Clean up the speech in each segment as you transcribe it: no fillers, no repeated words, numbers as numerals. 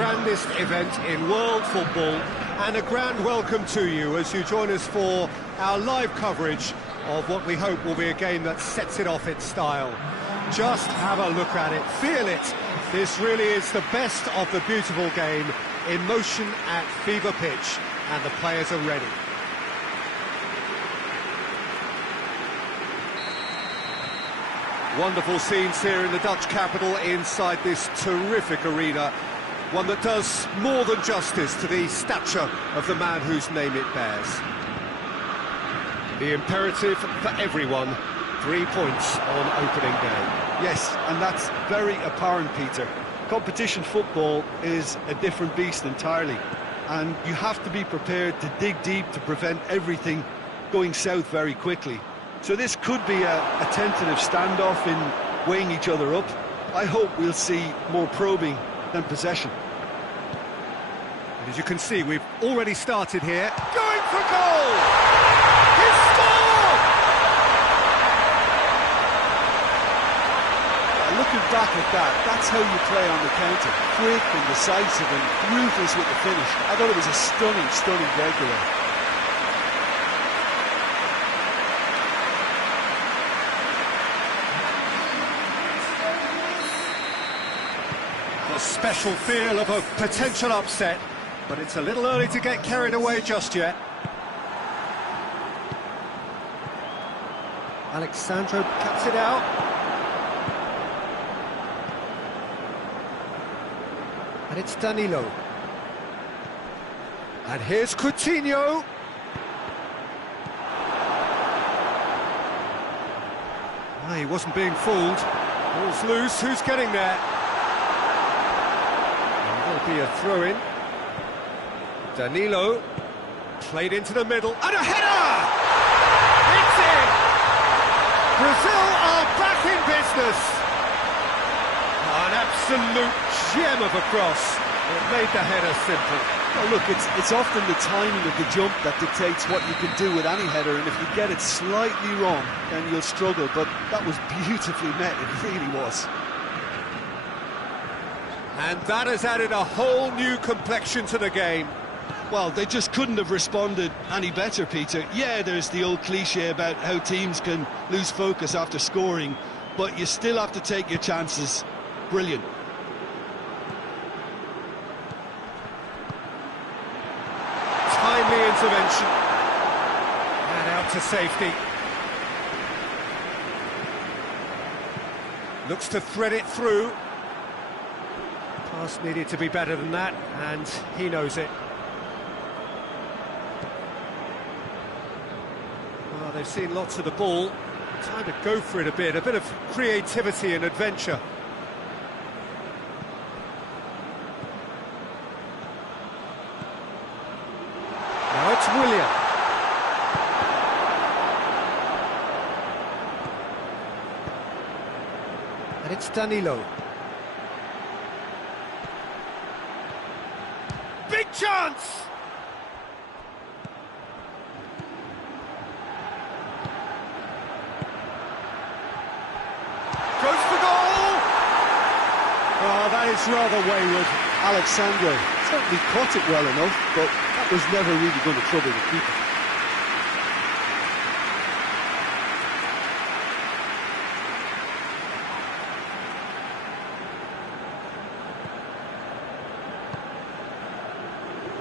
grandest event in world football, and a grand welcome to you as you join us for our live coverage of what we hope will be a game that sets it off its style. Just have a look at it, feel it. This really is the best of the beautiful game, in motion at fever pitch, and the players are ready. Wonderful scenes here in the Dutch capital inside this terrific arena. One that does more than justice to the stature of the man whose name it bears. The imperative for everyone, 3 points on opening day. Yes, and that's very apparent, Peter. Competition football is a different beast entirely, and you have to be prepared to dig deep to prevent everything going south very quickly. So this could be a tentative standoff in weighing each other up. I hope we'll see more probing than possession. As you can see, we've already started here. Going for goal! He's scored! Looking back at that, that's how you play on the counter. Quick and decisive and ruthless with the finish. I thought it was a stunning breakaway. Special feel of a potential upset, but it's a little early to get carried away just yet. Alexandro cuts it out. And it's Danilo. And here's Coutinho. He wasn't being fooled. Ball's loose, who's getting there? Be a throw-in. Danilo played into the middle, and a header! It's in! Brazil are back in business! An absolute gem of a cross. It made the header simple. Well, look, it's often the timing of the jump that dictates what you can do with any header, and if you get it slightly wrong, then you'll struggle, but that was beautifully met, it really was. And that has added a whole new complexion to the game. Well, they just couldn't have responded any better, Peter. Yeah, there's the old cliche about how teams can lose focus after scoring, but you still have to take your chances. Brilliant. Timely intervention. And out to safety. Looks to thread it through. Pass needed to be better than that, and he knows it. Well, they've seen lots of the ball. Time to go for it a bit of creativity and adventure. Now it's Willian. And it's Danilo. Big chance! Goes for goal! Oh, that is rather wayward. Alexandro certainly caught it well enough, but that was never really going to trouble the keeper.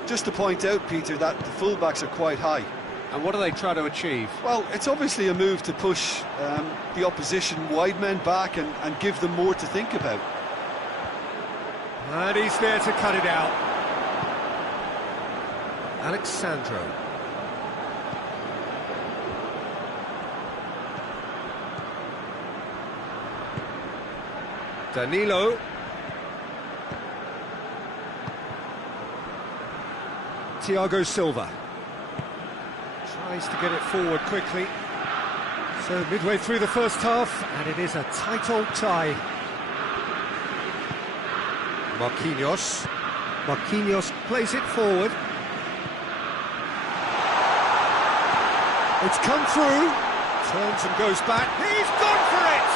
Just to point out, Peter, that the fullbacks are quite high. And what do they try to achieve? Well, it's obviously a move to push the opposition wide men back and give them more to think about. And he's there to cut it out. Alexandro. Danilo. Thiago Silva tries to get it forward quickly. So midway through the first half, and it is a tight old tie. Marquinhos. Marquinhos plays it forward. It's come through. Turns and goes back. He's gone for it!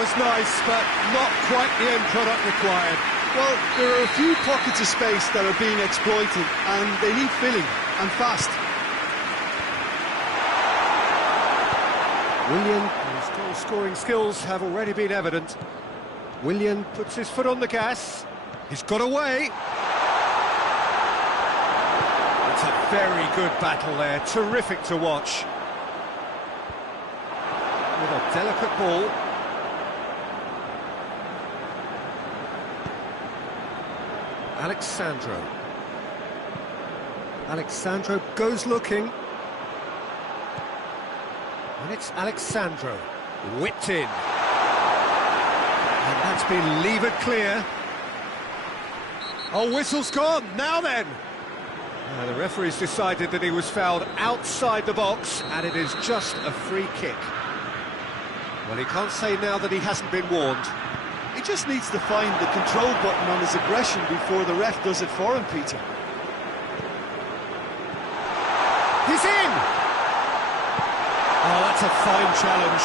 was nice, but not quite the end product required. Well, there are a few pockets of space that are being exploited, and they need filling, and fast. Willian, whose goal-scoring skills have already been evident. Willian puts his foot on the gas. He's got away. It's a very good battle there, terrific to watch. With a delicate ball. Alexandro. Alexandro goes looking. And it's Alexandro. Whipped in. And that's been levered clear. Oh, whistle's gone. Now then. The referee's decided that he was fouled outside the box, and it is just a free kick. Well, he can't say now that he hasn't been warned. He just needs to find the control button on his aggression before the ref does it for him, Peter. He's in! Oh, that's a fine challenge.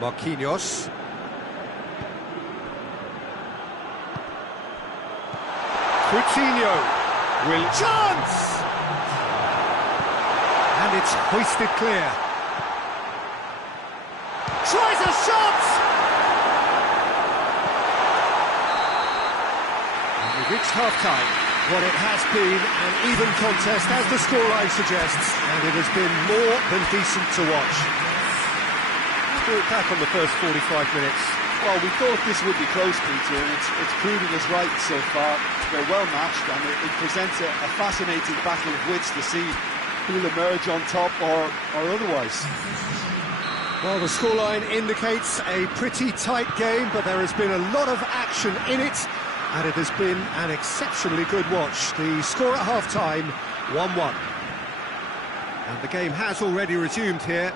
Marquinhos. Coutinho. Will chance! And it's hoisted clear. Tries a shot! And we've reached half-time. What it has been an even contest, as the scoreline suggests, and it has been more than decent to watch. Let's do it back on the first 45 minutes. Well, we thought this would be close, Peter, and it's proven us right so far. They're well matched, and it presents a fascinating battle of wits to see who'll emerge on top or otherwise. Well, the scoreline indicates a pretty tight game, but there has been a lot of action in it, and it has been an exceptionally good watch. The score at half-time, 1-1. And the game has already resumed here.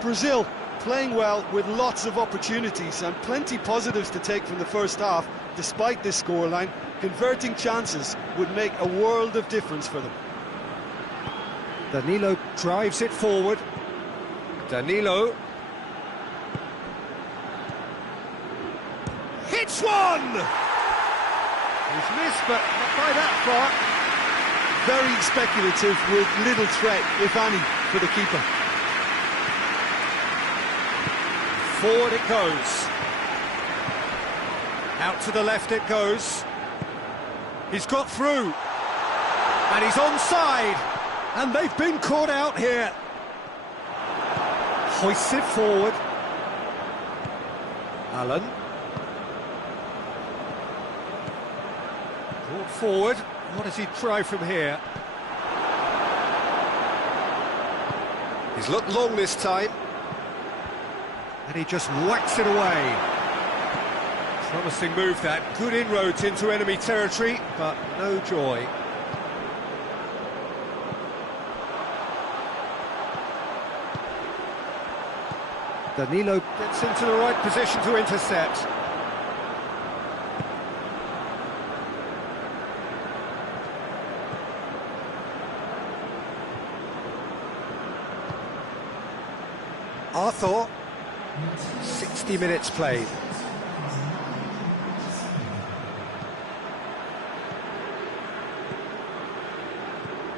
Brazil playing well with lots of opportunities and plenty positives to take from the first half. Despite this scoreline, converting chances would make a world of difference for them. Danilo drives it forward. Danilo. Hits one! He's missed, but not by that far. Very speculative with little threat, if any, for the keeper. Forward it goes. Out to the left it goes. He's got through. And he's onside. And they've been caught out here. Hoists it forward. Allen. Brought forward. What does he try from here? He's looked long this time. And he just whacks it away. Promising move that. Good inroads into enemy territory, but no joy. Danilo gets into the right position to intercept. Arthur, 60 minutes played.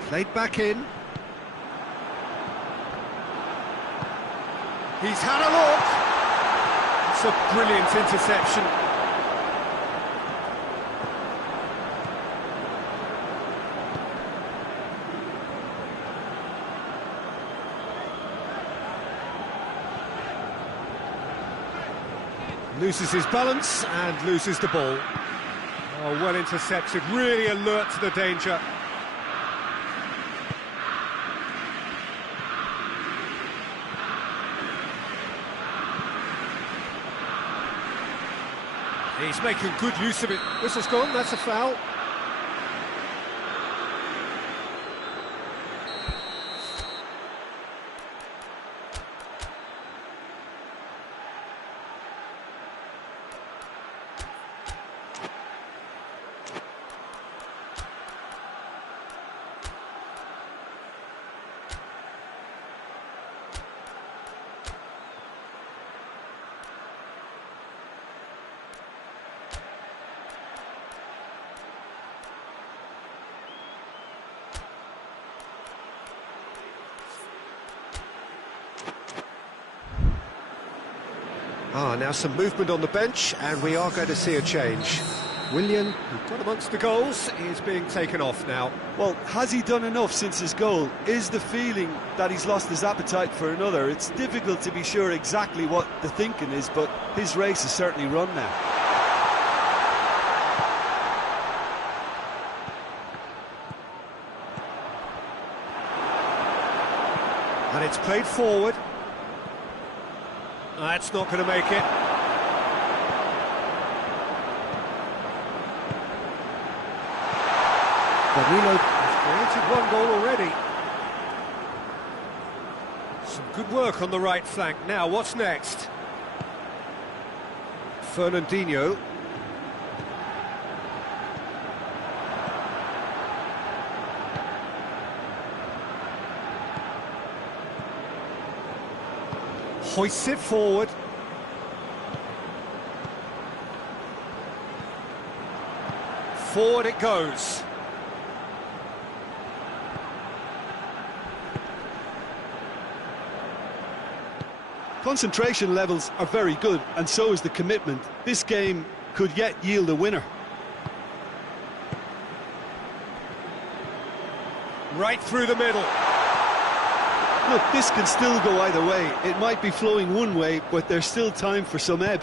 Played back in. He's had a look. It's a brilliant interception. Loses his balance and loses the ball. Oh, well intercepted, really alert to the danger. He's making good use of it. Whistle's gone, that's a foul. Now some movement on the bench, and we are going to see a change. Willian, who got amongst the goals, is being taken off now. Well, has he done enough since his goal? Is the feeling that he's lost his appetite for another? It's difficult to be sure exactly what the thinking is, but his race is certainly run now. And it's played forward. That's not going to make it. Danilo has created one goal already. Some good work on the right flank. Now, what's next? Fernandinho. Hoists it forward. Forward it goes. Concentration levels are very good, and so is the commitment. This game could yet yield a winner. Right through the middle. Look, this can still go either way. It might be flowing one way, but there's still time for some ebb.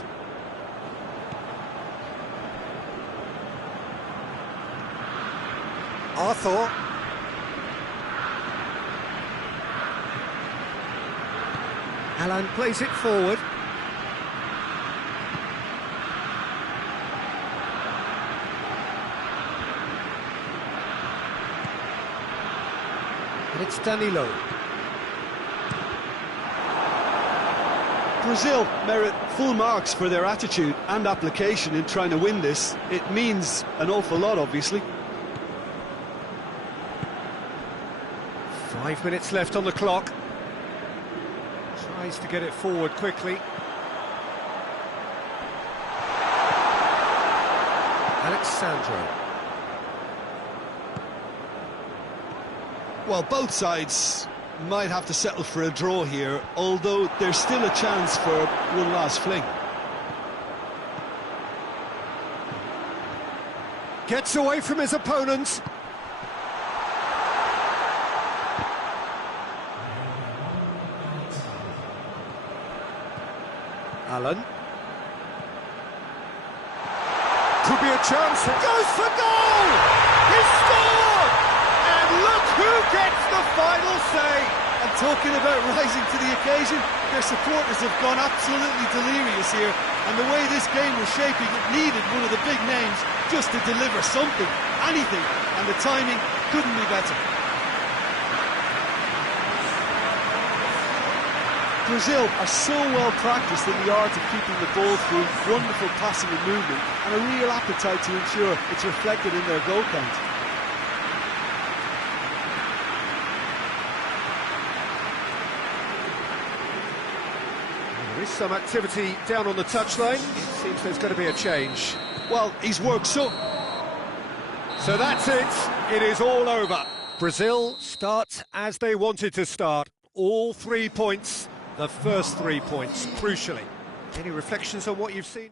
Arthur. Alan plays it forward. And it's Danilo. Brazil merit full marks for their attitude and application in trying to win this. It means an awful lot, obviously. 5 minutes left on the clock. Tries to get it forward quickly. Alexandro. Well, both sides might have to settle for a draw here, although there's still a chance for one last fling. Gets away from his opponents. Alan. Could be a chance. Goes for goal! He scored! And look who gets the final say! And talking about rising to the occasion, their supporters have gone absolutely delirious here. And the way this game was shaping, it needed one of the big names just to deliver something, anything. And the timing couldn't be better. Brazil are so well practiced in the art of keeping the ball through, wonderful passing and movement, and a real appetite to ensure it's reflected in their goal count. There is some activity down on the touchline. It seems there's going to be a change. Well, he's worked so that's it. It is all over. Brazil start as they wanted to start. All 3 points. The first 3 points, crucially. Any reflections on what you've seen?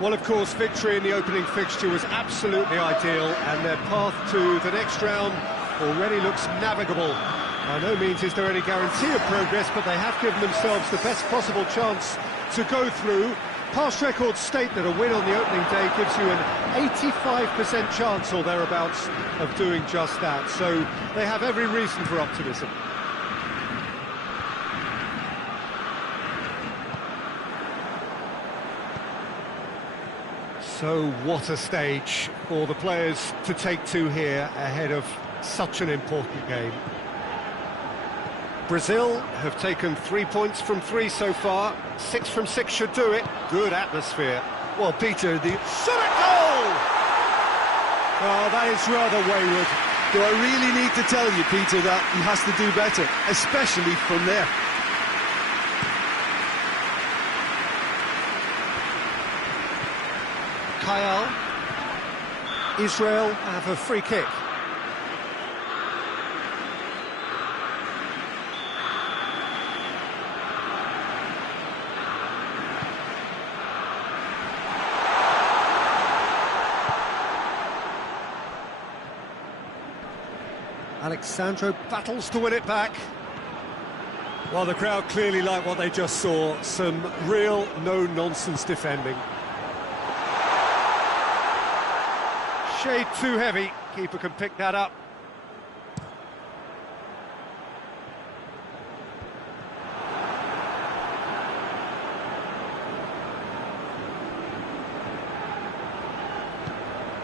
Well, of course, victory in the opening fixture was absolutely ideal, and their path to the next round already looks navigable. By no means is there any guarantee of progress, but they have given themselves the best possible chance to go through. Past records state that a win on the opening day gives you an 85% chance or thereabouts of doing just that, so they have every reason for optimism. So what a stage for the players to take to here ahead of such an important game. Brazil have taken 3 points from 3 so far. 6 from 6 should do it. Good atmosphere. Well, Peter, the Shot at goal! Oh, that is rather wayward. do I really need to tell you, Peter, that he has to do better, especially from there. Kyle. Israel have a free kick. Alexandro battles to win it back. Well, the crowd clearly like what they just saw. Some real no-nonsense defending. Shade too heavy. Keeper can pick that up.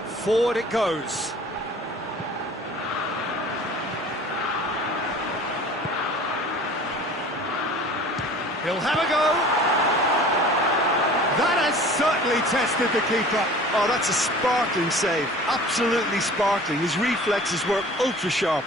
Forward it goes. He'll have a go. That has certainly tested the keeper. Oh, that's a sparkling save. Absolutely sparkling. His reflexes were ultra sharp.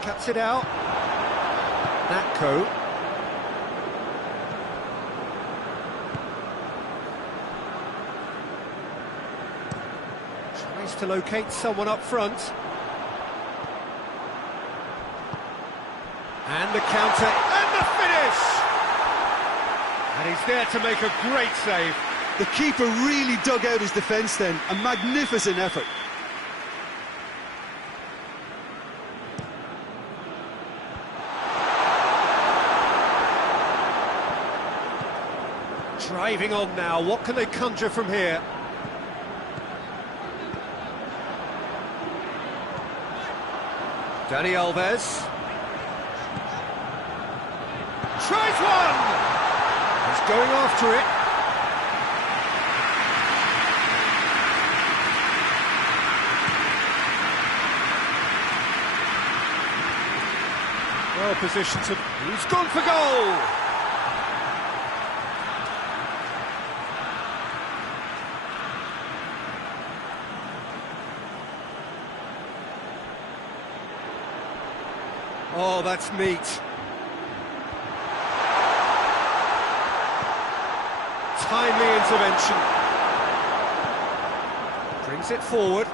Cuts it out. Natko. Tries to locate someone up front. And the counter, and the finish! And he's there to make a great save. The keeper really dug out his defence then. A magnificent effort. Driving on now, what can they conjure from here? Dani Alves. Tries one! He's going after it. Well positioned to... He's gone for goal! Oh, that's neat. Timely intervention. Brings it forward.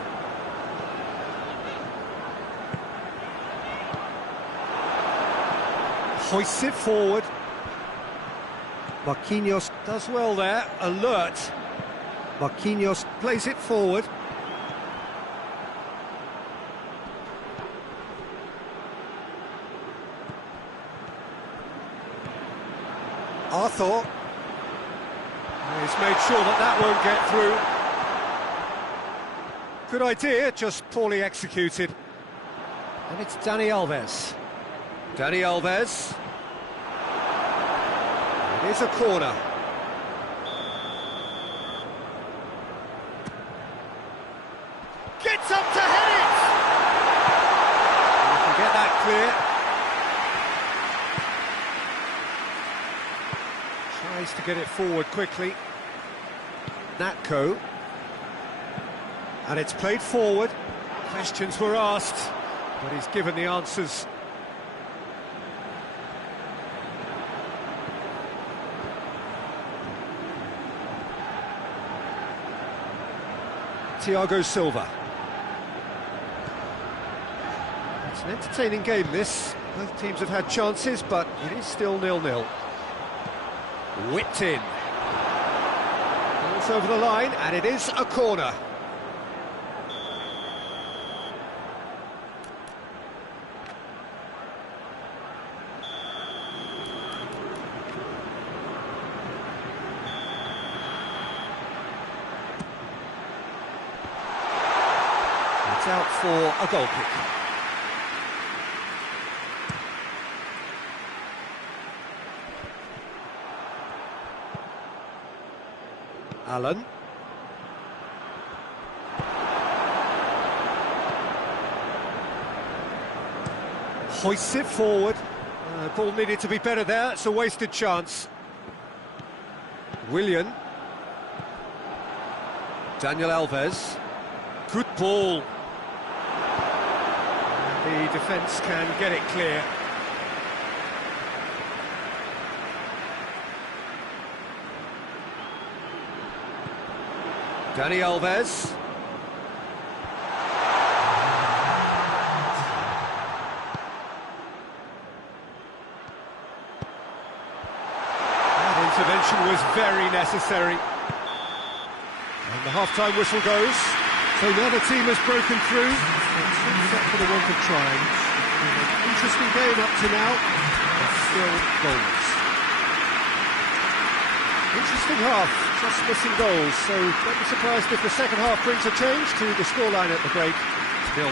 Hoists it forward. Marquinhos does well there, alert. Marquinhos plays it forward. Arthur. He's made sure that that won't get through. Good idea, just poorly executed. And it's Dani Alves. Dani Alves. It is a corner. Gets up to head it! You can get that clear. Tries to get it forward quickly. Natko. And it's played forward. Questions were asked, but he's given the answers. Thiago Silva. It's It's an entertaining game, this. Both teams have had chances, but it is still 0-0. Whipped in. Ball's over the line, and it is a corner. It's out for a goal kick. Allen. Hoists it forward. Ball needed to be better there. It's a wasted chance. Willian. Daniel Alves. Good ball. And the defence can get it clear. Dani Alves. That intervention was very necessary. And the half-time whistle goes. So the other team has broken through. Except for the want of trying. Interesting game up to now, but still goals. Interesting half, just missing goals, so don't be surprised if the second half brings a change to the scoreline at the break, 0-0.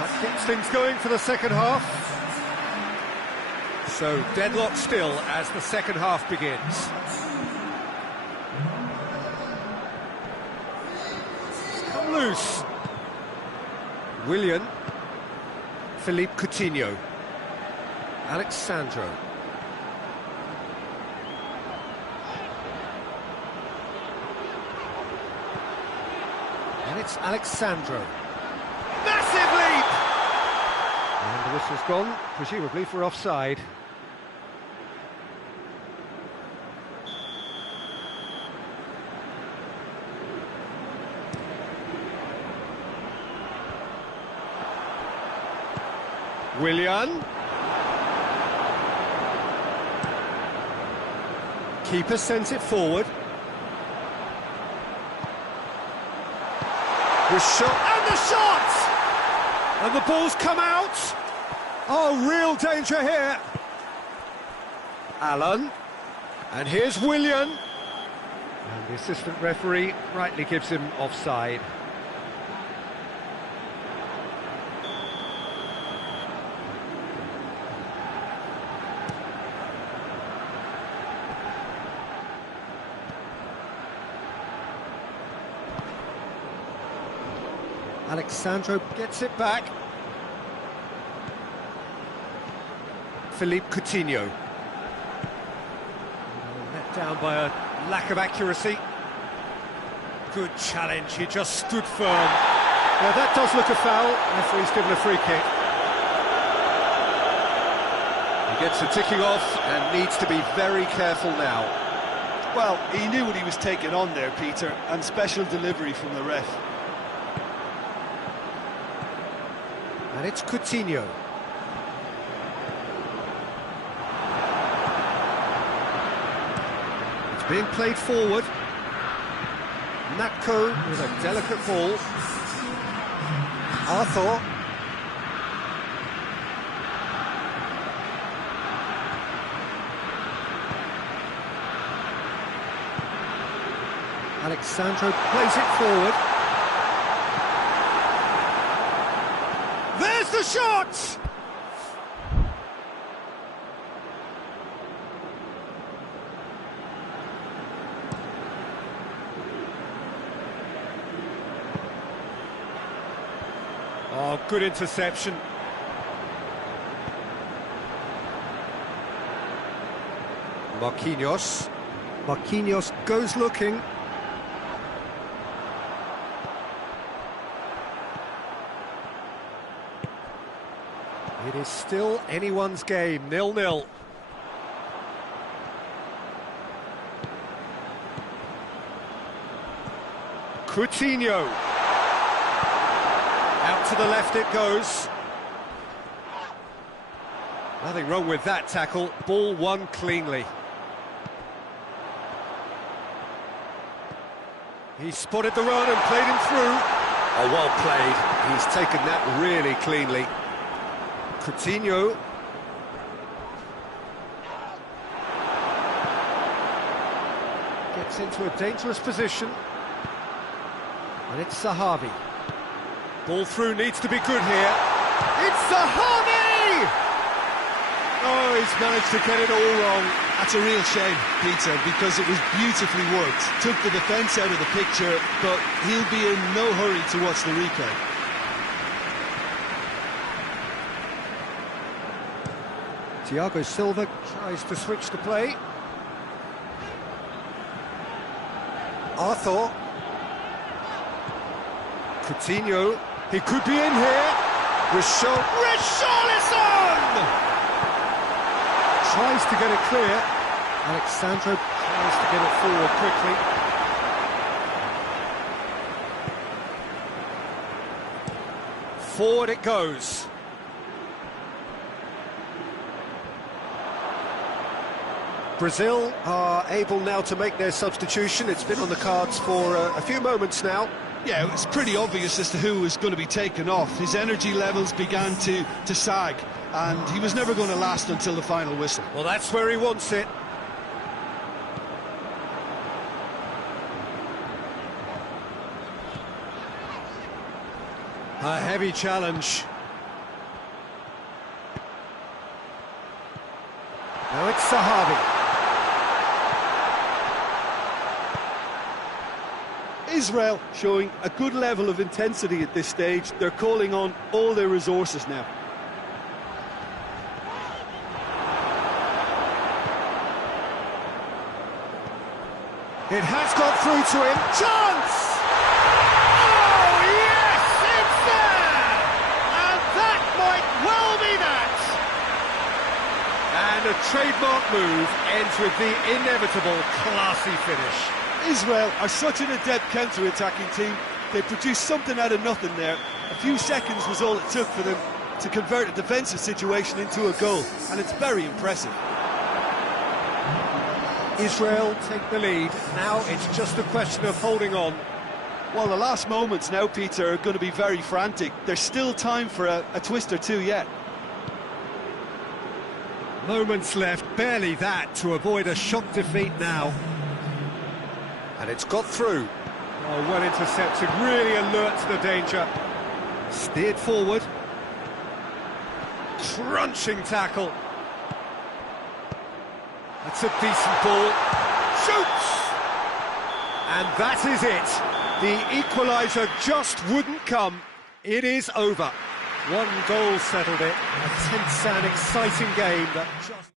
That keeps things going for the second half. So, deadlock still as the second half begins. It's come loose. Willian. Philippe Coutinho. Alex Sandro. And it's Alex Sandro. Massive leap! And the whistle's gone, presumably for offside. Willian. Keeper sends it forward. The shot, and the shot! And the ball's come out. Oh, real danger here. Allen. And here's Willian. And the assistant referee rightly gives him offside. Alexandro gets it back. Philippe Coutinho. Let down by a lack of accuracy. Good challenge, he just stood firm. Yeah, that does look a foul. Referee's given a free kick. He gets the ticking off and needs to be very careful now. Well, he knew what he was taking on there, Peter, and special delivery from the ref. And it's Coutinho. It's being played forward. Natko with a delicate ball. Arthur. Alexandro plays it forward. There's the shot! Oh, good interception. Marquinhos. Marquinhos goes looking. It is still anyone's game, 0-0. Coutinho. Out to the left it goes. Nothing wrong with that tackle. Ball won cleanly. He spotted the run and played him through. Oh, well played. He's taken that really cleanly. Coutinho. Gets into a dangerous position. And it's Zahavi. Ball through needs to be good here. It's Zahavi! Oh, he's managed to get it all wrong. That's a real shame, Peter, because it was beautifully worked. Took the defence out of the picture, but he'll be in no hurry to watch the replay. Thiago Silva tries to switch the play. Arthur. Coutinho. He could be in here. Richarlison! Tries to get it clear. Alexandro tries to get it forward quickly. Forward it goes. Brazil are able now to make their substitution. It's been on the cards for a few moments now. Yeah, it's pretty obvious as to who was going to be taken off. His energy levels began to sag, and he was never going to last until the final whistle. Well, that's where he wants it. A heavy challenge. Now it's Zahavi. Israel showing a good level of intensity at this stage. They're calling on all their resources now. It has got through to him. Chance! Oh, yes! It's there! And that might well be that! And a trademark move ends with the inevitable classy finish. Israel are such an adept counter-attacking team. They produced something out of nothing there. A few seconds was all it took for them to convert a defensive situation into a goal, and it's very impressive. Israel take the lead. Now it's just a question of holding on. Well, the last moments now, Peter, are going to be very frantic. There's still time for a twist or two yet. Moments left, barely that, to avoid a shock defeat now. And it's got through. Oh, well intercepted, really alert to the danger. Steered forward. Crunching tackle. That's a decent ball. Shoots! And that is it. The equaliser just wouldn't come. It is over. One goal settled it. A tense and exciting game that just...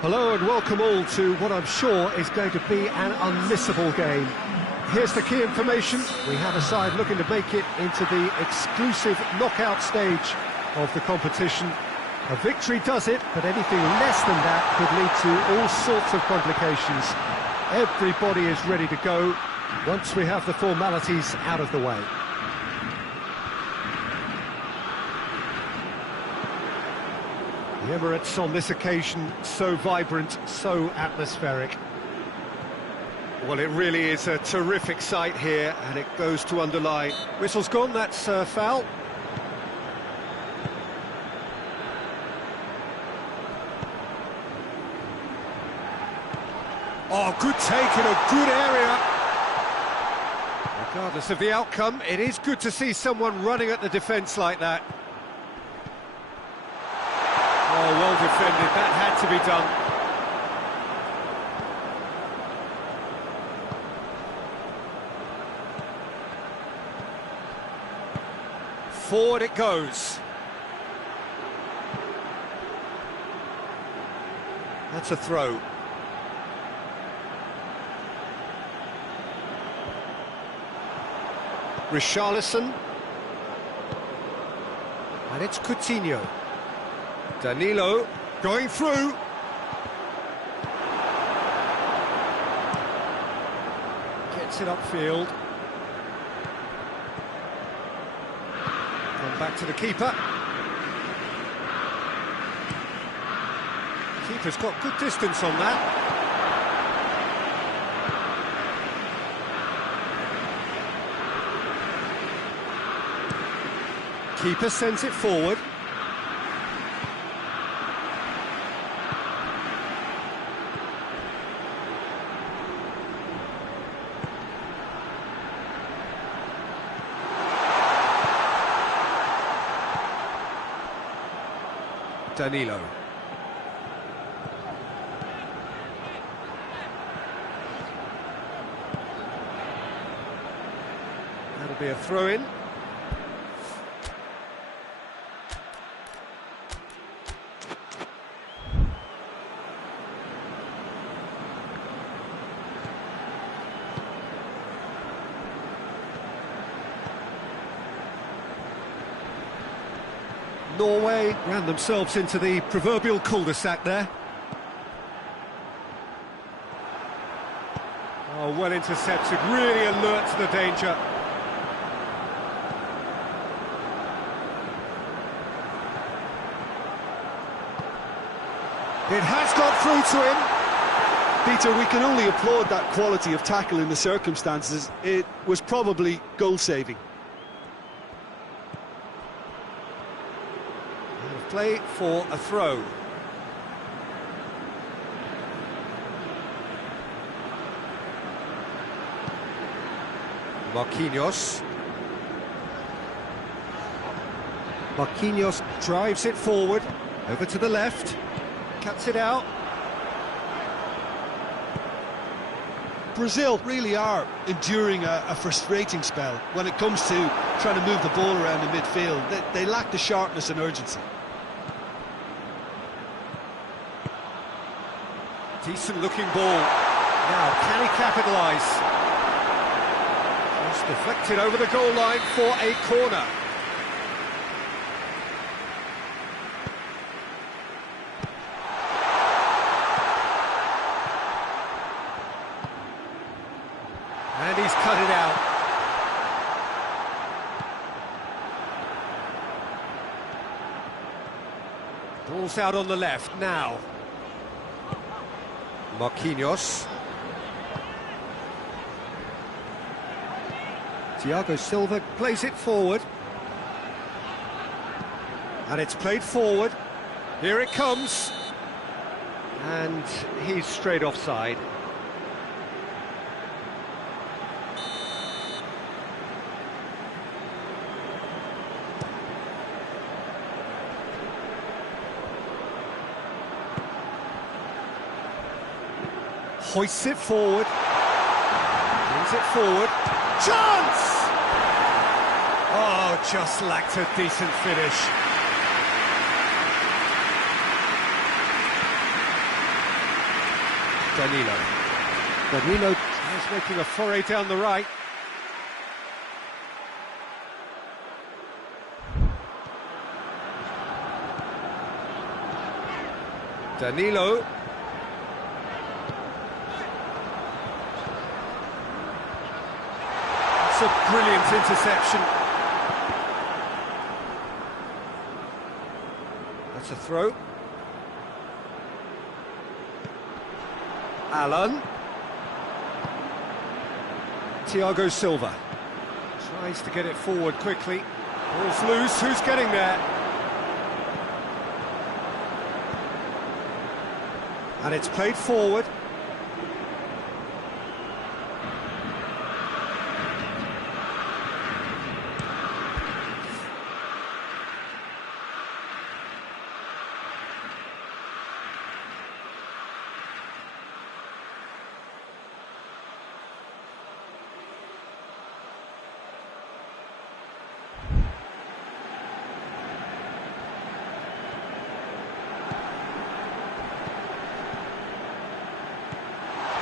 Hello and welcome all to what I'm sure is going to be an unmissable game. Here's the key information. We have a side looking to make it into the exclusive knockout stage of the competition. A victory does it, but anything less than that could lead to all sorts of complications. Everybody is ready to go, Once we have the formalities out of the way. The Emirates on this occasion, so vibrant, so atmospheric. Well, it really is a terrific sight here, and it goes to underline. Whistle's gone, that's foul. Oh, good take in a good area. Regardless of the outcome, it is good to see someone running at the defence like that. Oh, well defended, that had to be done. Forward it goes. That's a throw. Richarlison. And it's Coutinho. Danilo going through. Gets it upfield. Come back to the keeper. Keeper's got good distance on that. Keeper sends it forward. Danilo. That'll be a throw-in. Norway ran themselves into the proverbial cul-de-sac there. Oh, well intercepted, really alert to the danger. It has got through to him. Peter, we can only applaud that quality of tackle in the circumstances. It was probably goal-saving. Play for a throw. Marquinhos. Marquinhos drives it forward, over to the left, cuts it out. Brazil really are enduring a frustrating spell when it comes to trying to move the ball around the midfield. They lack the sharpness and urgency. Decent looking ball. Now, can he capitalise? Just deflected over the goal line for a corner. And he's cut it out. Ball's out on the left now. Marquinhos. Thiago Silva plays it forward. And it's played forward. Here it comes. And he's straight offside. Hoists it forward. Brings it forward. Chance! Oh, just lacked a decent finish. Danilo. Danilo is making a foray down the right. Danilo. That's a brilliant interception. That's a throw. Alan. Thiago Silva. Tries to get it forward quickly. Ball's loose, who's getting there? And it's played forward.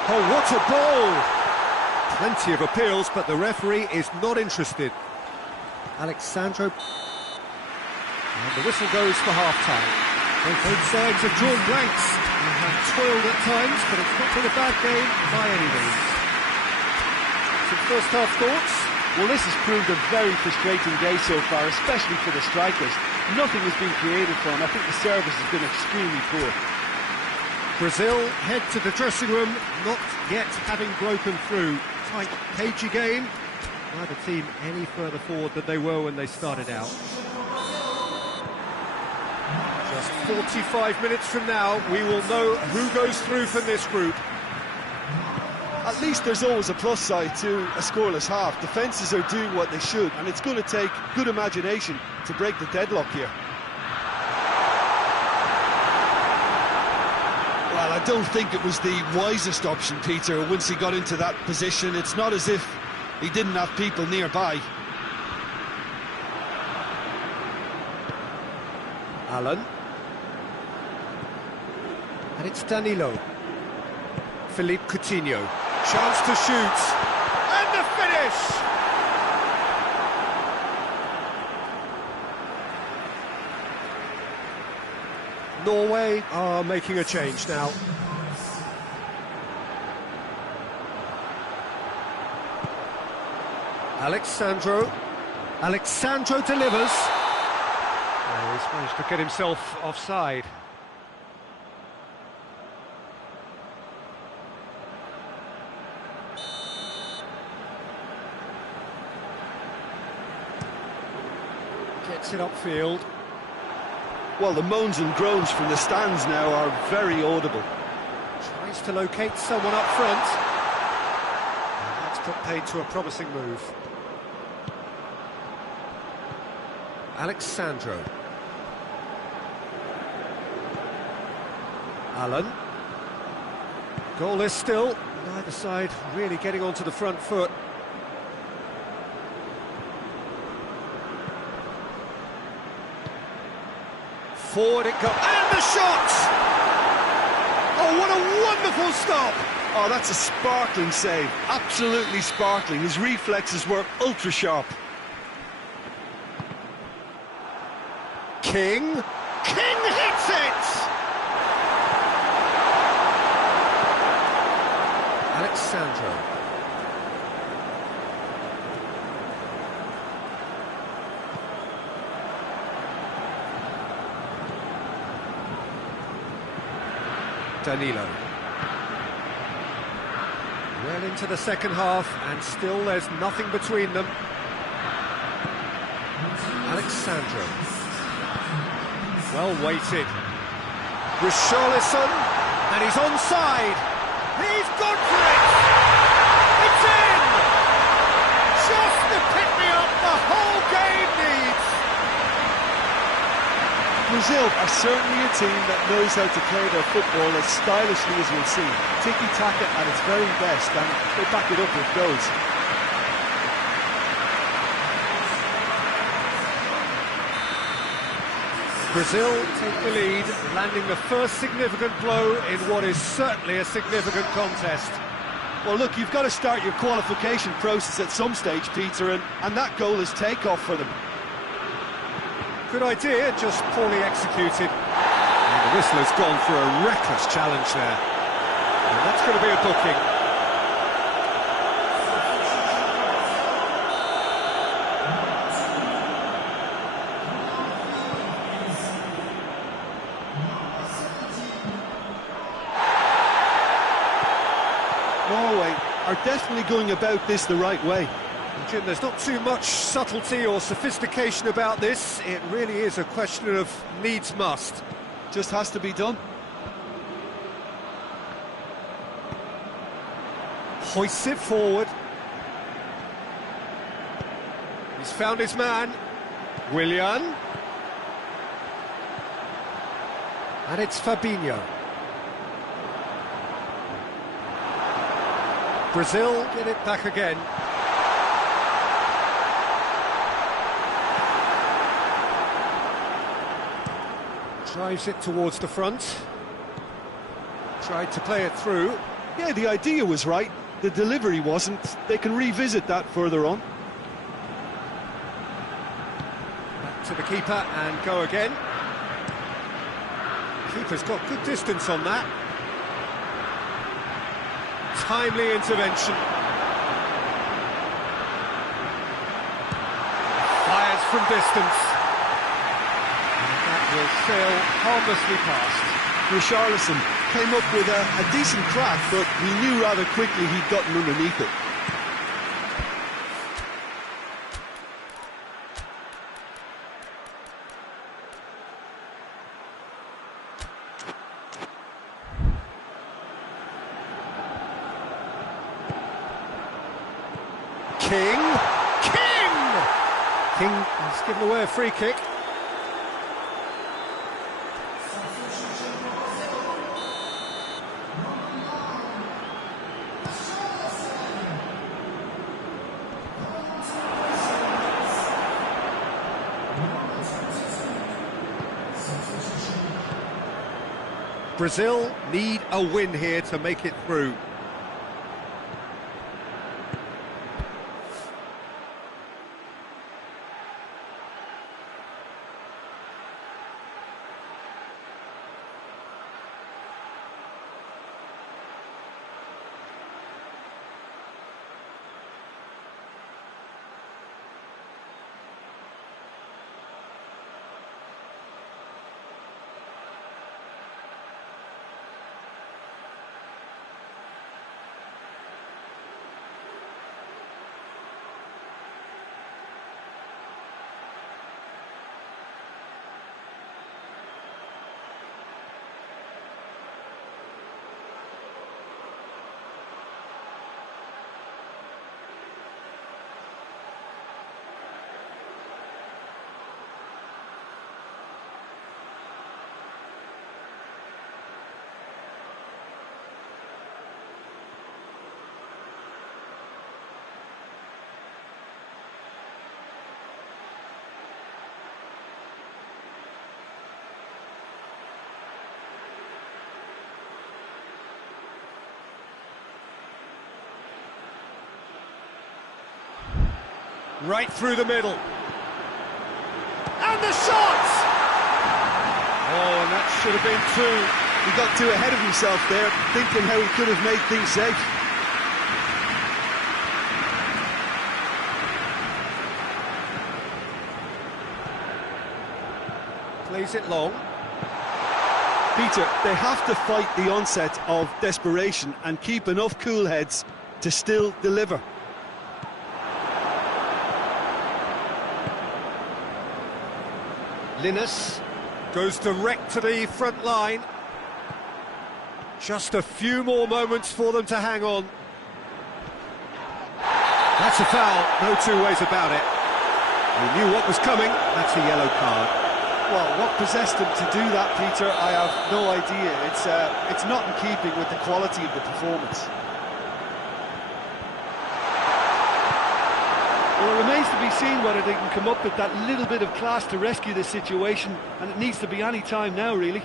Oh, what a ball! Plenty of appeals, but the referee is not interested. Alexandro. And the whistle goes for half-time. Both sides have drawn blanks and have toiled at times, but it's not been a bad game by any means. Some first-half thoughts? Well, this has proved a very frustrating day so far, especially for the strikers. Nothing has been created for them. I think the service has been extremely poor. Brazil head to the dressing room, not yet having broken through. Tight, cagey game. Neither team any further forward than they were when they started out. Just 45 minutes from now, we will know who goes through from this group. At least there's always a plus side to a scoreless half. Defences are doing what they should, and it's going to take good imagination to break the deadlock here. Well, I don't think it was the wisest option, Peter, once he got into that position. It's not as if he didn't have people nearby. Alan. And it's Danilo. Philippe Coutinho. Chance to shoot. And the finish! Norway are making a change now. Alexandro delivers. Oh, he's managed to get himself offside. Gets it upfield. Well, the moans and groans from the stands now are very audible. Tries to locate someone up front. And that's put paid to a promising move. Alexandro. Alan. Goalless still. Neither side really getting onto the front foot. Forward it goes, and the shot! Oh, what a wonderful stop! Oh, that's a sparkling save, absolutely sparkling. His reflexes were ultra sharp. King hits it! Alexandro. Danilo. Well into the second half, and still there's nothing between them. Alexandro. Well weighted. Richarlison, and he's onside. He's gone for it! It's in! Just the pick-me-up the whole game needs! Brazil are certainly a team that knows how to play their football as stylishly as we'll see. Tiki-taka at its very best, and they back it up with goals. Brazil take the lead, landing the first significant blow in what is certainly a significant contest. Well, look, you've got to start your qualification process at some stage, Peter, and that goal is takeoff for them. Good idea, just poorly executed. And the whistle has gone for a reckless challenge there. And that's going to be a booking. definitely going about this the right way. Jim, there's not too much subtlety or sophistication about this. It really is a question of needs must. Just has to be done. Hoists it forward. He's found his man. Willian. And it's Fabinho. Brazil get it back again. Drives it towards the front. Tried to play it through. Yeah, the idea was right. The delivery wasn't. They can revisit that further on. Back to the keeper and go again. Keeper's got good distance on that. Timely intervention. Fires from distance. And that will sail harmlessly past. Richarlison came up with a decent crack, but we knew rather quickly he'd gotten underneath it. King has given away a free kick. Brazil need a win here to make it through. Right through the middle. And the shot! Oh, and that should have been two. He got too ahead of himself there, thinking how he could have made things safe. Plays it long. Peter, they have to fight the onset of desperation and keep enough cool heads to still deliver. Linus goes direct to the front line. Just a few more moments for them to hang on. That's a foul, no two ways about it. He knew what was coming, that's a yellow card. Well, what possessed him to do that, Peter, I have no idea. It's not in keeping with the quality of the performance. Well, it remains to be seen whether they can come up with that little bit of class to rescue this situation, and it needs to be any time now, really.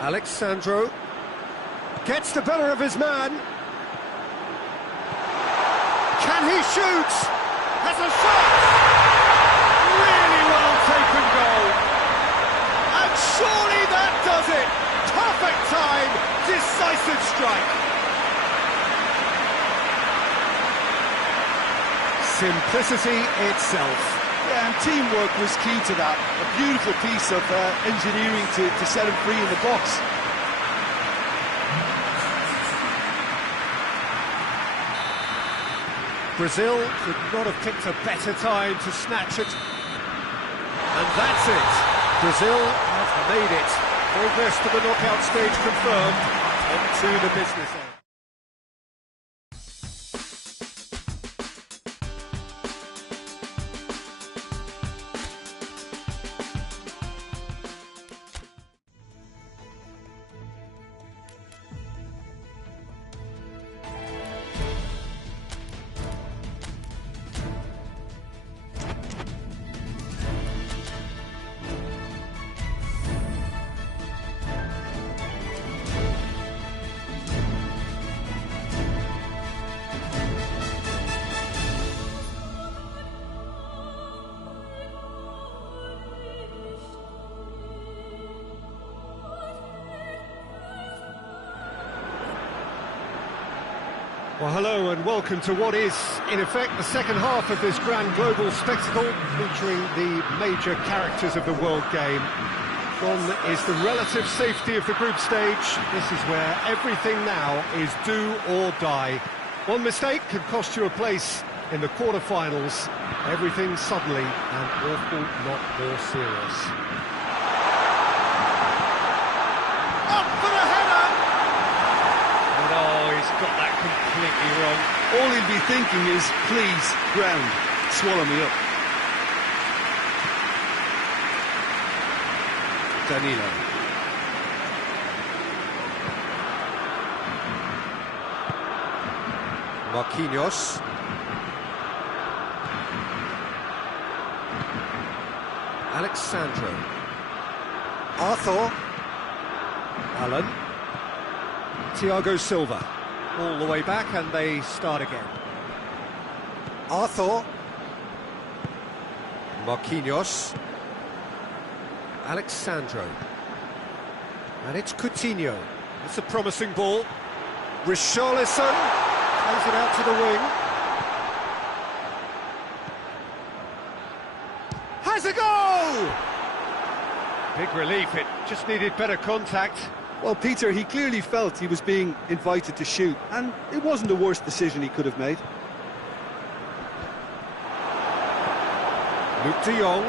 Alex Sandro gets the better of his man. Can he shoot? Has a shot! Really well taken goal. And surely that does it! Perfect time, decisive strike. Simplicity itself. Yeah, and teamwork was key to that. A beautiful piece of engineering to set him free in the box. Brazil could not have picked a better time to snatch it. And that's it. Brazil have made it. Progress to the knockout stage confirmed. On to the business end. Well, hello and welcome to what is, in effect, the second half of this grand global spectacle featuring the major characters of the world game. One is the relative safety of the group stage. This is where everything now is do or die. One mistake could cost you a place in the quarter-finals. Everything suddenly an awful lot more serious. Up for the header! And oh, he's got that completely wrong. All he'll be thinking is, please, ground, swallow me up. Danilo. Marquinhos. Alexandro. Arthur. Alan. Thiago Silva. All the way back and they start again. Arthur. Marquinhos. Alexandro. And it's Coutinho. It's a promising ball. Richarlison plays it out to the wing. Has a goal! Big relief, it just needed better contact. Well, Peter, he clearly felt he was being invited to shoot, and it wasn't the worst decision he could have made. Luuk de Jong.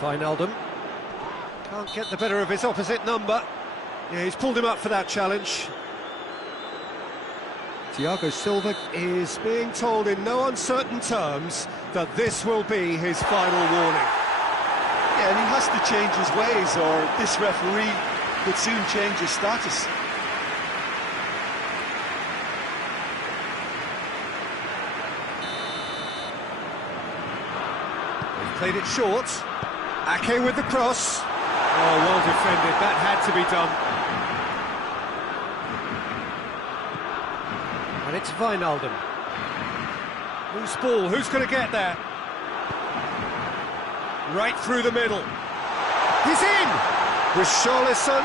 Wijnaldum. Can't get the better of his opposite number. Yeah, he's pulled him up for that challenge. Thiago Silva is being told in no uncertain terms that this will be his final warning. Yeah, and he has to change his ways, or this referee could soon change his status. They've played it short. Ake with the cross. Oh, well defended, that had to be done. And it's Wijnaldum. Loose ball, who's going to get there? Right through the middle. He's in! Richarlison.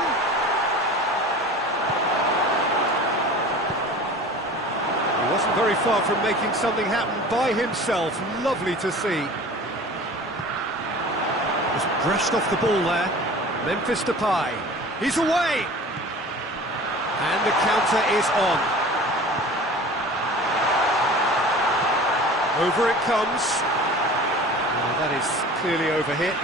He wasn't very far from making something happen by himself. Lovely to see. Just brushed off the ball there. Memphis Depay. He's away! And the counter is on. Over it comes. Oh, that is clearly overhit.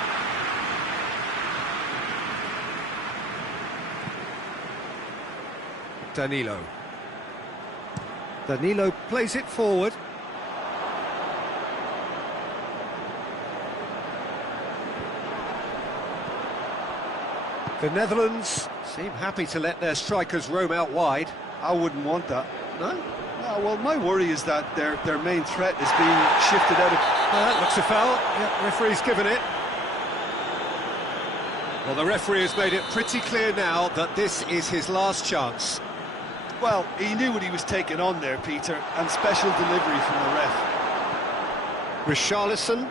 Danilo. Danilo plays it forward. The Netherlands seem happy to let their strikers roam out wide. I wouldn't want that. No? No, well, my worry is that their main threat is being shifted out of... That looks a foul. Yeah, referee's given it. Well, the referee has made it pretty clear now that this is his last chance. Well, he knew what he was taking on there, Peter, and special delivery from the ref. Richarlison.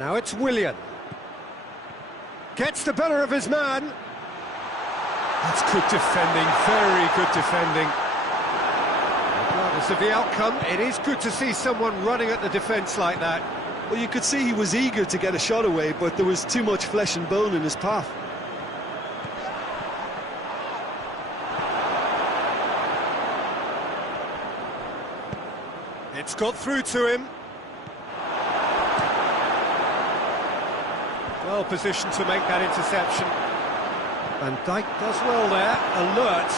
Now it's Willian. Gets the better of his man. That's good defending, very good defending. Regardless of the outcome, it is good to see someone running at the defence like that. Well, you could see he was eager to get a shot away, but there was too much flesh and bone in his path. It's got through to him. Well positioned to make that interception. Van Dijk does well there, alert.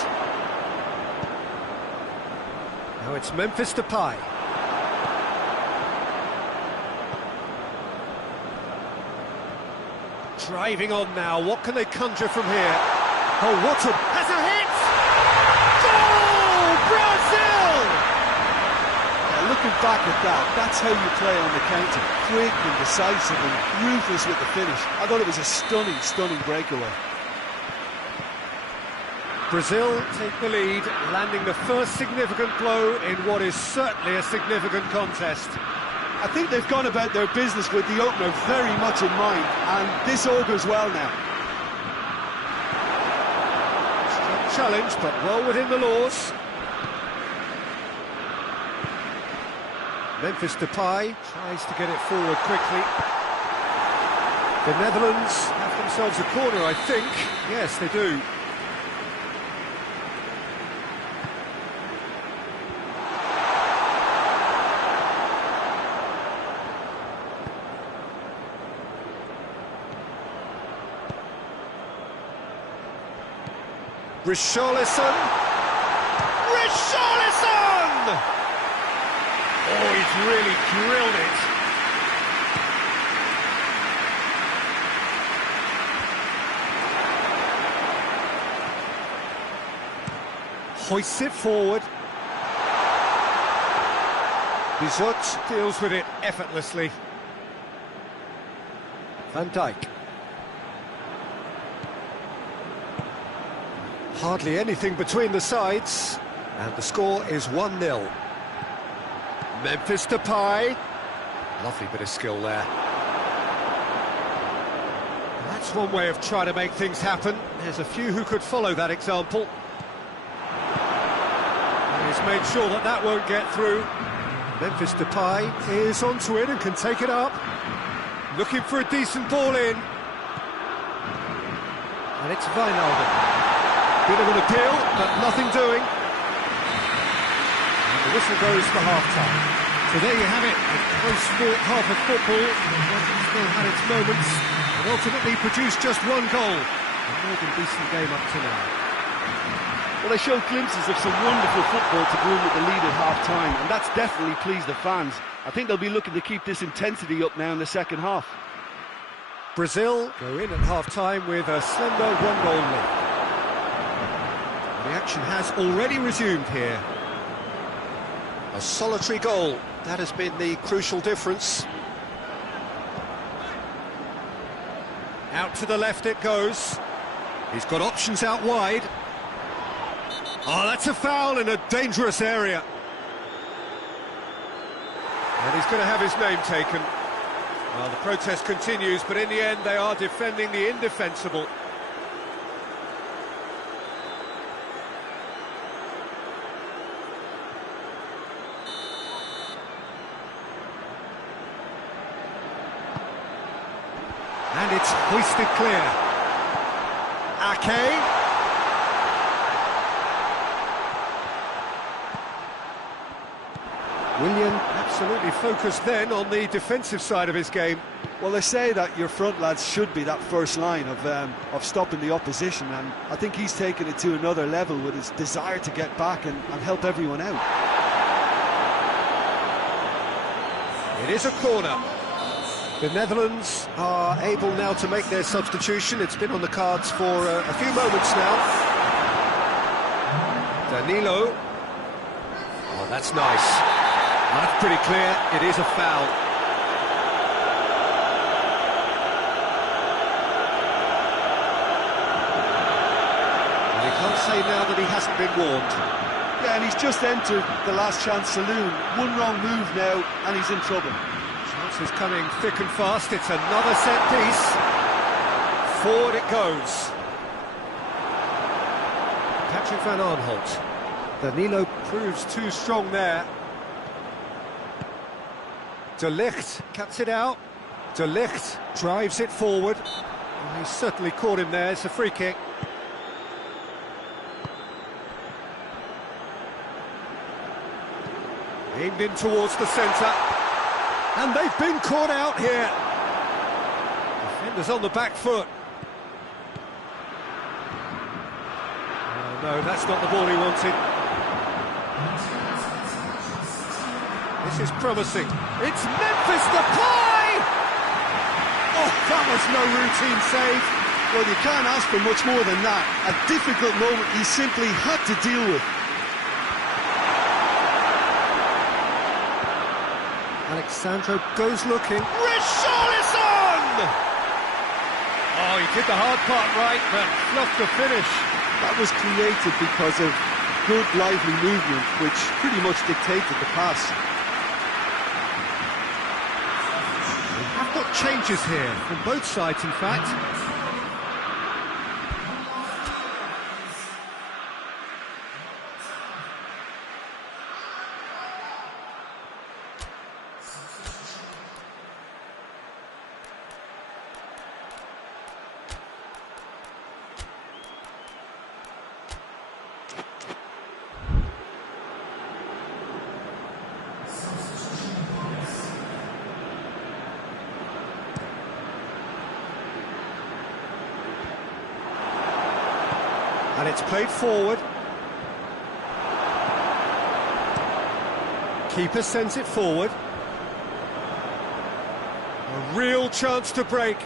Now it's Memphis Depay. Driving on now, what can they conjure from here? Oh, what a... has a hit! Goal! Brazil! Looking back at that, that's how you play on the counter. Quick and decisive and ruthless with the finish. I thought it was a stunning, stunning breakaway. Brazil take the lead, landing the first significant blow in what is certainly a significant contest. I think they've gone about their business with the opener very much in mind, and this augurs well now. Strong challenge, but well within the laws. Memphis Depay tries to get it forward quickly. The Netherlands have themselves a corner, I think. Yes, they do. Richarlison! Richarlison! Oh, he's really drilled it. Hoists it forward. Bizot deals with it effortlessly. Van Dijk. Hardly anything between the sides, and the score is 1-0. Memphis Depay. Lovely bit of skill there. That's one way of trying to make things happen. There's a few who could follow that example. And he's made sure that that won't get through. Memphis Depay is onto it and can take it up. Looking for a decent ball in. And it's Wijnaldum. Bit of an appeal, but nothing doing. And the whistle goes for half-time. So there you have it, a close-fought half of football. It's still had its moments, and ultimately produced just one goal. A more than decent game up to now. Well, they showed glimpses of some wonderful football to go in with the lead at half-time, and that's definitely pleased the fans. I think they'll be looking to keep this intensity up now in the second half. Brazil go in at half-time with a slender one-goal lead. The action has already resumed here. A solitary goal, that has been the crucial difference. Out to the left it goes. He's got options out wide. Oh, that's a foul in a dangerous area. And he's going to have his name taken. Well, the protest continues, but in the end they are defending the indefensible. And it's hoisted clear. Ake. Willian absolutely focused then on the defensive side of his game. Well, they say that your front lads should be that first line of stopping the opposition, and I think he's taken it to another level with his desire to get back and help everyone out. It is a corner. The Netherlands are able now to make their substitution. It's been on the cards for a few moments now. Danilo. Oh, that's nice. That's pretty clear. It is a foul. And you can't say now that he hasn't been warned. Yeah, and he's just entered the last chance saloon. One wrong move now, and he's in trouble. Is coming thick and fast. It's another set piece. Forward it goes. Patrick van Aanholt. Danilo proves too strong there. De Ligt cuts it out. De Ligt drives it forward. Oh, he's certainly caught him there. It's a free kick. Aimed in towards the centre. And they've been caught out here. Defenders on the back foot. Oh, no, that's not the ball he wanted. This is promising. It's Memphis Depay! Oh, that was no routine save. Well, you can't ask for much more than that. A difficult moment he simply had to deal with. Alexandro goes looking. Richarlison! Oh, he did the hard part right, but fluffed the finish. That was created because of good, lively movement, which pretty much dictated the pass. We have got changes here, from both sides, in fact. And it's played forward. Keeper sends it forward. A real chance to break.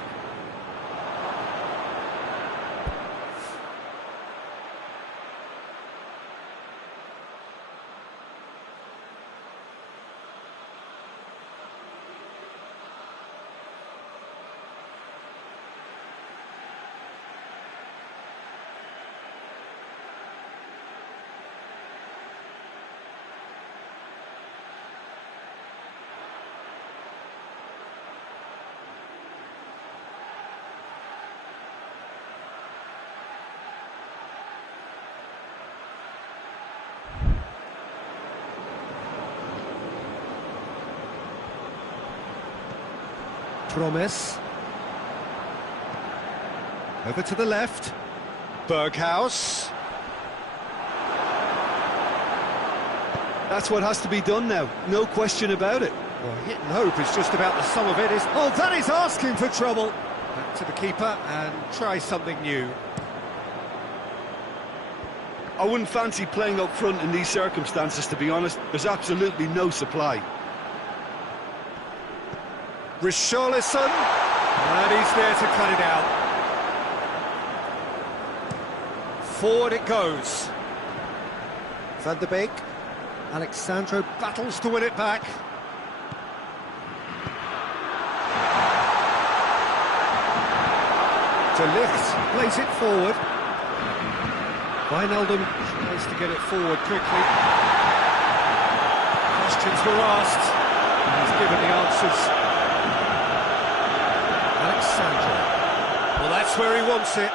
Promise. Over to the left. Berghaus. That's what has to be done now, no question about it. Well, hit and hope is just about the sum of it. Oh, that is asking for trouble. Back to the keeper and try something new. I wouldn't fancy playing up front in these circumstances, to be honest. There's absolutely no supply. Richarlison, and he's there to cut it out. Forward it goes. Van der Beek. Alexandro battles to win it back. De Ligt plays it forward. Wijnaldum tries to get it forward quickly. Questions were asked, and he's given the answers. Alexandro. Well, that's where he wants it.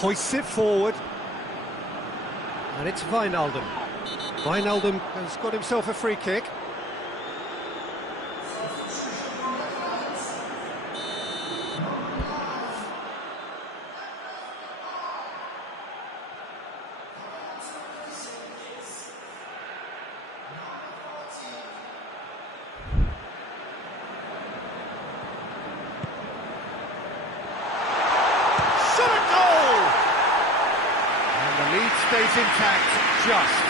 hoists it forward. And it's Wijnaldum. Wijnaldum has got himself a free kick. Stays intact, just.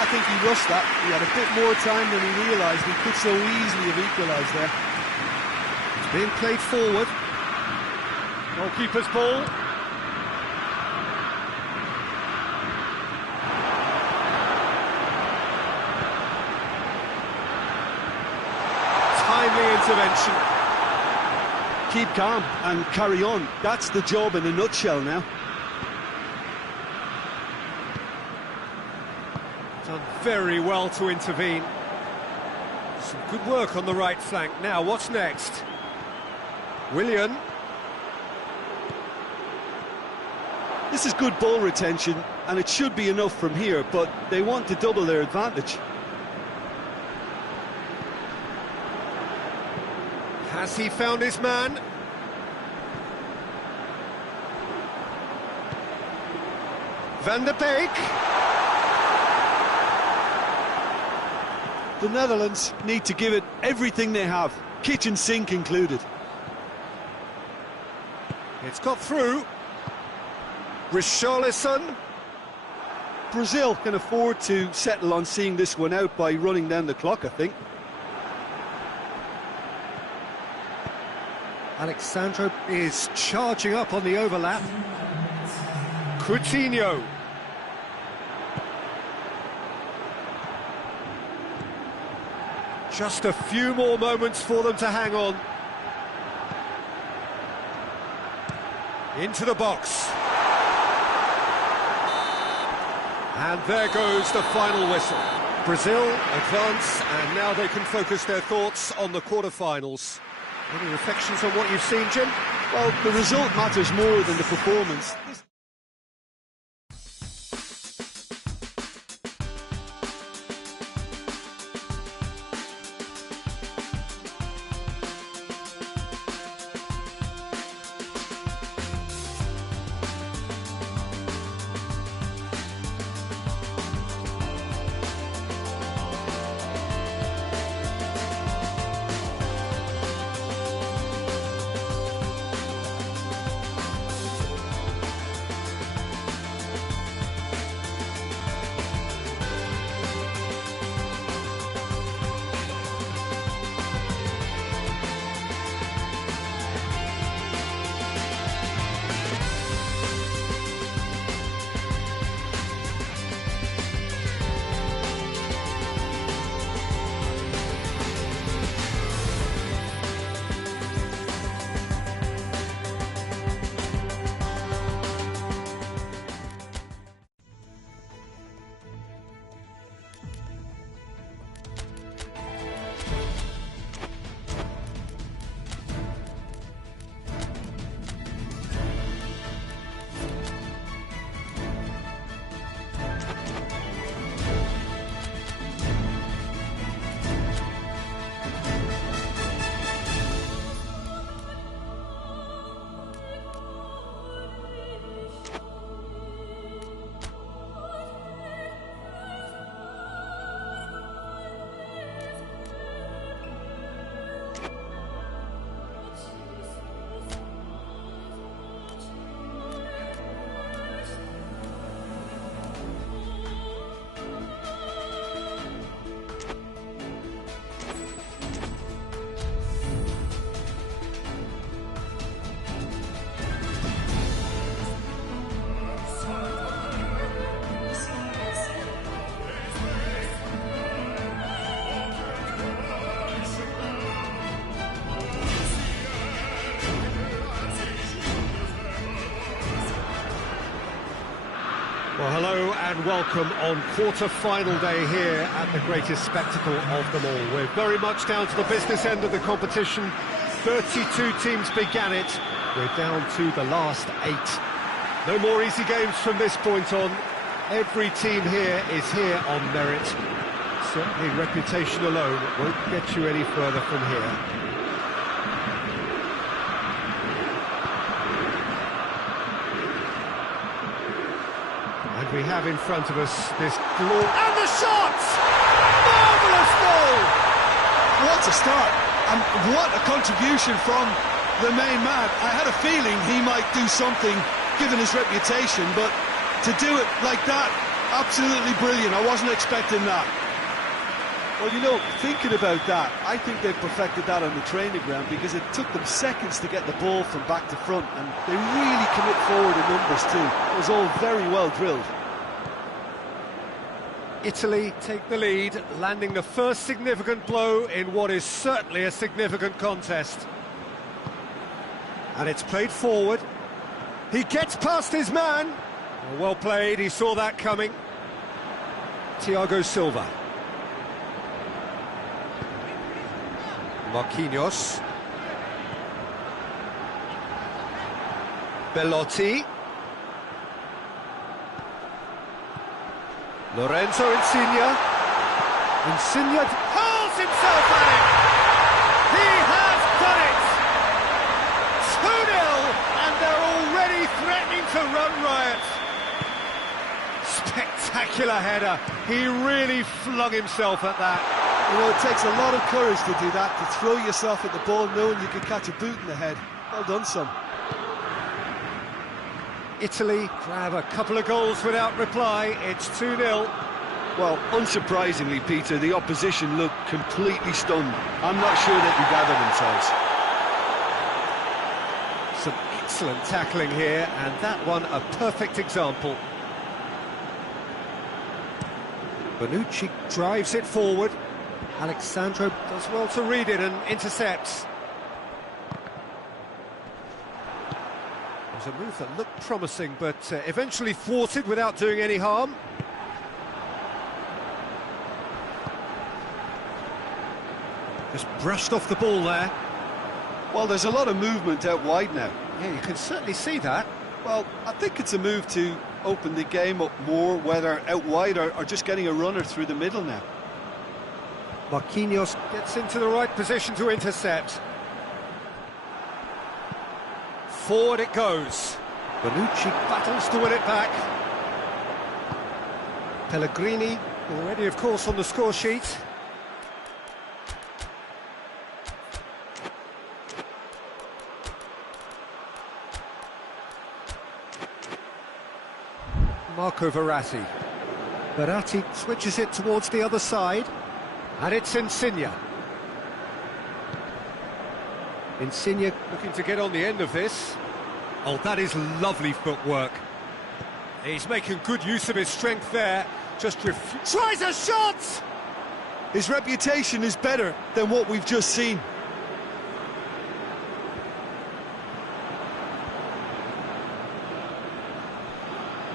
I think he rushed that. He had a bit more time than he realised. He could so easily have equalised there. It's being played forward. Goalkeeper's ball. Timely intervention. Keep calm and carry on. That's the job in a nutshell now. Done very well to intervene. Some good work on the right flank. Now, what's next? Willian. This is good ball retention, and it should be enough from here, but they want to double their advantage. Has he found his man? Van der Beek. The Netherlands need to give it everything they have, kitchen sink included. It's got through. Richarlison. Brazil can afford to settle on seeing this one out by running down the clock, I think. Alexandro is charging up on the overlap. Coutinho. Just a few more moments for them to hang on. Into the box. And there goes the final whistle. Brazil advance, and now they can focus their thoughts on the quarter-finals. Any reflections on what you've seen, Jim? Well, the result matters more than the performance. Well, hello and welcome on quarter-final day here at the greatest spectacle of them all. We're very much down to the business end of the competition. 32 teams began it. We're down to the last 8. No more easy games from this point on. Every team here is here on merit. Certainly reputation alone won't get you any further from here. And we have in front of us this glorious... And the shot! Marvellous goal! What a start, and what a contribution from the main man. I had a feeling he might do something, given his reputation, but to do it like that, absolutely brilliant. I wasn't expecting that. Well, you know, thinking about that, I think they've perfected that on the training ground, because it took them seconds to get the ball from back to front, and they really commit forward in numbers too. It was all very well drilled. Italy take the lead, landing the first significant blow in what is certainly a significant contest. And it's played forward. He gets past his man. Well played, he saw that coming. Thiago Silva. Marquinhos. Belotti. Lorenzo Insigne. Insigne hurls himself at it. He has done it. 2-0, and they're already threatening to run riot. Spectacular header. He really flung himself at that. You know, it takes a lot of courage to do that, to throw yourself at the ball knowing you could catch a boot in the head. Well done, son. Italy grab a couple of goals without reply. It's 2-0. Well, unsurprisingly, Peter, the opposition looked completely stunned. I'm not sure they can gather themselves. Some excellent tackling here, and that one a perfect example. Bonucci drives it forward. Alex Sandro does well to read it and intercepts. It was a move that looked promising, but eventually thwarted without doing any harm. Just brushed off the ball there. Well, there's a lot of movement out wide now. Yeah, you can certainly see that. Well, I think it's a move to open the game up more, whether out wide or just getting a runner through the middle now. Marquinhos gets into the right position to intercept. Forward it goes. Bonucci battles to win it back. Pellegrini already, of course, on the score sheet. Marco Verratti. Verratti switches it towards the other side. And it's Insigne. Insigne looking to get on the end of this. Oh, that is lovely footwork. He's making good use of his strength there. Just tries a shot! His reputation is better than what we've just seen.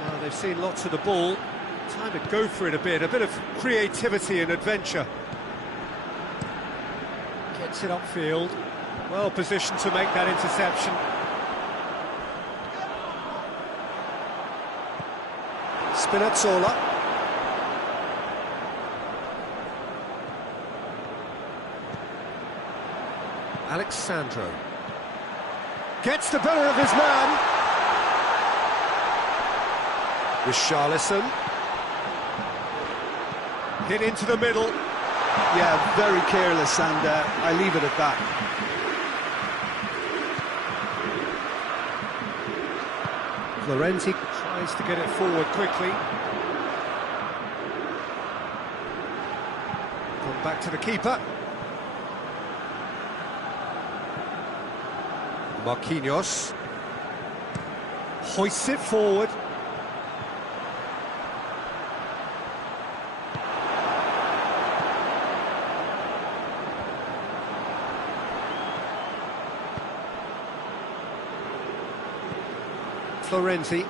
Well, they've seen lots of the ball. Time to go for it a bit of creativity and adventure. Gets it upfield. Well positioned to make that interception. Spinazzola. Alex Sandro. Gets the better of his man. Richarlison. Hit into the middle. Yeah, very careless, and I leave it at that. Florenzi tries to get it forward quickly. Gone back to the keeper. Marquinhos hoists it forward. Florenzi.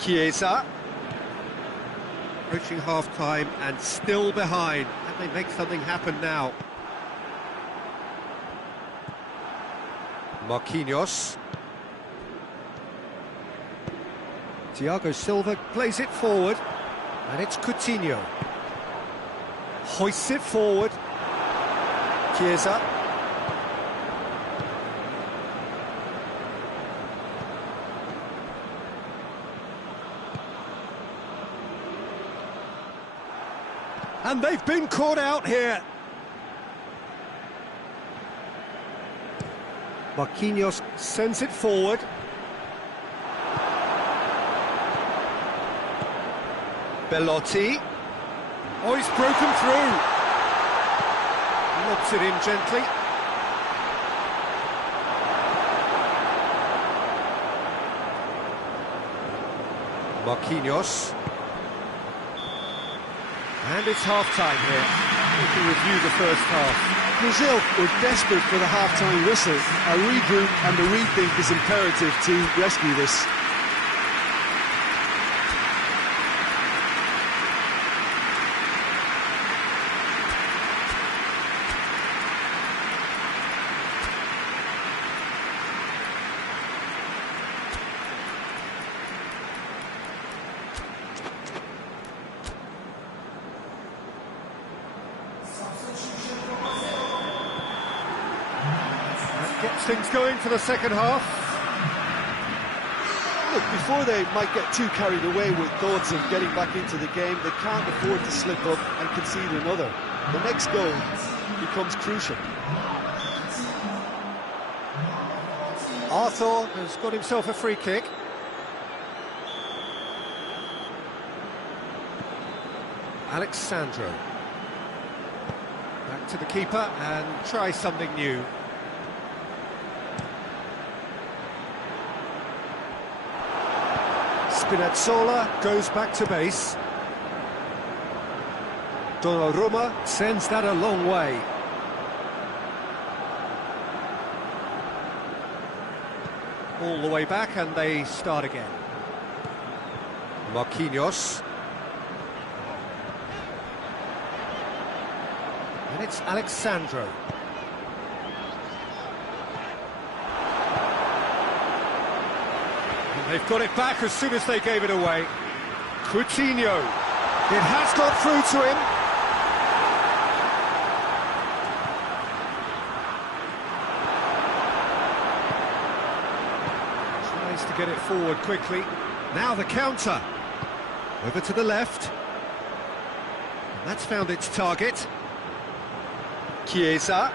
Chiesa. Approaching half-time and still behind. Can they make something happen now? Marquinhos. Thiago Silva plays it forward, and it's Coutinho. Hoists it forward. Chiesa. And they've been caught out here. Marquinhos sends it forward. Belotti. Oh, he's broken through. Lobs it in gently. Marquinhos. And it's half-time here. We can review the first half. Brazil were desperate for the half-time whistle. A regroup and a rethink is imperative to rescue this. Gets things going for the second half. Look, before they might get too carried away with thoughts of getting back into the game, they can't afford to slip up and concede another. The next goal becomes crucial. Arthur has got himself a free kick. Alexandro. Back to the keeper and try something new. Spinazzola goes back to base. Donnarumma sends that a long way. All the way back and they start again. Marquinhos. And it's Alexandro. They've got it back as soon as they gave it away. Coutinho. It has got through to him. Tries to get it forward quickly. Now the counter. Over to the left. And that's found its target. Chiesa.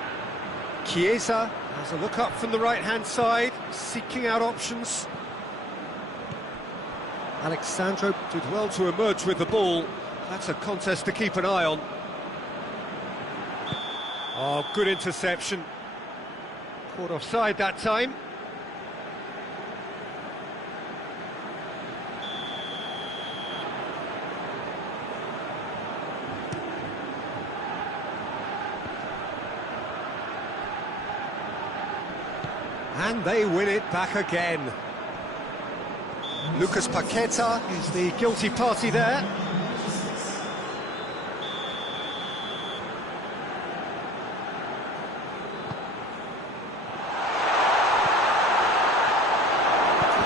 Chiesa has a look up from the right-hand side, seeking out options. Alexandro did well to emerge with the ball. That's a contest to keep an eye on. Oh, good interception. Caught offside that time. And they win it back again. Lucas Paqueta is the guilty party there.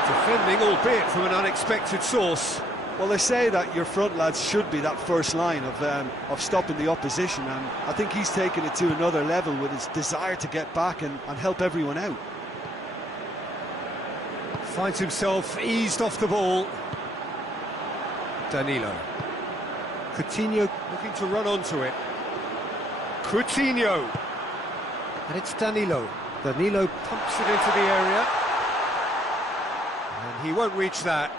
Defending, albeit from an unexpected source. Well, they say that your front lads should be that first line of stopping the opposition, and I think he's taken it to another level with his desire to get back and help everyone out. Finds himself eased off the ball. Danilo. Coutinho looking to run onto it. Coutinho. And it's Danilo. Danilo pumps it into the area. And he won't reach that.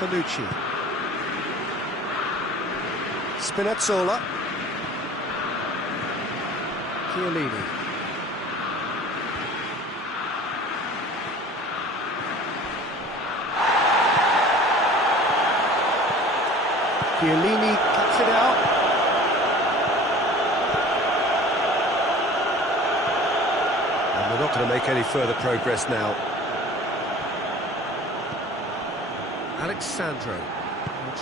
Bonucci. Spinazzola. Chiellini. Chiellini cuts it out. And we're not going to make any further progress now. Alexandro.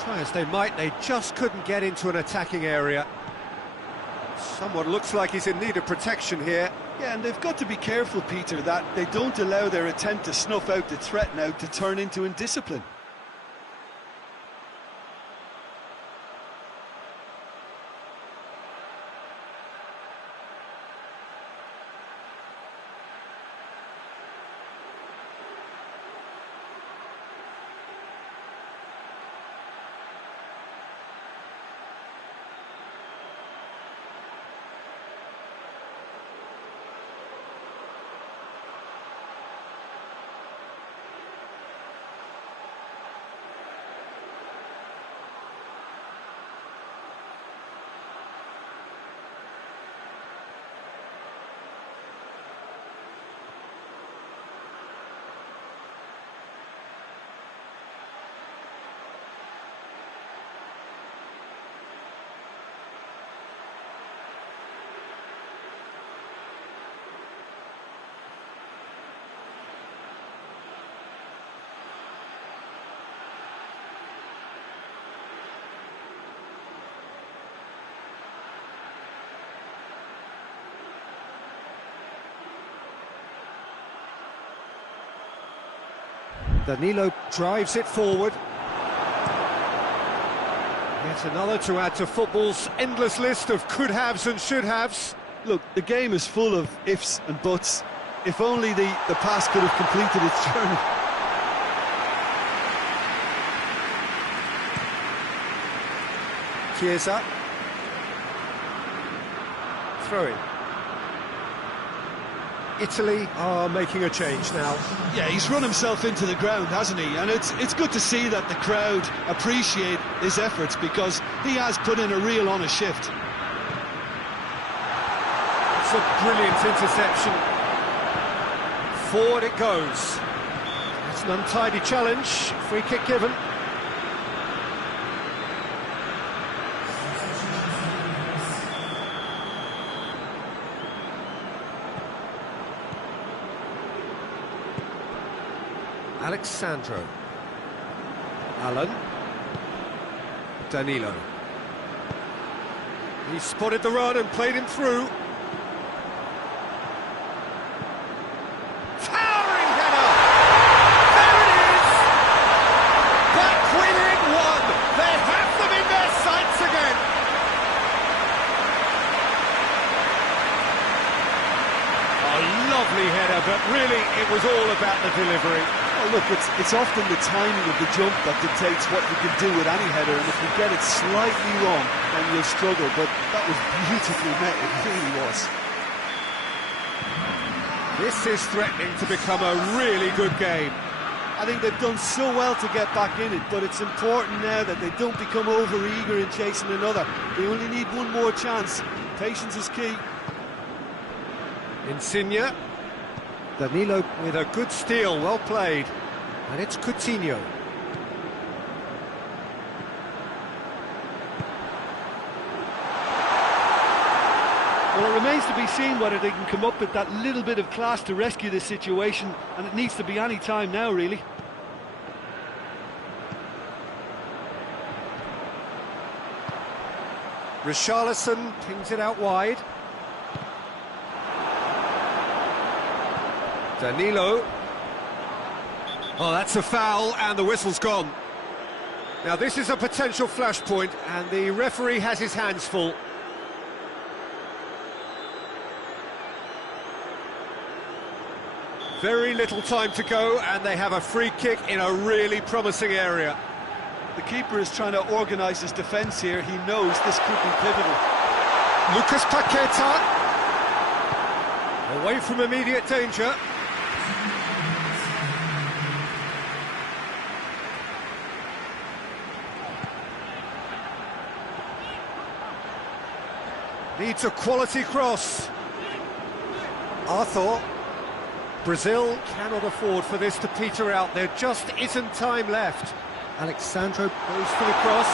Try as they might, they just couldn't get into an attacking area. Someone looks like he's in need of protection here. Yeah, and they've got to be careful, Peter, that they don't allow their attempt to snuff out the threat now to turn into indiscipline. Danilo drives it forward. Yet another to add to football's endless list of could-haves and should-haves. Look, the game is full of ifs and buts. If only the pass could have completed its journey. Chiesa. Throw in. Italy are making a change now. Yeah, he's run himself into the ground, hasn't he? And it's good to see that the crowd appreciate his efforts, because he has put in a real honest shift. It's a brilliant interception. Forward it goes. It's an untidy challenge. Free kick given. Alexandro. Allen. Danilo. He spotted the run and played him through. Towering header! There it is! Back within one! They have them in their sights again! A lovely header, but really it was all about the delivery. Well, look, it's often the timing of the jump that dictates what you can do with any header, and if you get it slightly wrong, then you'll struggle, but that was beautifully met, it really was. This is threatening to become a really good game. I think they've done so well to get back in it, but it's important now that they don't become over-eager in chasing another. They only need one more chance. Patience is key. Insigne. Danilo with a good steal, well played. And it's Coutinho. Well, it remains to be seen whether they can come up with that little bit of class to rescue this situation, and it needs to be any time now, really. Richarlison pings it out wide. Danilo. Oh, that's a foul, and the whistle's gone. Now, this is a potential flashpoint, and the referee has his hands full. Very little time to go, and they have a free kick in a really promising area. The keeper is trying to organise his defence here. He knows this could be pivotal. Lucas Paqueta. Away from immediate danger. Needs a quality cross. Arthur. Brazil cannot afford for this to peter out. There just isn't time left. Alexandro goes for the cross.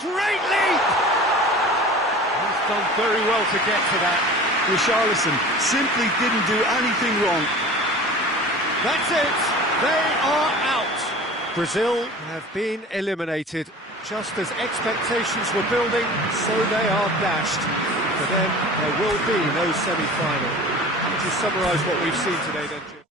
Great leap! He's done very well to get to that. Richarlison simply didn't do anything wrong. That's it. They are out. Brazil have been eliminated. Just as expectations were building, so they are dashed. For them, there will be no semi-final. To summarise what we've seen today then, Jim.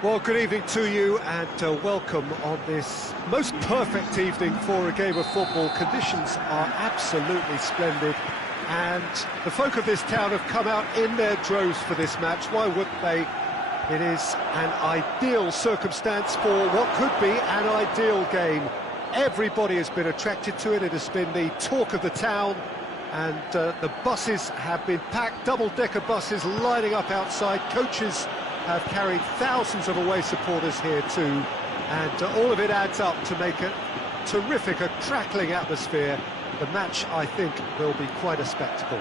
Well, good evening to you and welcome on this most perfect evening for a game of football. Conditions are absolutely splendid and the folk of this town have come out in their droves for this match. Why wouldn't they? It is an ideal circumstance for what could be an ideal game. Everybody has been attracted to it. It has been the talk of the town and the buses have been packed, double-decker buses lining up outside. Coaches have carried thousands of away supporters here too, and all of it adds up to make a terrific, a crackling atmosphere. The match, I think, will be quite a spectacle.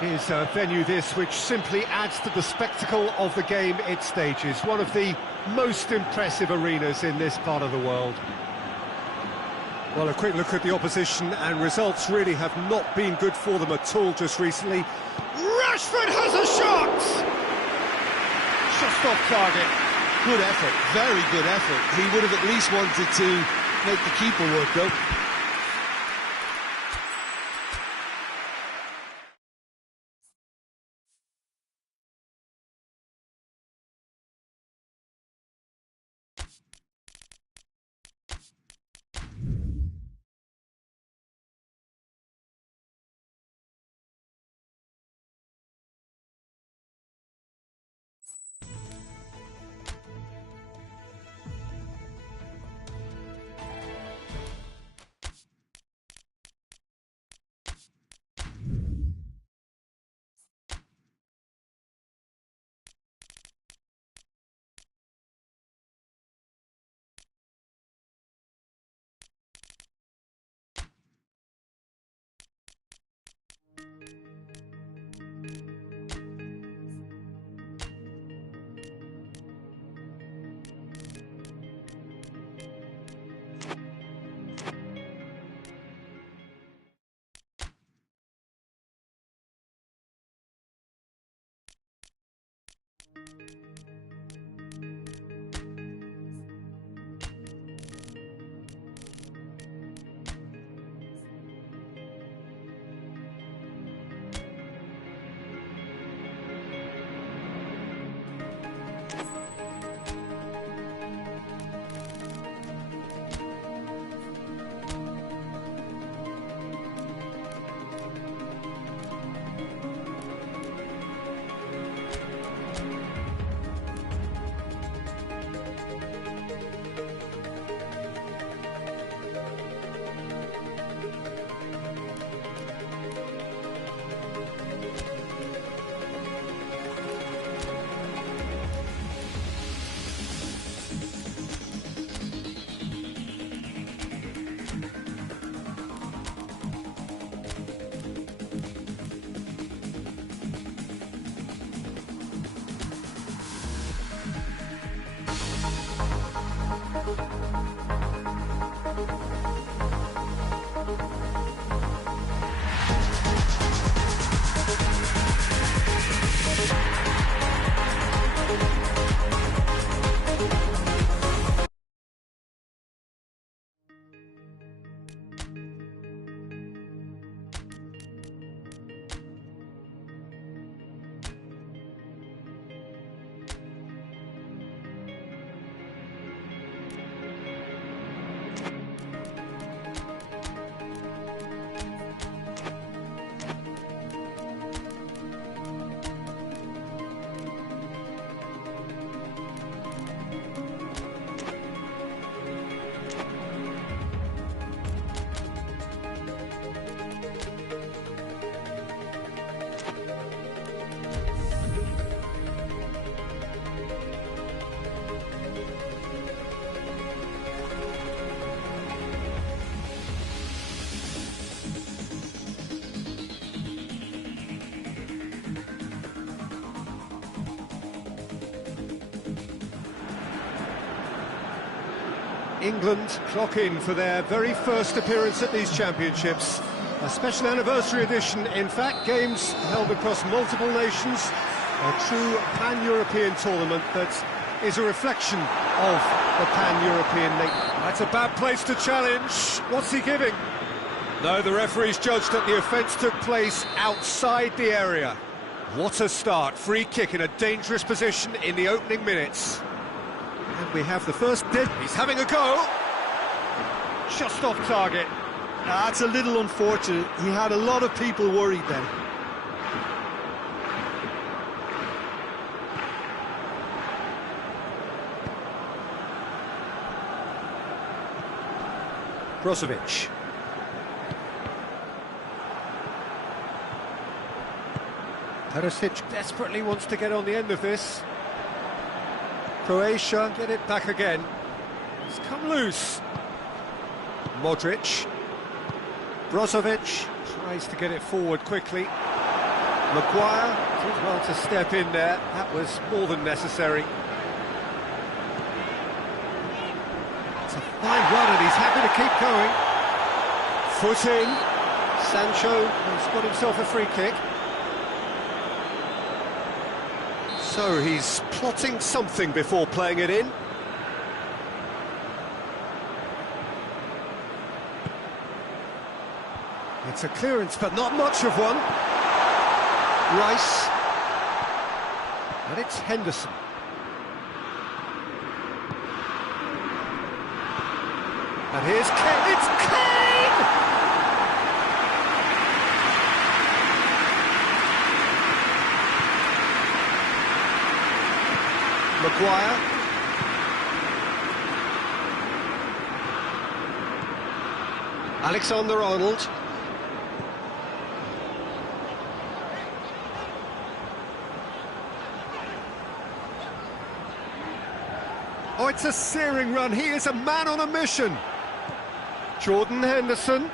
It is a venue this which simply adds to the spectacle of the game it stages. One of the most impressive arenas in this part of the world. Well, a quick look at the opposition, and results really have not been good for them at all just recently. Rashford has a shot! Just off target. Good effort, very good effort. He would have at least wanted to make the keeper work, though. England clock in for their very first appearance at these championships. A special anniversary edition, in fact, games held across multiple nations. A true pan-European tournament that is a reflection of the pan-European league. That's a bad place to challenge. What's he giving? No, the referee's judged that the offence took place outside the area. What a start. Free kick in a dangerous position in the opening minutes. And we have the first dead. He's having a go. Just off target. That's a little unfortunate. He had a lot of people worried then. Brozovic. Perisic desperately wants to get on the end of this. Croatia get it back again. It's come loose. Modric. Brozovic tries to get it forward quickly. Maguire did well to step in there. That was more than necessary. It's a fine run and he's happy to keep going. Foot in. Sancho has got himself a free kick. So he's plotting something before playing it in. It's a clearance, but not much of one. Rice. And it's Henderson. And here's Kane. It's Kane! Maguire. Alexander-Arnold. Oh, it's a searing run. He is a man on a mission. Jordan Henderson.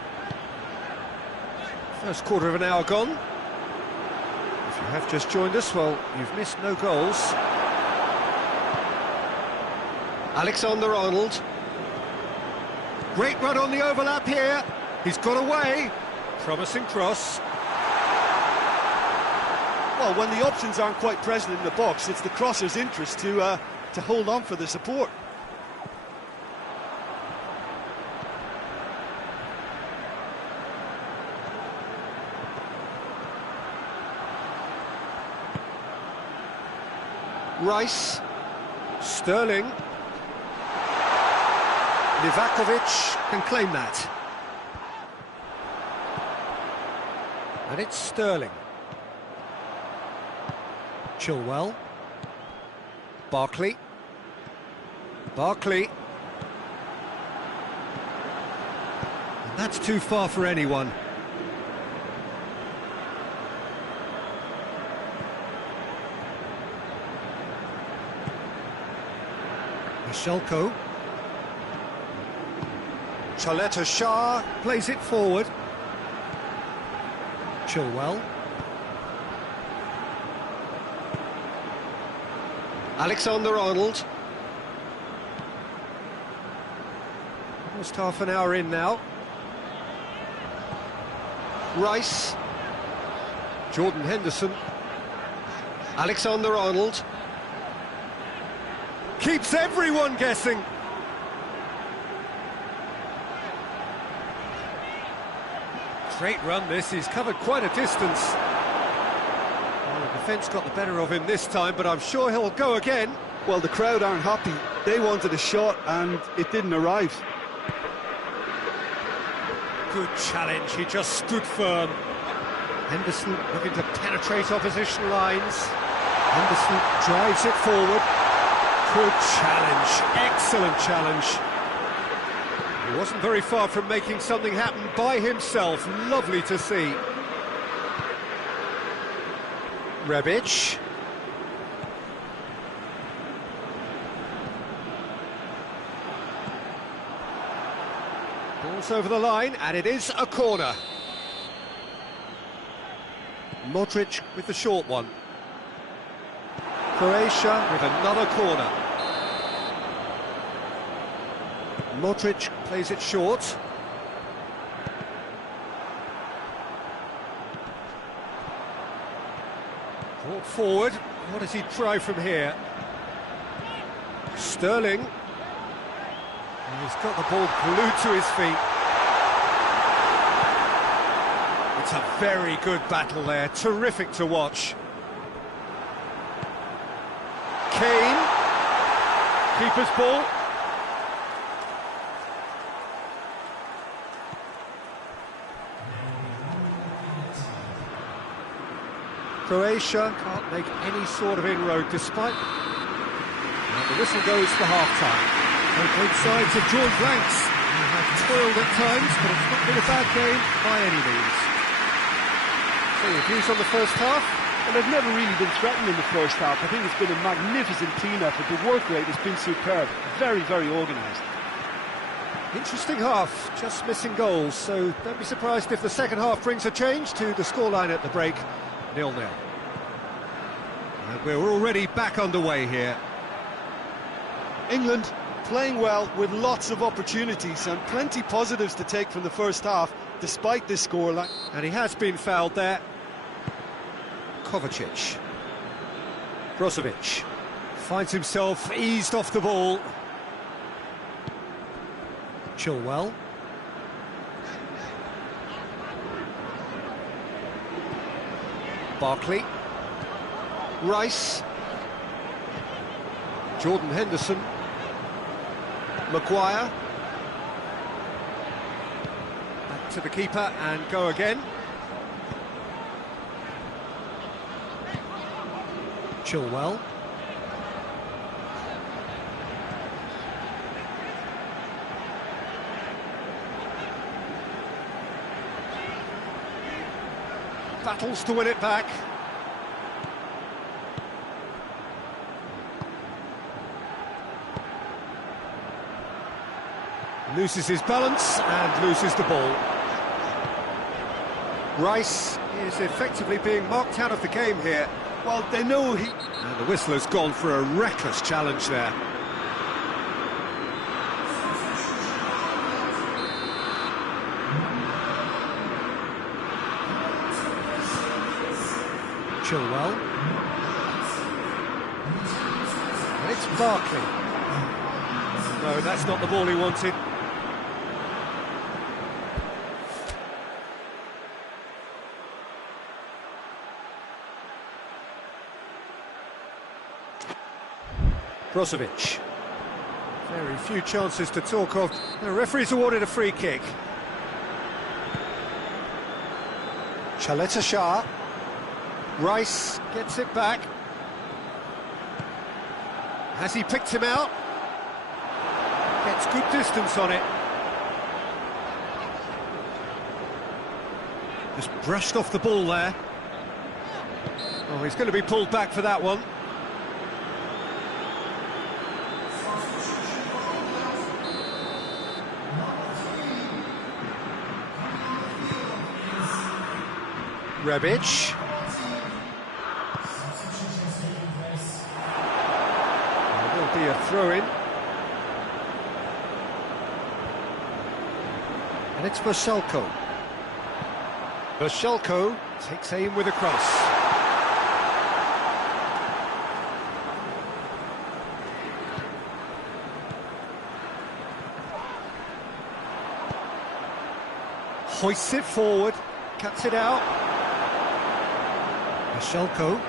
First quarter of an hour gone. If you have just joined us, well, you've missed no goals. Alexander-Arnold. Great run on the overlap here. He's got away. Promising cross. Well, when the options aren't quite present in the box, it's the crosser's interest to hold on for the support. Rice. Sterling. Livakovic can claim that. And it's Sterling. Chilwell. Barkley. And that's too far for anyone. Michelko. Chaleta Shah plays it forward. Chilwell. Alexander-Arnold. Almost half an hour in now. Rice. Jordan Henderson. Alexander-Arnold. Keeps everyone guessing. Great run this, he's covered quite a distance. Well, the defence got the better of him this time, but I'm sure he'll go again. Well, the crowd aren't happy. They wanted a shot and it didn't arrive. Good challenge, he just stood firm. Henderson looking to penetrate opposition lines. Henderson drives it forward. Good challenge, excellent challenge. He wasn't very far from making something happen by himself. Lovely to see. Rebic. Ball's over the line, and it is a corner. Modric with the short one. Croatia with another corner. Modric plays it short. Brought forward. What does he try from here? Sterling. And he's got the ball glued to his feet. It's a very good battle there. Terrific to watch. Kane. Keeper's ball. Croatia can't make any sort of inroad despite... And the whistle goes for half-time. Both sides have drawn blanks. They have toiled at times, but it's not been a bad game by any means. So your views on the first half? Well, they've never really been threatened in the first half. I think it's been a magnificent team effort. The work rate has been superb. Very, very organised. Interesting half, just missing goals, so don't be surprised if the second half brings a change to the scoreline at the break. 0-0. And we're already back underway here. England playing well with lots of opportunities and plenty positives to take from the first half, despite this scoreline. And he has been fouled there. Kovacic. Brozovic finds himself eased off the ball. Chilwell. Barkley. Rice. Jordan Henderson. Maguire. Back to the keeper and go again. Chilwell. Battles to win it back. Loses his balance and loses the ball. Rice is effectively being marked out of the game here. Well, they know he... And the whistle has gone for a reckless challenge there. Chilwell. And it's Barkley. No, that's not the ball he wanted. Brozovic. Very few chances to talk of. The referee's awarded a free kick. Chaleta Shah. Rice gets it back. Has he picked him out? Gets good distance on it. Just brushed off the ball there. Oh, he's going to be pulled back for that one. Rebic. There will be a throw-in. And it's Vrsaljko. Vrsaljko takes aim with a cross. Hoists it forward, cuts it out. Vrsaljko.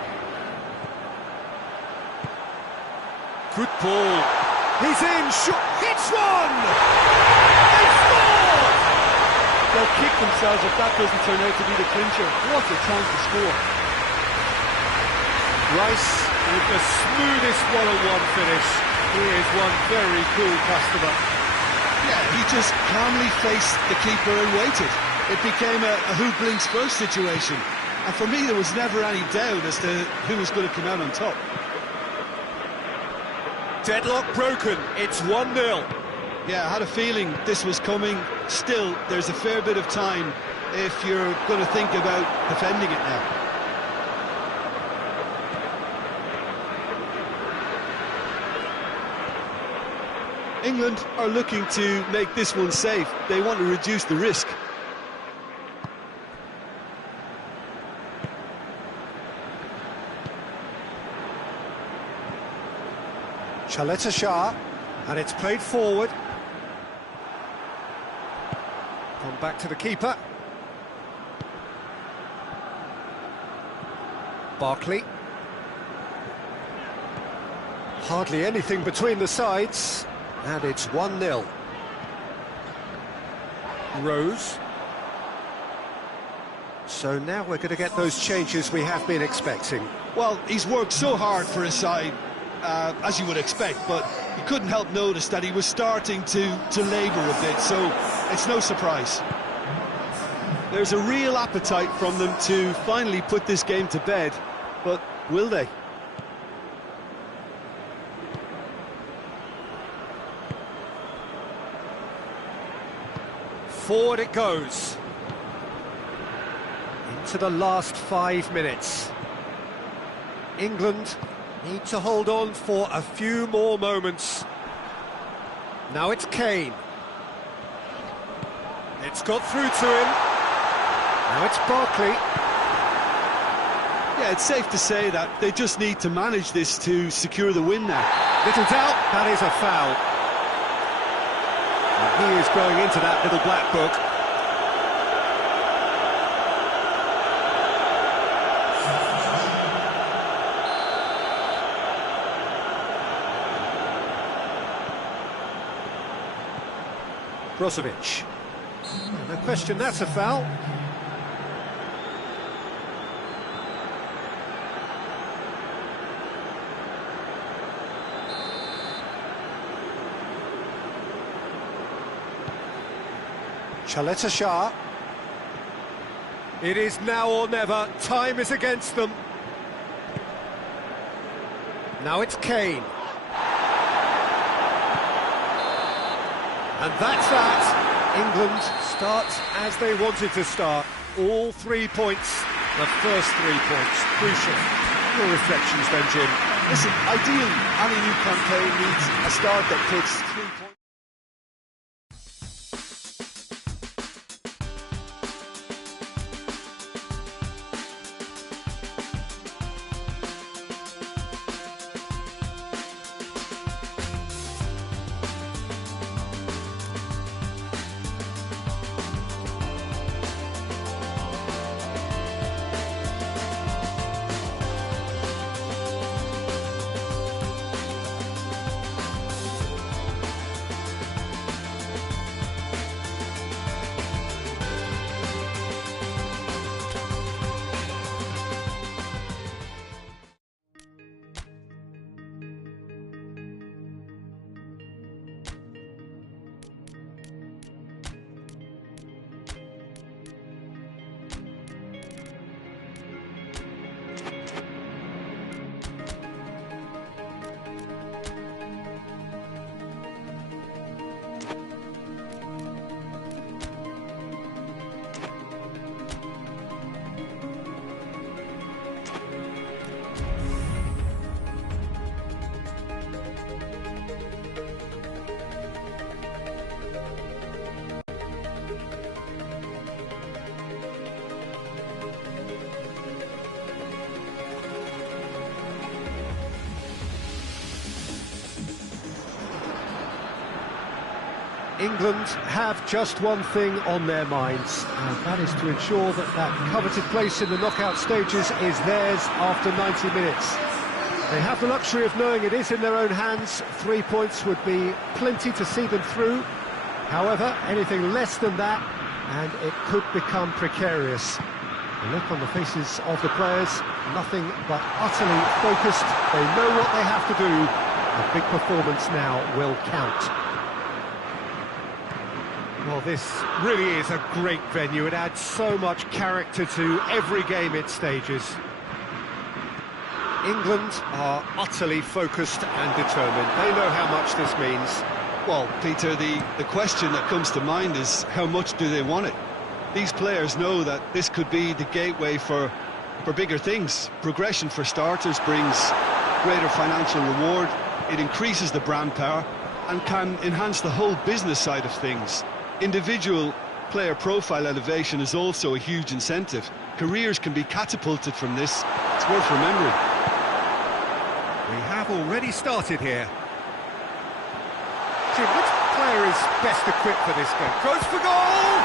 Good ball. He's in, hits one! They scored! They'll kick themselves if that doesn't turn out to be the clincher. What a chance to score. Rice with the smoothest one-on-one finish. He is one very cool customer. Yeah, he just calmly faced the keeper and waited. It became a who blinks first situation. And for me, there was never any doubt as to who was going to come out on top. Deadlock broken, it's 1-0. Yeah, I had a feeling this was coming. Still, there's a fair bit of time if you're going to think about defending it now. England are looking to make this one safe. They want to reduce the risk. Chaleta Shah, and it's played forward. Come back to the keeper. Barkley. Hardly anything between the sides, and it's 1-0. Rose. So now we're going to get those changes we have been expecting. Well, he's worked so hard for his side, as you would expect, but you couldn't help notice that he was starting to labour a bit, so it's no surprise. There's a real appetite from them to finally put this game to bed, but will they? Forward it goes. Into the last 5 minutes. England need to hold on for a few more moments. Now it's Kane. It's got through to him. Now it's Barkley. Yeah, it's safe to say that they just need to manage this to secure the win now. Little doubt, that is a foul. And he is going into that little black book. Brozovic. No question, that's a foul. Chaleta Shah. It is now or never. Time is against them. Now it's Kane. And that's that. England starts as they wanted to start. All 3 points, the first 3 points, crucial. Your reflections then, Jim? Listen, ideally, any new campaign needs a start that puts 3 points. England have just one thing on their minds, and that is to ensure that that coveted place in the knockout stages is theirs after 90 minutes. They have the luxury of knowing it is in their own hands. 3 points would be plenty to see them through. However, anything less than that, and it could become precarious. The look on the faces of the players, nothing but utterly focused. They know what they have to do. A big performance now will count. Well, this really is a great venue. It adds so much character to every game it stages. England are utterly focused and determined. They know how much this means. Well, Peter, the question that comes to mind is how much do they want it? These players know that this could be the gateway for bigger things. Progression, for starters, brings greater financial reward. It increases the brand power. and can enhance the whole business side of things. Individual player profile elevation is also a huge incentive. Careers can be catapulted from this. It's worth remembering. We have already started here. Jim, which player is best equipped for this game? Goes for goal!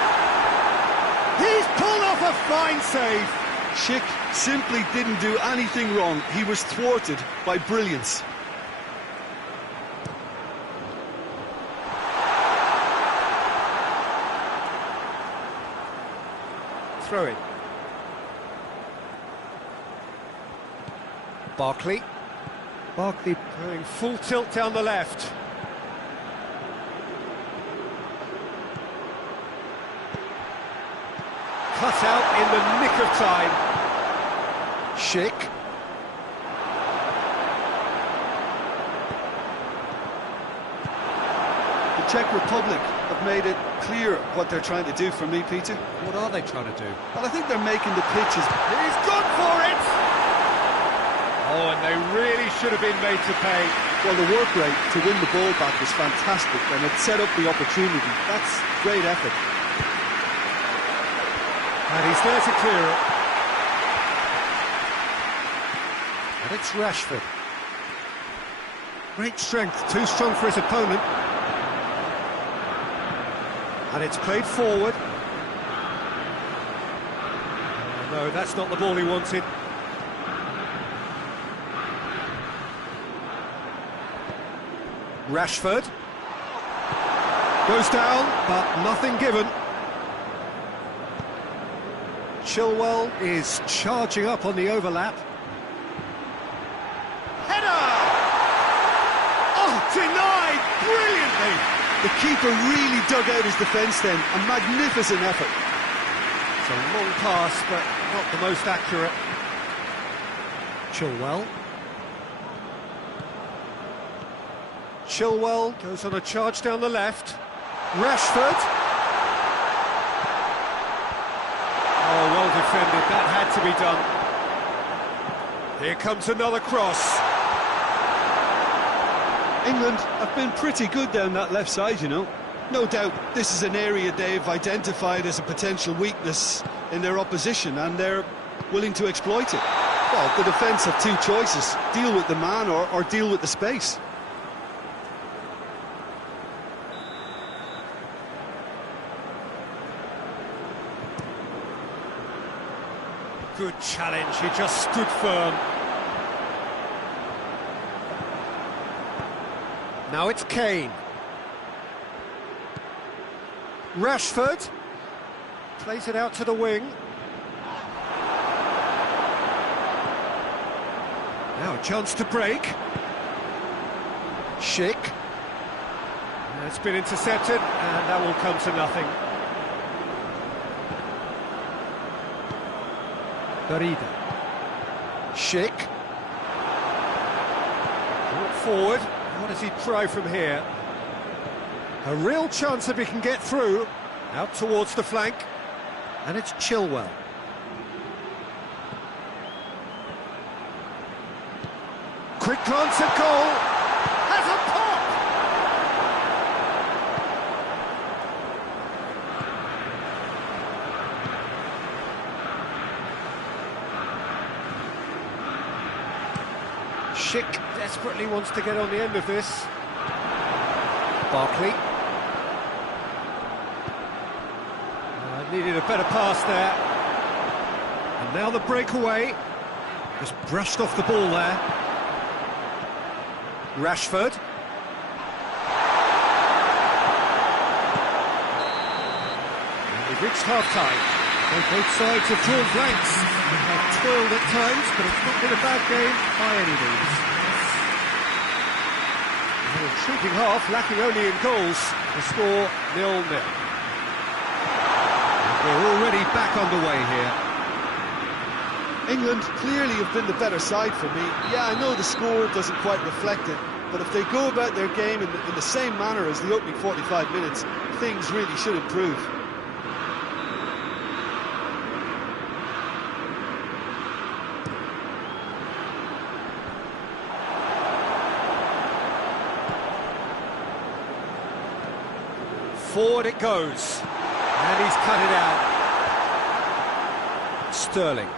He's pulled off a fine save! Schick simply didn't do anything wrong. He was thwarted by brilliance. Throw it. Barkley going full tilt down the left. Cut out in the nick of time. Schick. The Czech Republic have made it clear what they're trying to do for me, Peter. What are they trying to do? Well, I think they're making the pitches. He's gone for it! Oh, and they really should have been made to pay. Well, the work rate to win the ball back was fantastic, and it set up the opportunity. That's great effort. And he's there to clear it. And it's Rashford. Great strength, too strong for his opponent. And it's played forward. Oh, no, that's not the ball he wanted. Rashford. Goes down, but nothing given. Chilwell is charging up on the overlap. Header! Oh, denied brilliantly! The keeper really dug out his defence then. A magnificent effort. It's a long pass, but not the most accurate. Chilwell. Chilwell goes on a charge down the left. Rashford. Oh, well defended. That had to be done. Here comes another cross. England have been pretty good down that left side, you know. No doubt this is an area they've identified as a potential weakness in their opposition, and they're willing to exploit it. Well, the defence have two choices: deal with the man or deal with the space. Good challenge, he just stood firm. Now it's Kane. Rashford plays it out to the wing. Now a chance to break. Schick. It's been intercepted, and that will come to nothing. Garida. Schick. Brought forward. What does he try from here? A real chance if he can get through. Out towards the flank. And it's Chilwell. Quick glance at goal. Has a pop! Schick desperately wants to get on the end of this. Barkley. Needed a better pass there. And now the breakaway. Just brushed off the ball there. Rashford. And we've reached half-time. Both sides have drawn blanks. They have toiled at times, but it's not been a bad game by any means. An intriguing half, lacking only in goals. The score 0-0. We're already back underway here. England clearly have been the better side for me. Yeah, I know the score doesn't quite reflect it, but if they go about their game in the same manner as the opening 45 minutes, things really should improve. Forward it goes. And he's cut it out. Sterling.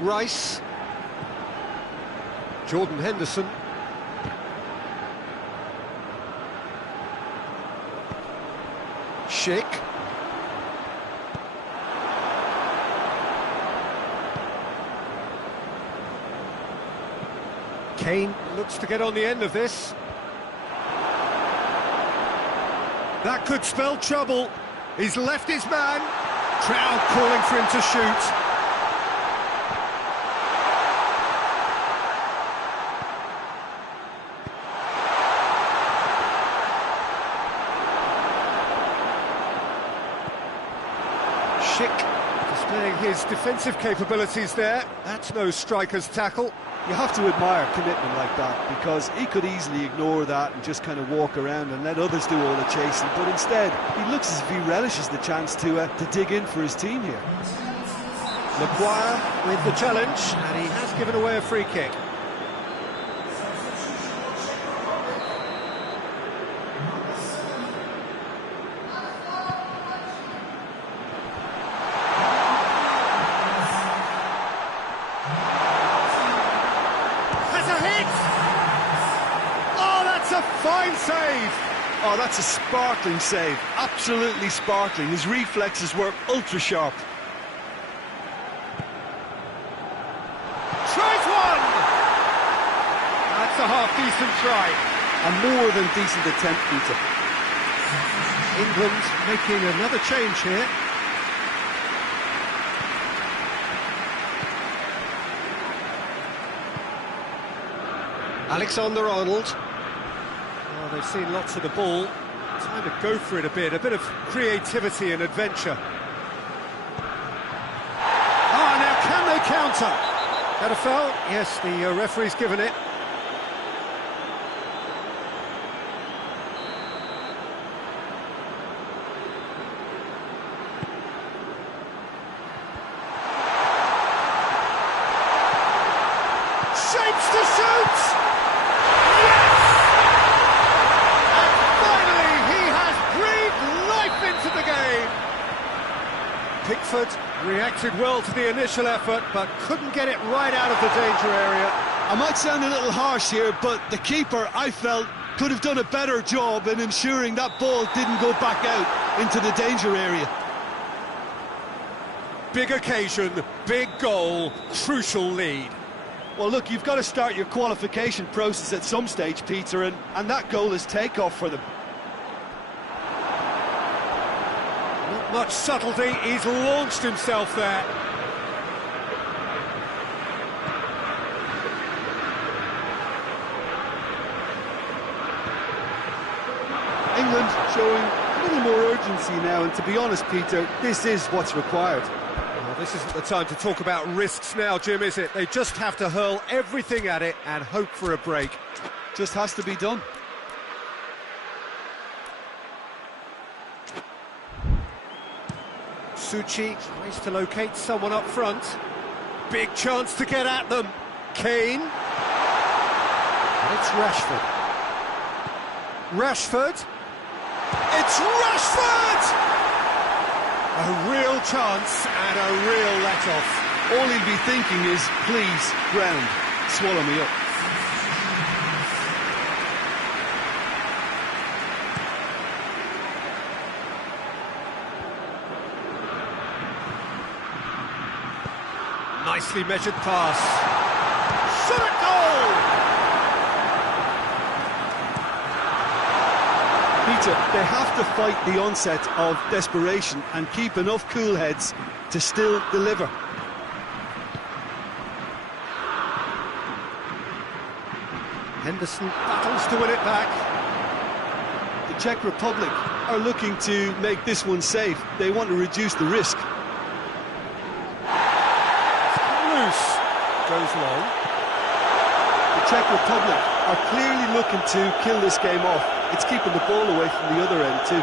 Rice. Jordan Henderson. Schick. Kane looks to get on the end of this. That could spell trouble. He's left his man. Crowd calling for him to shoot. Schick displaying his defensive capabilities there. That's no striker's tackle. You have to admire commitment like that, because he could easily ignore that and just kind of walk around and let others do all the chasing, but instead he looks as if he relishes the chance to dig in for his team here. Maguire with the challenge, and he has given away a free kick. Fine save! Oh, that's a sparkling save. Absolutely sparkling. His reflexes were ultra sharp. Tries one! That's a half-decent try. A more than decent attempt, Peter. England making another change here. Alexander-Arnold. Oh, they've seen lots of the ball. Time to go for it a bit of creativity and adventure. Ah, now can they counter? That a foul? Yes, the referee's given it. Shapes to shoot! Pickford reacted well to the initial effort, but couldn't get it right out of the danger area. I might sound a little harsh here, but the keeper, I felt, could have done a better job in ensuring that ball didn't go back out into the danger area. Big occasion, big goal, crucial lead. Well, look, you've got to start your qualification process at some stage, Peter, and that goal is takeoff for them. Not much subtlety, he's launched himself there. England showing a little more urgency now, and to be honest, Peter, this is what's required. Well, this isn't the time to talk about risks now, Jim, is it? They just have to hurl everything at it and hope for a break. Just has to be done. Suchi tries to locate someone up front. Big chance to get at them. Kane. And it's Rashford. Rashford. It's Rashford! A real chance and a real let-off. All he'll be thinking is, please, ground, swallow me up. Nicely measured pass. Shot at goal! Peter, they have to fight the onset of desperation and keep enough cool heads to still deliver. Henderson battles to win it back. The Czech Republic are looking to make this one safe. They want to reduce the risk. Loose. Goes long. The Czech Republic are clearly looking to kill this game off. It's keeping the ball away from the other end too.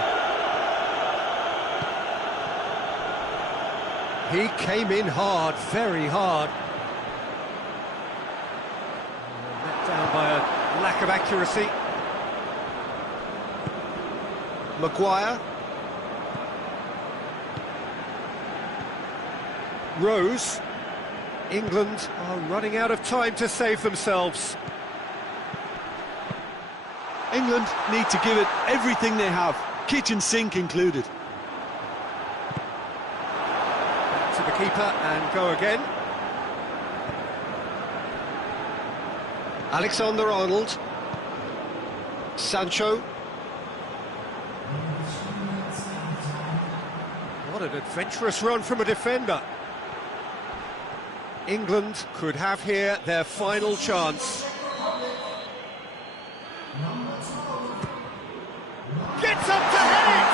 He came in hard, very hard. lack of accuracy. Maguire. Rose. England are running out of time to save themselves. England need to give it everything they have, kitchen sink included. Back to the keeper and go again. Alexander-Arnold. Sancho. What an adventurous run from a defender. England could have here their final chance. Gets up to hit it!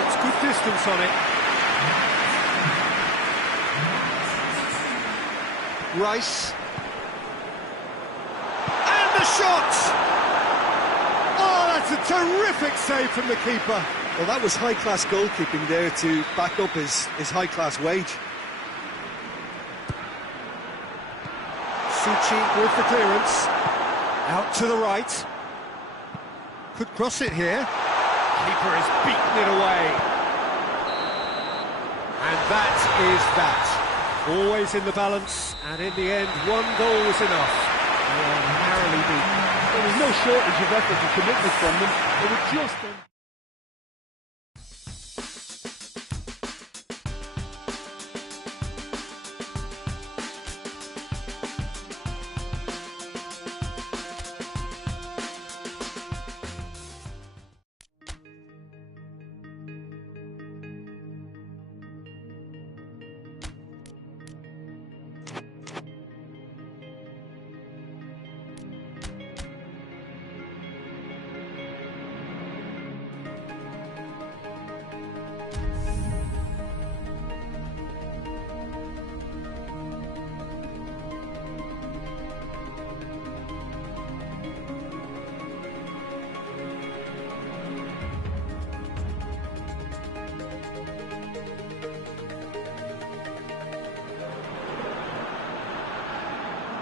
It's good distance on it. Rice. And the shot! Oh, that's a terrific save from the keeper. Well, that was high-class goalkeeping there to back up his high-class wage. Suchi with the clearance. Out to the right. Could cross it here. Keeper has beaten it away. And that is that. Always in the balance, and in the end, one goal was enough. They are narrowly beaten. There was no shortage of effort and commitment from them. They were just...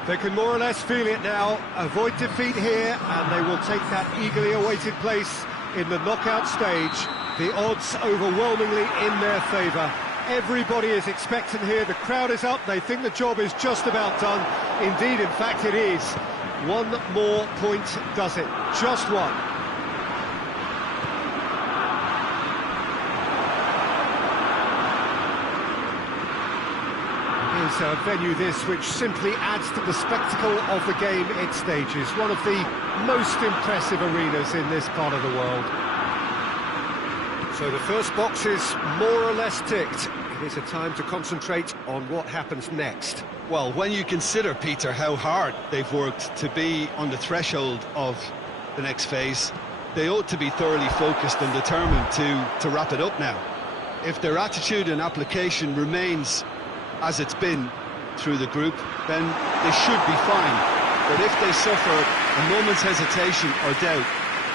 They can more or less feel it now, avoid defeat here, and they will take that eagerly awaited place in the knockout stage. The odds overwhelmingly in their favour. Everybody is expectant here, the crowd is up, they think the job is just about done. Indeed, in fact it is. One more point does it, just one. Is a venue this which simply adds to the spectacle of the game it stages. One of the most impressive arenas in this part of the world. So the first box is more or less ticked. It is a time to concentrate on what happens next. Well, when you consider, Peter, how hard they've worked to be on the threshold of the next phase, they ought to be thoroughly focused and determined to wrap it up now. If their attitude and application remains as it's been through the group, then they should be fine. But if they suffer a moment's hesitation or doubt,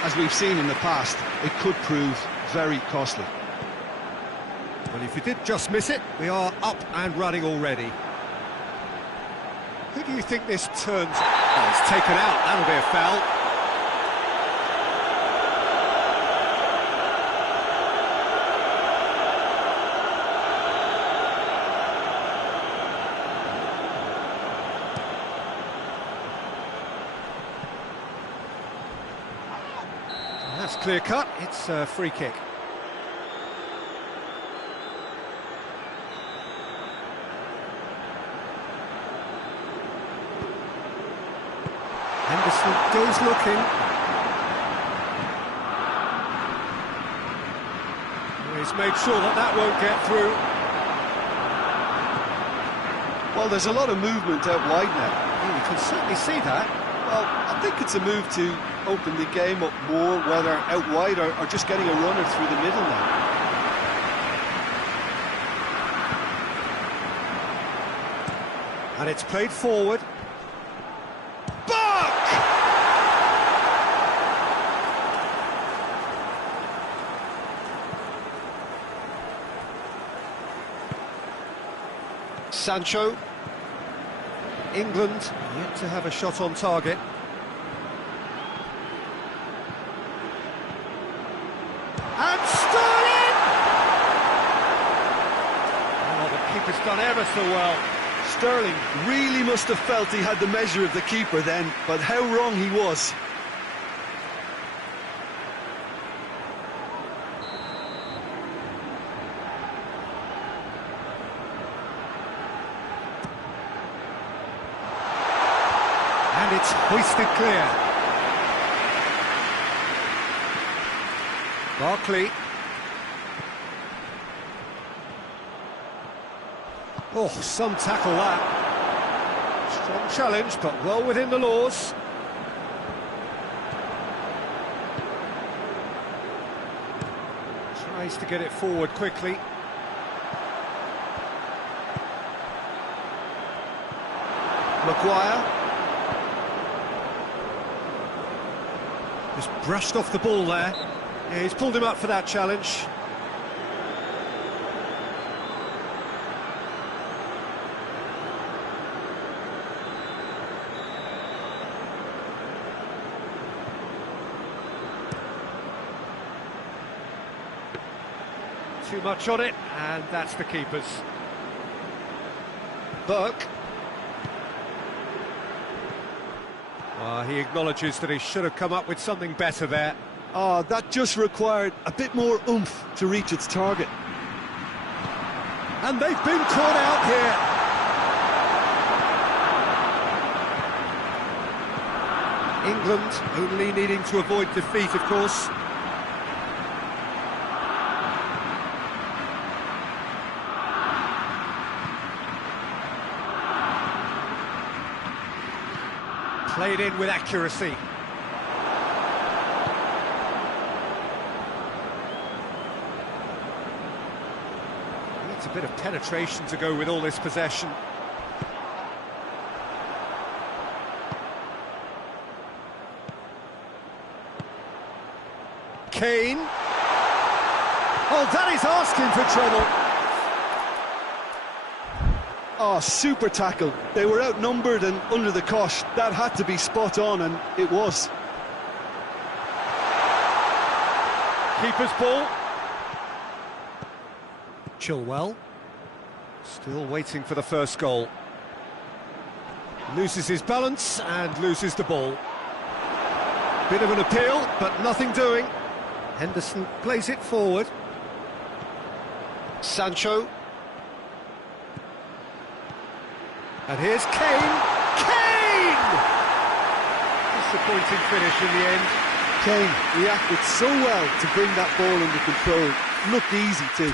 as we've seen in the past, it could prove very costly. Well, if you did just miss it, we are up and running already. Who do you think this turns? Oh, it's taken out, that'll be a foul. That's clear cut, it's a free kick. Henderson goes looking. He's made sure that won't get through. Well, there's a lot of movement out wide now. You can certainly see that. Well, I think it's a move to open the game up more, whether out wide or just getting a runner through the middle now. And it's played forward. Buck! Sancho. England yet to have a shot on target. Keeper's done ever so well. Sterling really must have felt he had the measure of the keeper then, but how wrong he was. And it's hoisted clear. Barkley. Oh, some tackle that. Strong challenge, but well within the laws. Tries to get it forward quickly. Maguire. Just brushed off the ball there. Yeah, he's pulled him up for that challenge. Too much on it, and that's the keeper's. Burke. He acknowledges that he should have come up with something better there. That just required a bit more oomph to reach its target. And they've been caught out here. England only needing to avoid defeat, of course. Played in with accuracy. Needs a bit of penetration to go with all this possession. Kane. Oh, that is asking for trouble. Oh, super tackle. They were outnumbered and under the cosh. That had to be spot on, and it was. Keeper's ball. Chilwell. Still waiting for the first goal. Loses his balance and loses the ball. Bit of an appeal, but nothing doing. Henderson plays it forward. Sancho. And here's Kane. Kane! Disappointing finish in the end. Kane reacted so well to bring that ball under control. Looked easy too.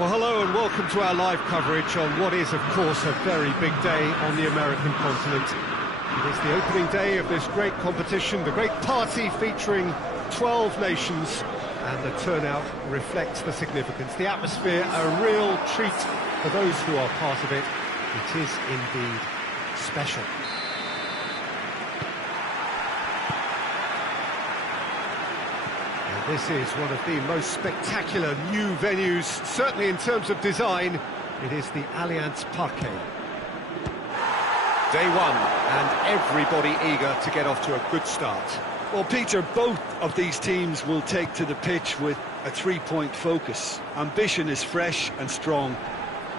Well, hello and welcome to our live coverage on what is, of course, a very big day on the American continent. It is the opening day of this great competition, the great party featuring 12 nations, and the turnout reflects the significance. The atmosphere, a real treat for those who are part of it. It is indeed special. This is one of the most spectacular new venues, certainly in terms of design. It is the Allianz Parque. Day one, and everybody eager to get off to a good start. Well, Peter, both of these teams will take to the pitch with a three-point focus. Ambition is fresh and strong,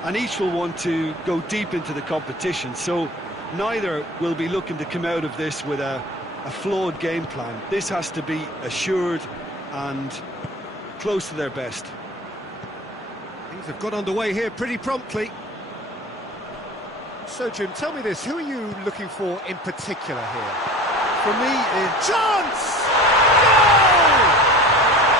and each will want to go deep into the competition, so neither will be looking to come out of this with a flawed game plan. This has to be assured and close to their best. Things have got underway here pretty promptly. So, Jim, tell me this, who are you looking for in particular here? For me, Chance! Goal!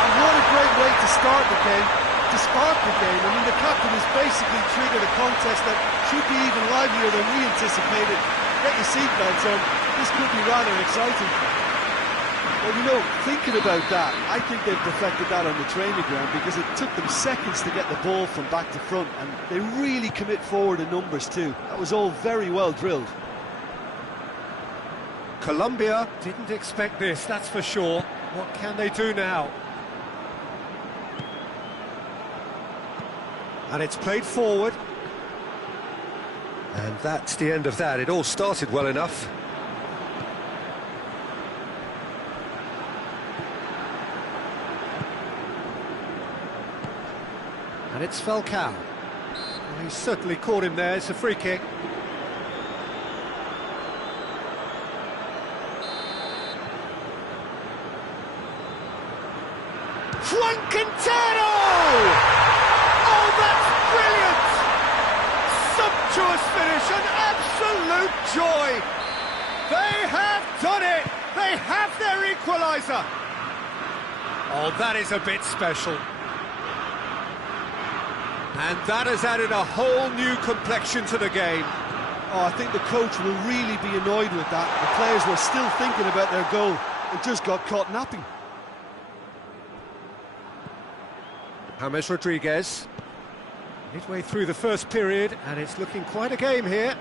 And what a great way to start the game, to spark the game. I mean, the captain has basically triggered a contest that should be even livelier than we anticipated. Get your seatbelts on, this could be rather exciting. Well, you know, thinking about that, I think they've perfected that on the training ground because it took them seconds to get the ball from back to front, and they really commit forward in numbers too. That was all very well drilled. Colombia didn't expect this, that's for sure. What can they do now? And it's played forward. And that's the end of that. It all started well enough. And it's Falcao. Well, he's certainly caught him there. It's a free kick. Juan Quintero! Oh, that's brilliant! Sumptuous finish, an absolute joy! They have done it! They have their equaliser! Oh, that is a bit special. And that has added a whole new complexion to the game. Oh, I think the coach will really be annoyed with that. The players were still thinking about their goal and just got caught napping. James Rodriguez. Midway through the first period, and it's looking quite a game here.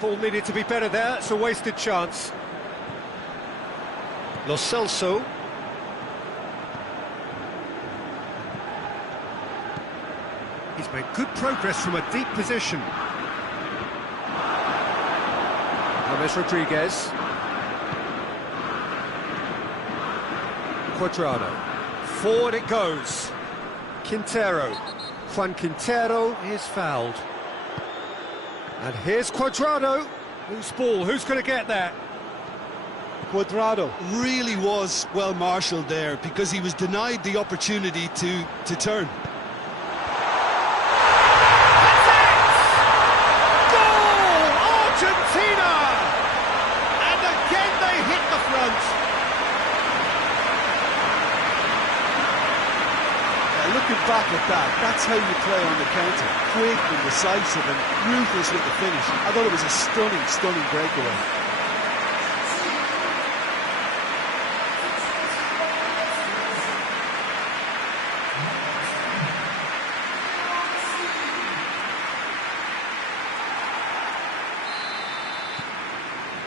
Ball needed to be better there, it's a wasted chance. Lo Celso. He's made good progress from a deep position. James Rodriguez. Cuadrado. Forward it goes. Quintero. Juan Quintero is fouled. And here's Cuadrado. Whose ball? Who's going to get that? Cuadrado really was well marshalled there because he was denied the opportunity to turn. Looking back at that, that's how you play on the counter. Quick and decisive and ruthless with the finish. I thought it was a stunning, stunning breakaway.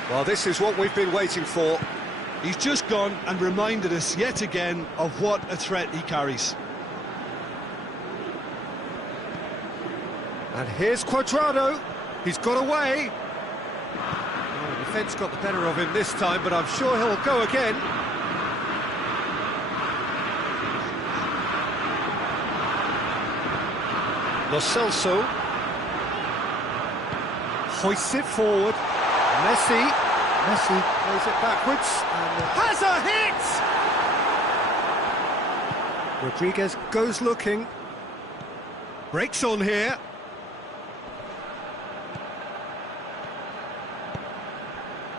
Well, this is what we've been waiting for. He's just gone and reminded us yet again of what a threat he carries. And here's Cuadrado. He's got away. Oh, the defence got the better of him this time, but I'm sure he'll go again. Lo Celso. Hoists it forward. Messi plays it backwards. And has a hit! Rodriguez goes looking. Breaks on here.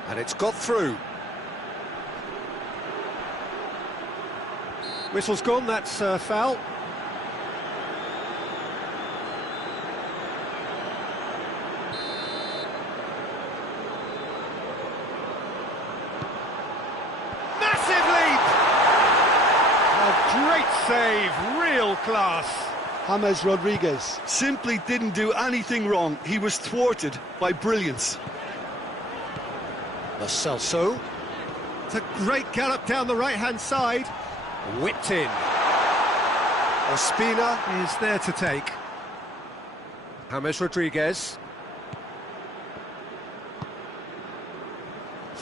And it's got through. Whistle's gone, that's foul. great save, real class. James Rodriguez simply didn't do anything wrong. He was thwarted by brilliance. Lo Celso. It's a great gallop down the right-hand side. Whipped in. Ospina is there to take. James Rodriguez.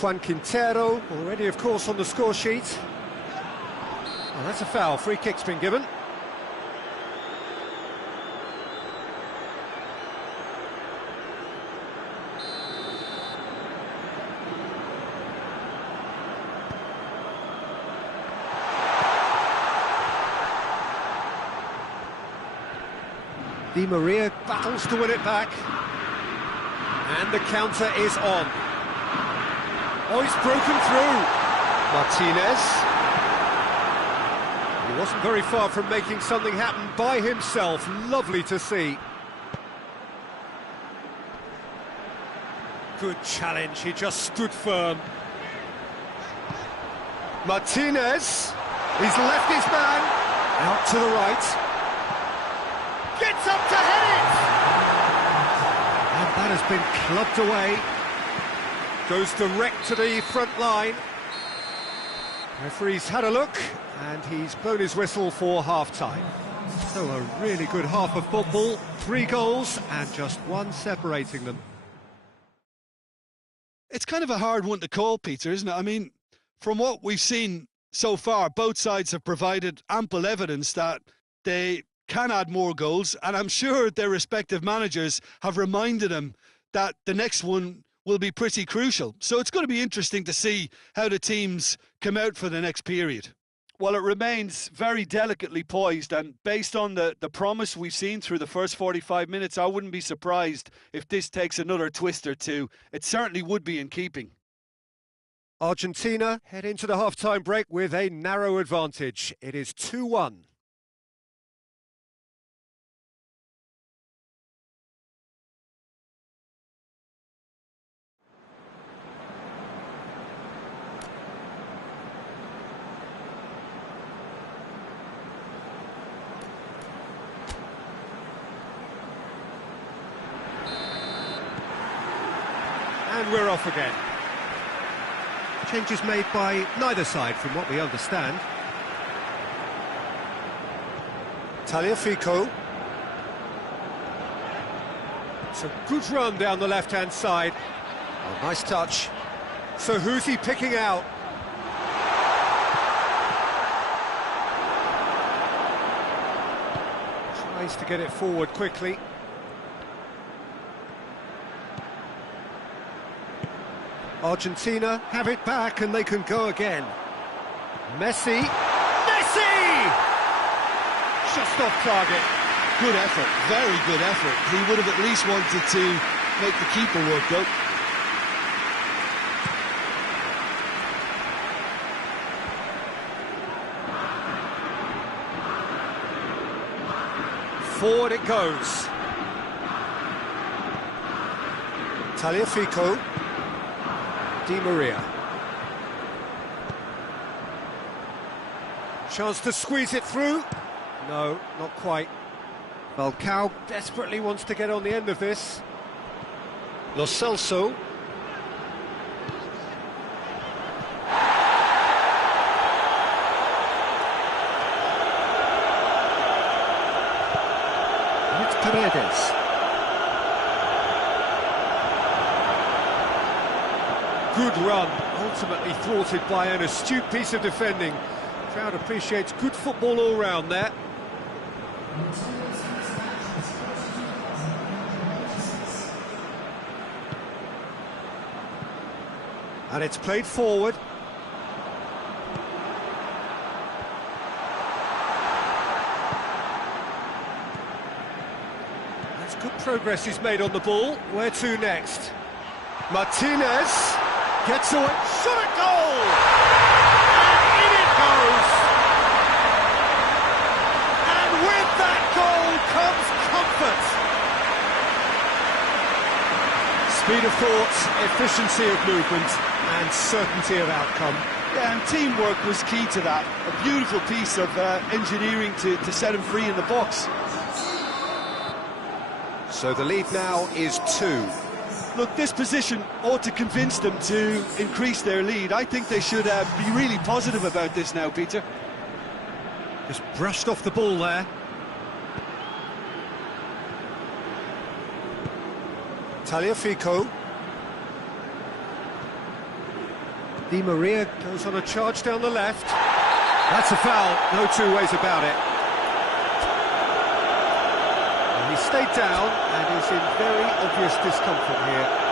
Juan Quintero, already of course on the score sheet. Oh, that's a foul, free kick's been given. Di Maria battles to win it back. And the counter is on. Oh, he's broken through. Martinez. He wasn't very far from making something happen by himself. Lovely to see. Good challenge, he just stood firm. Martinez. He's left his man. Out to the right. Gets up to head it! And that has been clubbed away. Goes direct to the front line. Referee's had a look, and he's blown his whistle for half-time. So a really good half of football, 3 goals, and just 1 separating them. It's kind of a hard one to call, Peter, isn't it? I mean, from what we've seen so far, both sides have provided ample evidence that they can add more goals, and I'm sure their respective managers have reminded them that the next one will be pretty crucial. So it's going to be interesting to see how the teams come out for the next period. Well, it remains very delicately poised, and based on the promise we've seen through the first 45 minutes, I wouldn't be surprised if this takes another twist or two. It certainly would be in keeping. Argentina head into the half-time break with a narrow advantage. It is 2-1. And we're off again. Changes made by neither side, from what we understand. Tagliafico. It's a good run down the left-hand side. Oh, nice touch. So who's he picking out? Tries to get it forward quickly. Argentina have it back and they can go again. Messi! Messi! Just off target. Good effort, very good effort. He would have at least wanted to make the keeper work though. Forward it goes. Tagliafico. Di Maria. Chance to squeeze it through. No, not quite. Falcao desperately wants to get on the end of this. Lo Celso. And it's Paredes. Good run, ultimately thwarted by an astute piece of defending. Crowd appreciates good football all round there. And it's played forward. That's good progress he's made on the ball. Where to next? Martinez gets away, shot at goal! And in it goes! And with that goal comes comfort! Speed of thought, efficiency of movement, and certainty of outcome. Yeah, and teamwork was key to that. A beautiful piece of engineering to set him free in the box. So the lead now is 2. Look, this position ought to convince them to increase their lead. I think they should be really positive about this now, Peter. Just brushed off the ball there. Tagliafico. Di Maria goes on a charge down the left. That's a foul, no two ways about it. And he stayed down and is in very obvious discomfort here.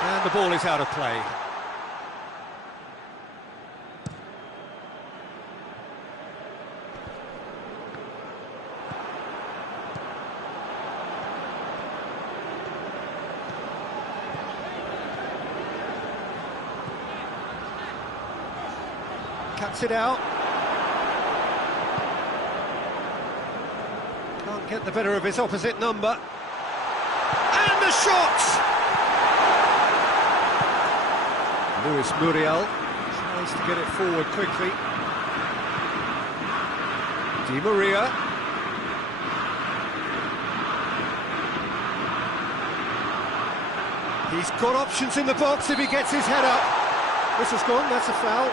And the ball is out of play. Cuts it out. Can't get the better of his opposite number. And the shot! Luis Muriel tries to get it forward quickly. Di Maria. He's got options in the box if he gets his head up. This has gone, that's a foul.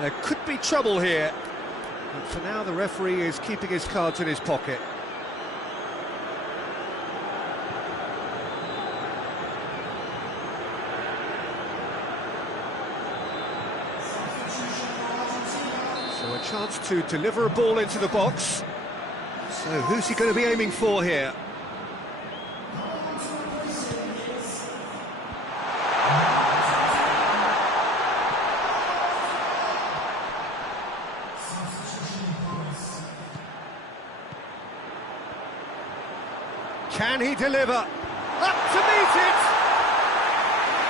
There could be trouble here, but for now the referee is keeping his cards in his pocket. So a chance to deliver a ball into the box. So who's he going to be aiming for here? Can he deliver? Up to meet it!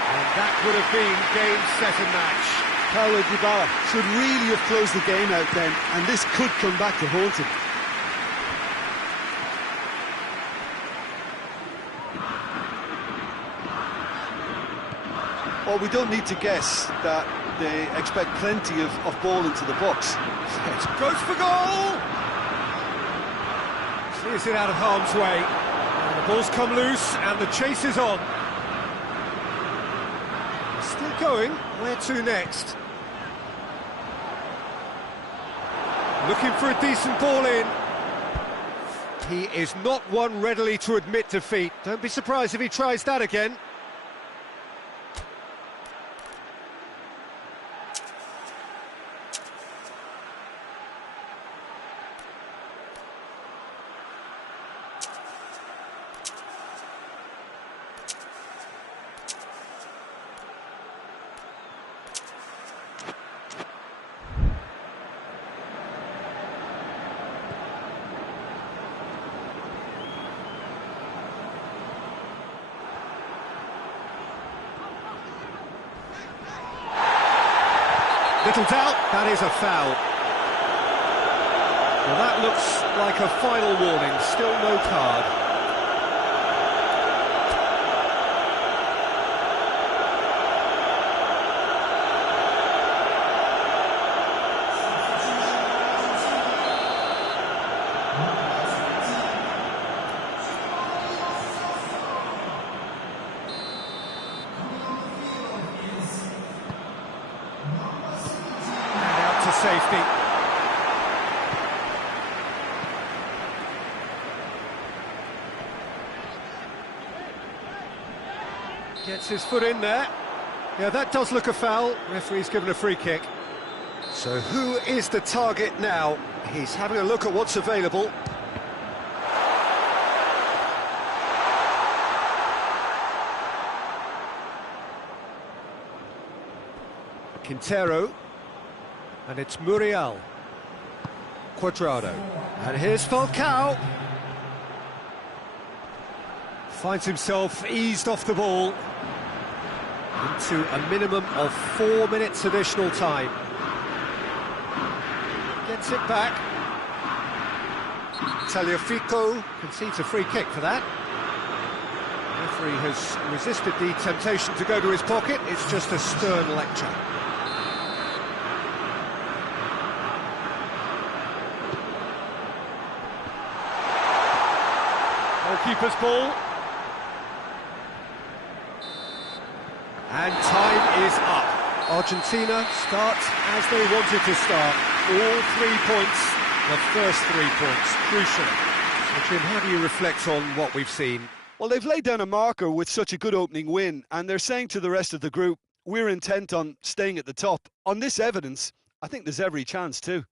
And that would have been game, set and match. Paulo Dybala should really have closed the game out then, and this could come back to haunt him. Well, we don't need to guess that they expect plenty of ball into the box. It goes for goal! Clears it out of harm's way. And the ball's come loose and the chase is on. Still going, where to next? Looking for a decent ball in. He is not one readily to admit defeat. Don't be surprised if he tries that again. Little doubt, that is a foul. Well, that looks like a final warning, still no card. To safety. Gets his foot in there. Yeah, that does look a foul. Referee's given a free kick. So who is the target now? He's having a look at what's available. Quintero. And it's Muriel. Cuadrado. And here's Falcao. Finds himself eased off the ball into a minimum of 4 minutes additional time. Gets it back. Tagliafico concedes a free kick for that. The referee has resisted the temptation to go to his pocket. It's just a stern lecture. Goalkeeper's ball. And time is up. Argentina starts as they wanted to start. All 3 points, the first 3 points, crucial. So, Jim, how do you reflect on what we've seen? Well, they've laid down a marker with such a good opening win, and they're saying to the rest of the group, we're intent on staying at the top. On this evidence, I think there's every chance too.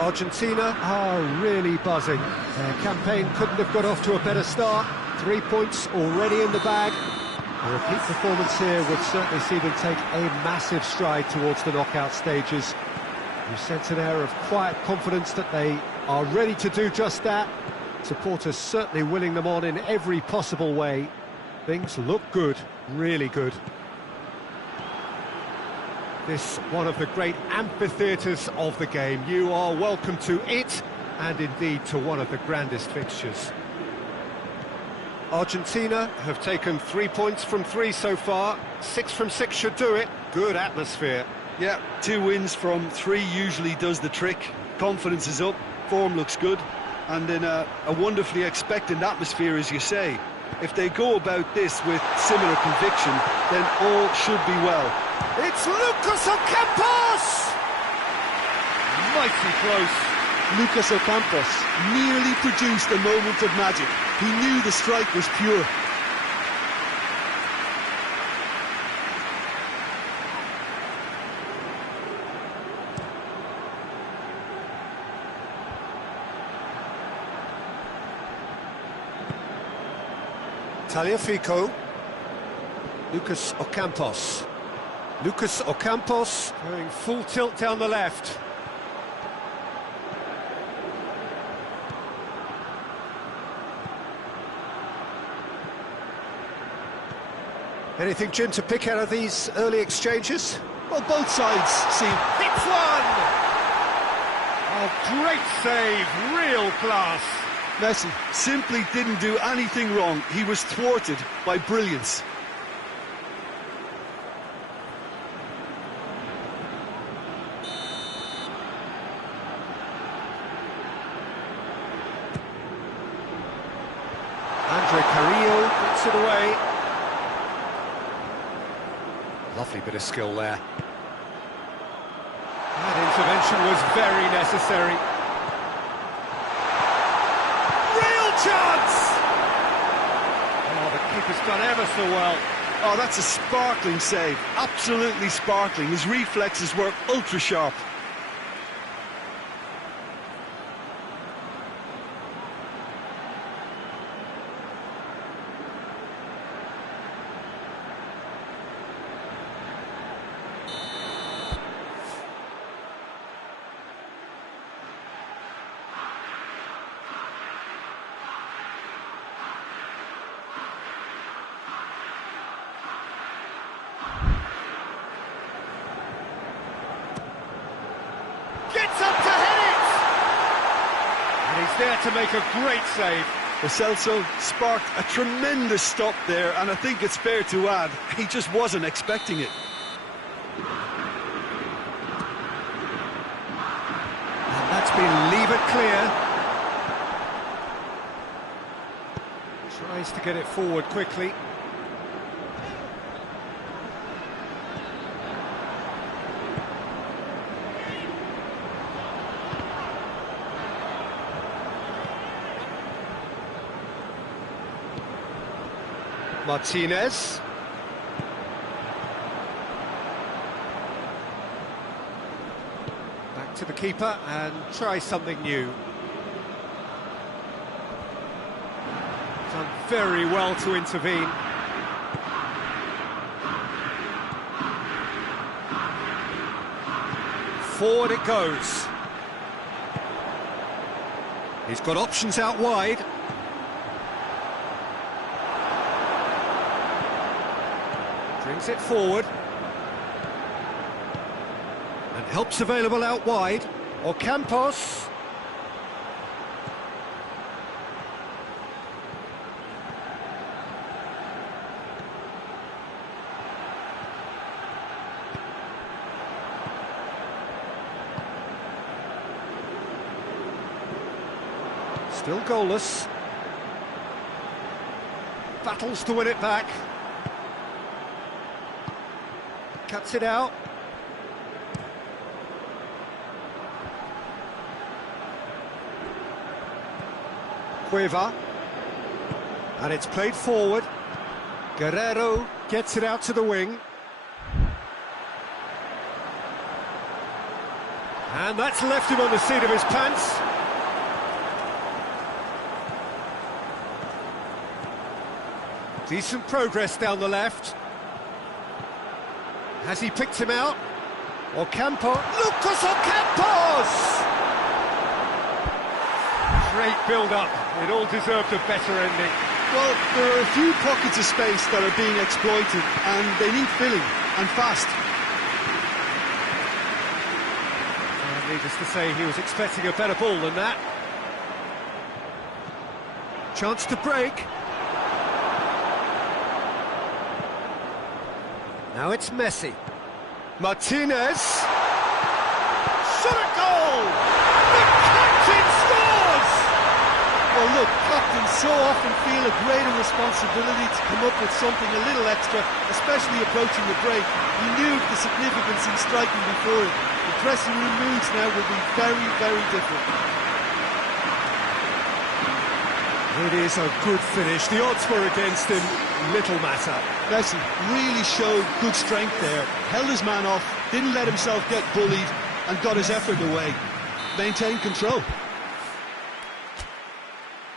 Argentina are really buzzing. Their campaign couldn't have got off to a better start. 3 points already in the bag. A repeat performance here would certainly see them take a massive stride towards the knockout stages. You sense an air of quiet confidence that they are ready to do just that. Supporters certainly willing them on in every possible way. Things look good, really good. This one of the great amphitheatres of the game. You are welcome to it, and indeed to one of the grandest fixtures. Argentina have taken 3 points from 3 so far. 6 from 6 should do it. Good atmosphere. Yeah, 2 wins from 3 usually does the trick. Confidence is up, form looks good, and in a wonderfully expectant atmosphere, as you say. If they go about this with similar conviction, then all should be well. It's Lucas Ocampos! Mighty close. Lucas Ocampos nearly produced a moment of magic. He knew the strike was pure. Tagliafico. Lucas Ocampos. Lucas Ocampos going full tilt down the left. Anything, Jim, to pick out of these early exchanges? Well, both sides seem... Hits one! Oh, great save, real class. Messi simply didn't do anything wrong. He was thwarted by brilliance. Andre Carrillo puts it away. Lovely bit of skill there. That intervention was very necessary. Real chance! Oh, the keeper's done ever so well. Oh, that's a sparkling save. Absolutely sparkling. His reflexes were ultra sharp. Gets up to hit it! And he's there to make a great save. Lo Celso sparked a tremendous stop there, and I think it's fair to add, he just wasn't expecting it. And that's been leave it clear. Tries to get it forward quickly. Martinez. Back to the keeper and try something new. Done very well to intervene. Forward it goes. He's got options out wide. Brings it forward. And help's available out wide. Ocampos. Still goalless. Battles to win it back. Cuts it out. Cueva. And it's played forward. Guerrero gets it out to the wing. And that's left him on the seat of his pants. Decent progress down the left. Has he picked him out? Ocampos. Lucas Ocampos! Great build-up. It all deserved a better ending. Well, there are a few pockets of space that are being exploited, and they need filling, and fast. Needless to say, he was expecting a better ball than that. Chance to break. Now it's Messi. Martinez. Shot a goal! The captain scores! Well, look, captains so often feel a greater responsibility to come up with something a little extra, especially approaching the break. He knew the significance in striking before it. The dressing room moods now will be very, very different. It is a good finish. The odds were against him. Little matter. Messi really showed good strength there. Held his man off, didn't let himself get bullied, and got his effort away. Maintained control.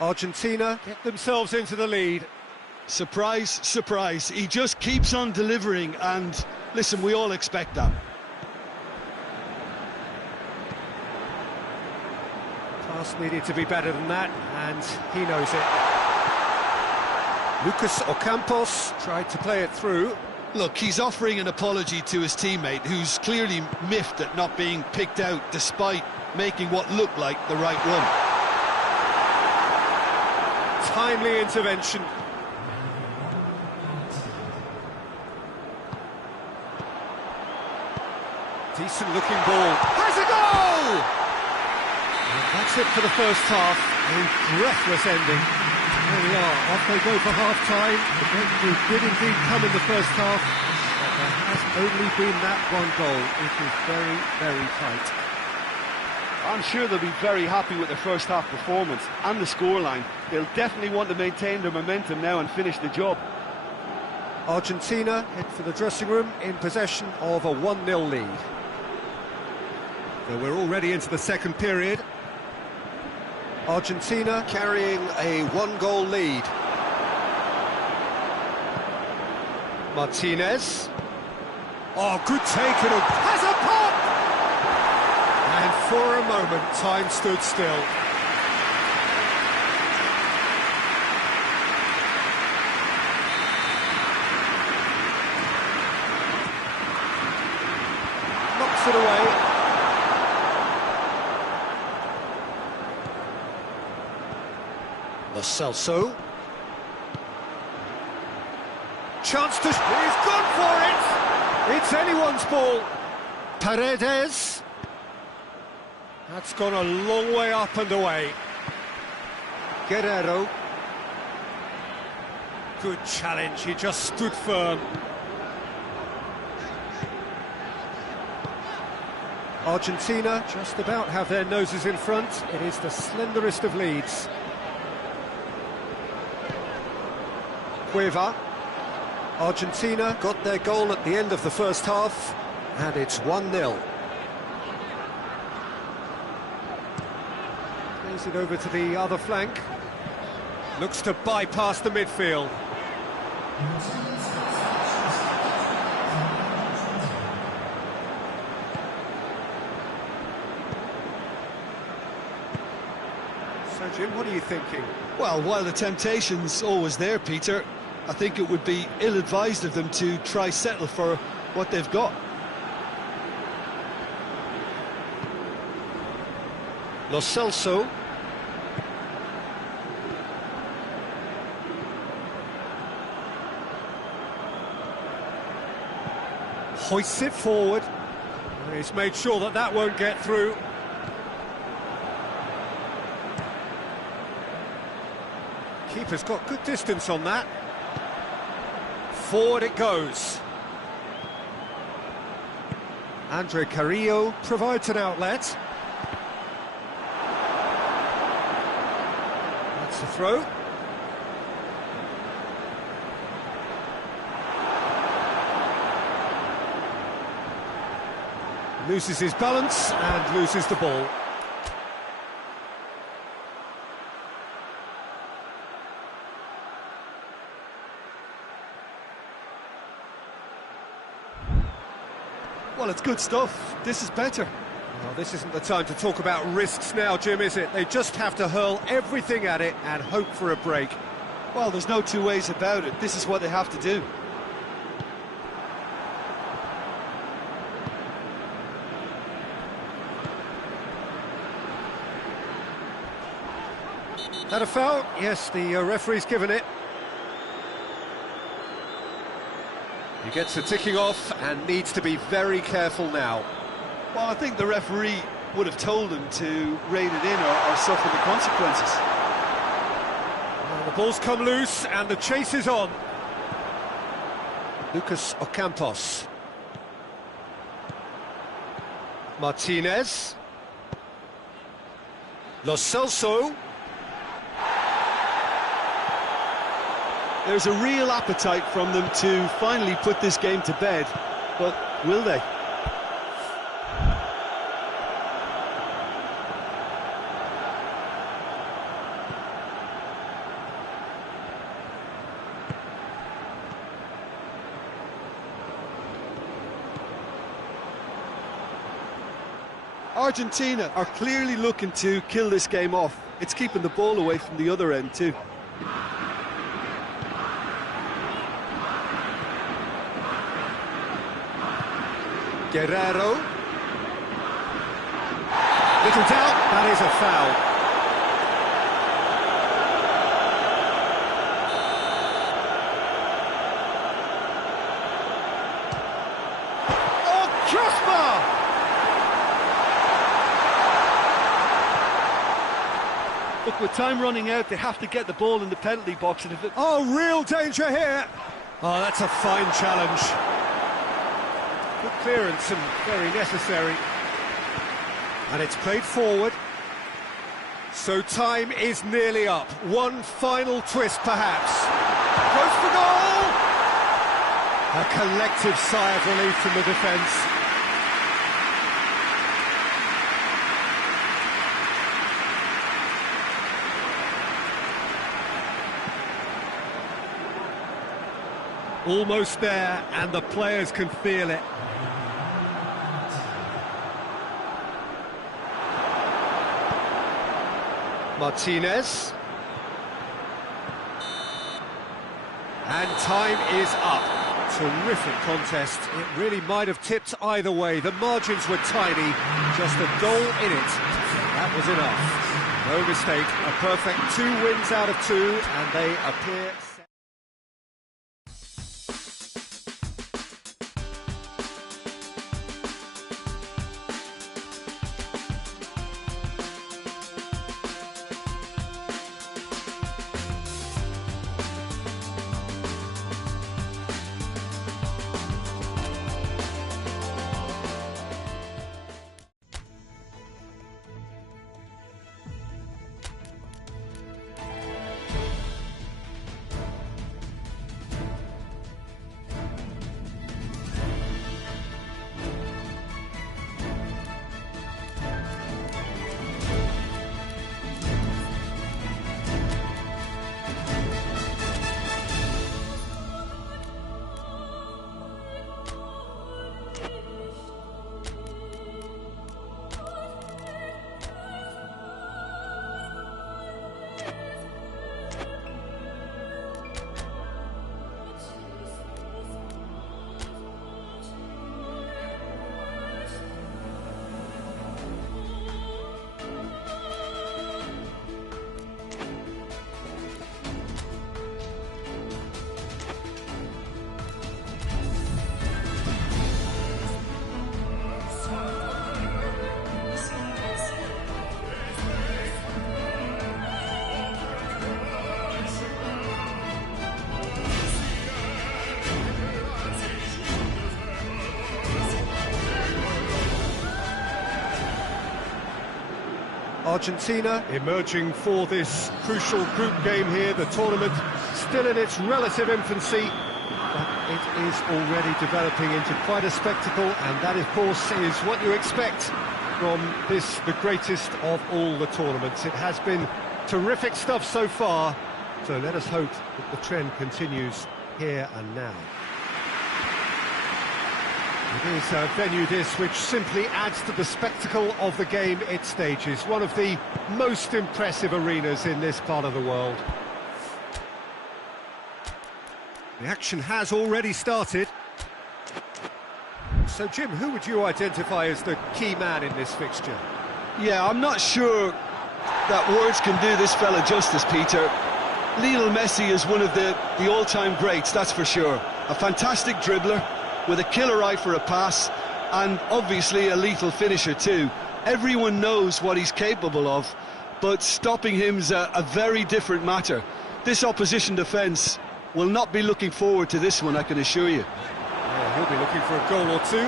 Argentina get themselves into the lead. Surprise, surprise. He just keeps on delivering, and listen, we all expect that. Pass needed to be better than that, and he knows it. Lucas Ocampos tried to play it through. Look, he's offering an apology to his teammate, who's clearly miffed at not being picked out despite making what looked like the right run. Timely intervention. Decent looking ball. Has a goal! And that's it for the first half. A breathless ending. There we are, off they go for half-time. The breakthrough did indeed come in the first half, but there has only been that one goal. It is very, very tight. I'm sure they'll be very happy with their first half performance and the scoreline. They'll definitely want to maintain their momentum now and finish the job. Argentina head for the dressing room in possession of a 1-0 lead. So we're already into the second period. Argentina carrying a 1-goal lead. Martinez. Oh, good take, and has a pop! And for a moment, time stood still. Knocks it away. Lo Celso. Chance to... He's gone for it! It's anyone's ball. Paredes. That's gone a long way up and away. Guerrero. Good challenge, he just stood firm. Argentina just about have their noses in front. It is the slenderest of leads. Cueva. Argentina got their goal at the end of the first half, and it's 1-0. Plays it over to the other flank. Looks to bypass the midfield. So, Jim, what are you thinking? Well, while the temptation's always there, Peter, I think it would be ill-advised of them to try settle for what they've got. Lo Celso. Hoists it forward. He's made sure that that won't get through. Keeper's got good distance on that. Forward it goes. Andre Carrillo provides an outlet. That's the throw. Loses his balance and loses the ball. Well, it's good stuff. This is better. Well, this isn't the time to talk about risks now, Jim, is it? They just have to hurl everything at it and hope for a break. Well, there's no two ways about it. This is what they have to do. That a foul? Yes, the referee's given it. He gets the ticking off and needs to be very careful now. Well, I think the referee would have told him to rein it in or suffer the consequences. Well, the ball's come loose and the chase is on. Lucas Ocampos. Martinez. Lo Celso. There's a real appetite from them to finally put this game to bed, but will they? Argentina are clearly looking to kill this game off. It's keeping the ball away from the other end too. Guerrero. Little doubt, that is a foul. Oh, crossbar! Look, with time running out, they have to get the ball in the penalty box. And if it... Oh, real danger here. Oh, that's a fine challenge. Good clearance and very necessary. And it's played forward. So time is nearly up. One final twist, perhaps. Goes for goal! A collective sigh of relief from the defence. Almost there, and the players can feel it. Martinez. And time is up. Terrific contest. It really might have tipped either way. The margins were tiny, just a goal in it. That was enough. No mistake. A perfect 2 wins out of 2, and they appear... Argentina emerging for this crucial group game here, the tournament still in its relative infancy, but it is already developing into quite a spectacle, and that of course is what you expect from this, the greatest of all the tournaments. It has been terrific stuff so far, so let us hope that the trend continues here and now. It is a venue this which simply adds to the spectacle of the game it stages. One of the most impressive arenas in this part of the world. The action has already started. So Jim, who would you identify as the key man in this fixture? Yeah, I'm not sure that words can do this fella justice, Peter. Lionel Messi is one of the all-time greats, that's for sure. A fantastic dribbler, with a killer eye for a pass, and obviously a lethal finisher too. Everyone knows what he's capable of, but stopping him's a very different matter. This opposition defence will not be looking forward to this one, I can assure you. Yeah, he'll be looking for a goal or two.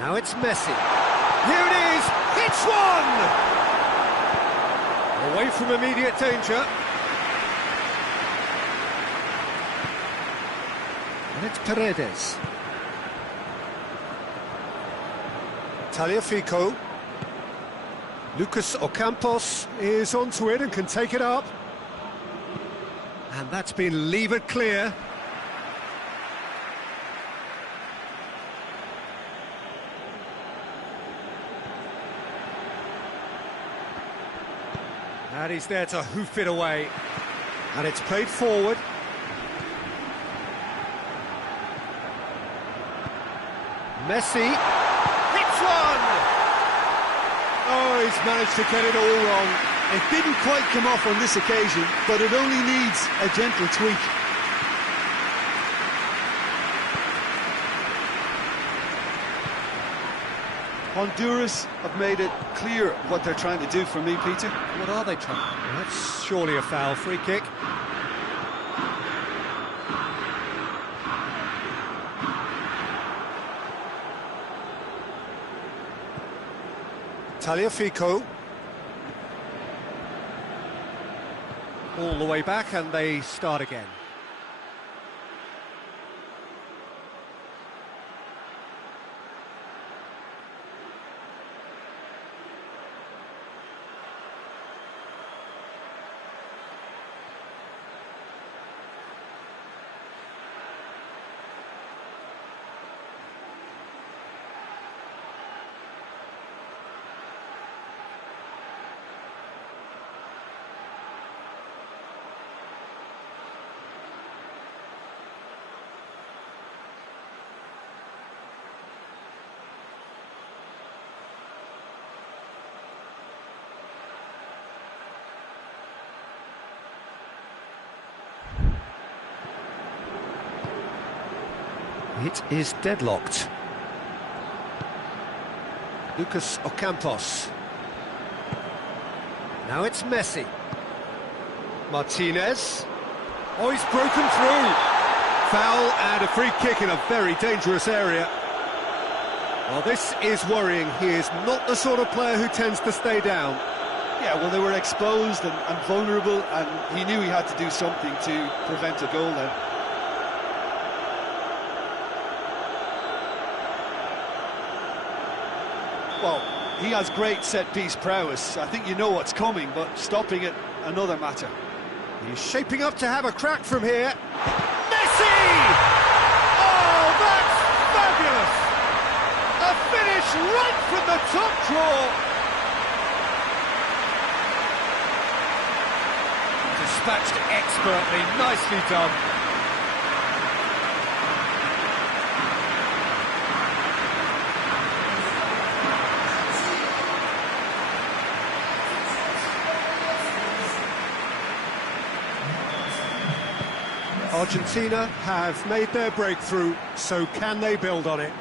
Now it's Messi. Here it is! It's one! Away from immediate danger. And it's Paredes. Tagliafico. Lucas Ocampos is onto it and can take it up. And that's been levered clear. And he's there to hoof it away. And it's played forward. Messi hits one! Oh, he's managed to get it all wrong. It didn't quite come off on this occasion, but it only needs a gentle tweak. Honduras have made it clear what they're trying to do for me, Peter. What are they trying? That's surely a foul. Free kick. Tagliafico. All the way back, and they start again. It is deadlocked. Lucas Ocampos. Now it's Messi. Martinez. Oh, he's broken through. Foul and a free kick in a very dangerous area. Well, this is worrying. He is not the sort of player who tends to stay down. Yeah, well, they were exposed and vulnerable, and he knew he had to do something to prevent a goal then. Well, he has great set-piece prowess. I think you know what's coming, but stopping it, another matter. He's shaping up to have a crack from here. Messi! Oh, that's fabulous! A finish right from the top draw. Dispatched expertly, nicely done. Argentina have made their breakthrough, so can they build on it?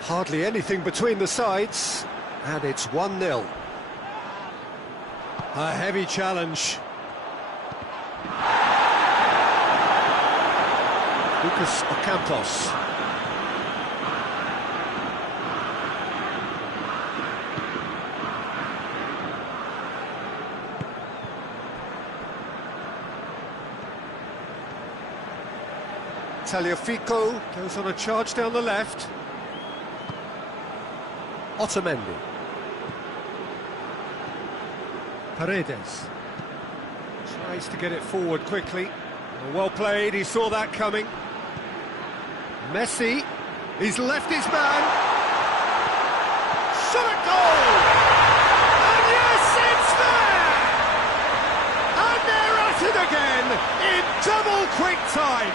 Hardly anything between the sides, and it's 1-0. A heavy challenge. Lucas Ocampos. Tagliafico goes on a charge down the left. Otamendi. Paredes tries to get it forward quickly. Well played, he saw that coming. Messi, he's left his man. Shot at goal! And yes, it's there! And they're at it again in double quick time.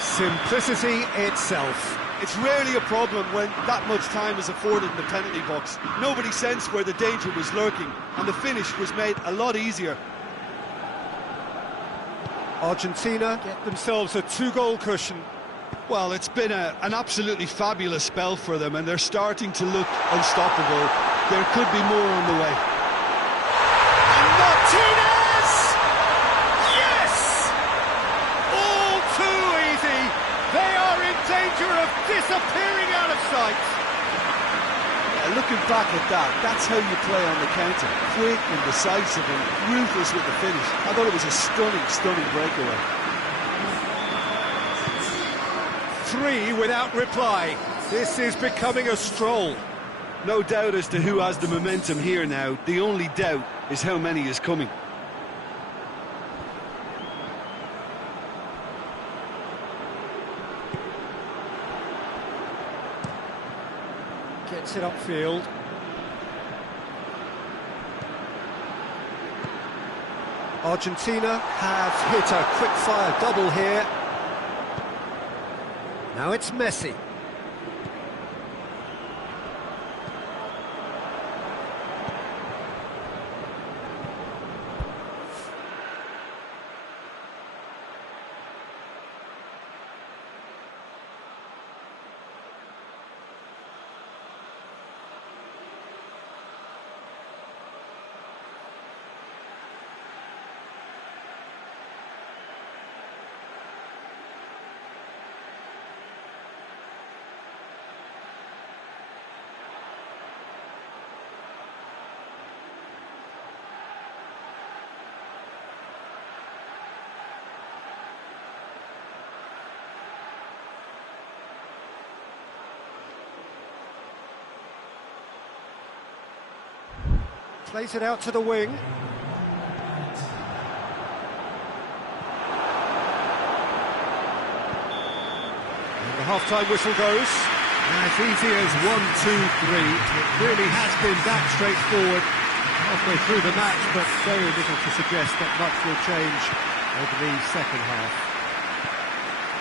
Simplicity itself. It's rarely a problem when that much time is afforded in the penalty box. Nobody sensed where the danger was lurking, and the finish was made a lot easier. Argentina get themselves a 2-goal cushion. Well, it's been an absolutely fabulous spell for them, and they're starting to look unstoppable. There could be more on the way. And Martinez! Yes! All too easy. They are in danger of disappearing out of sight. Yeah, looking back at that, that's how you play on the counter. Quick and decisive and ruthless with the finish. I thought it was a stunning, stunning breakaway. 3 without reply. This is becoming a stroll. No doubt as to who has the momentum here now. The only doubt is how many is coming. gets it upfield. Argentina have hit a quick-fire double here. Now it's Messi. Plays it out to the wing. And the half-time whistle goes. As easy as 1, 2, 3. It really has been that straightforward halfway through the match, but very little to suggest that much will change over the second half.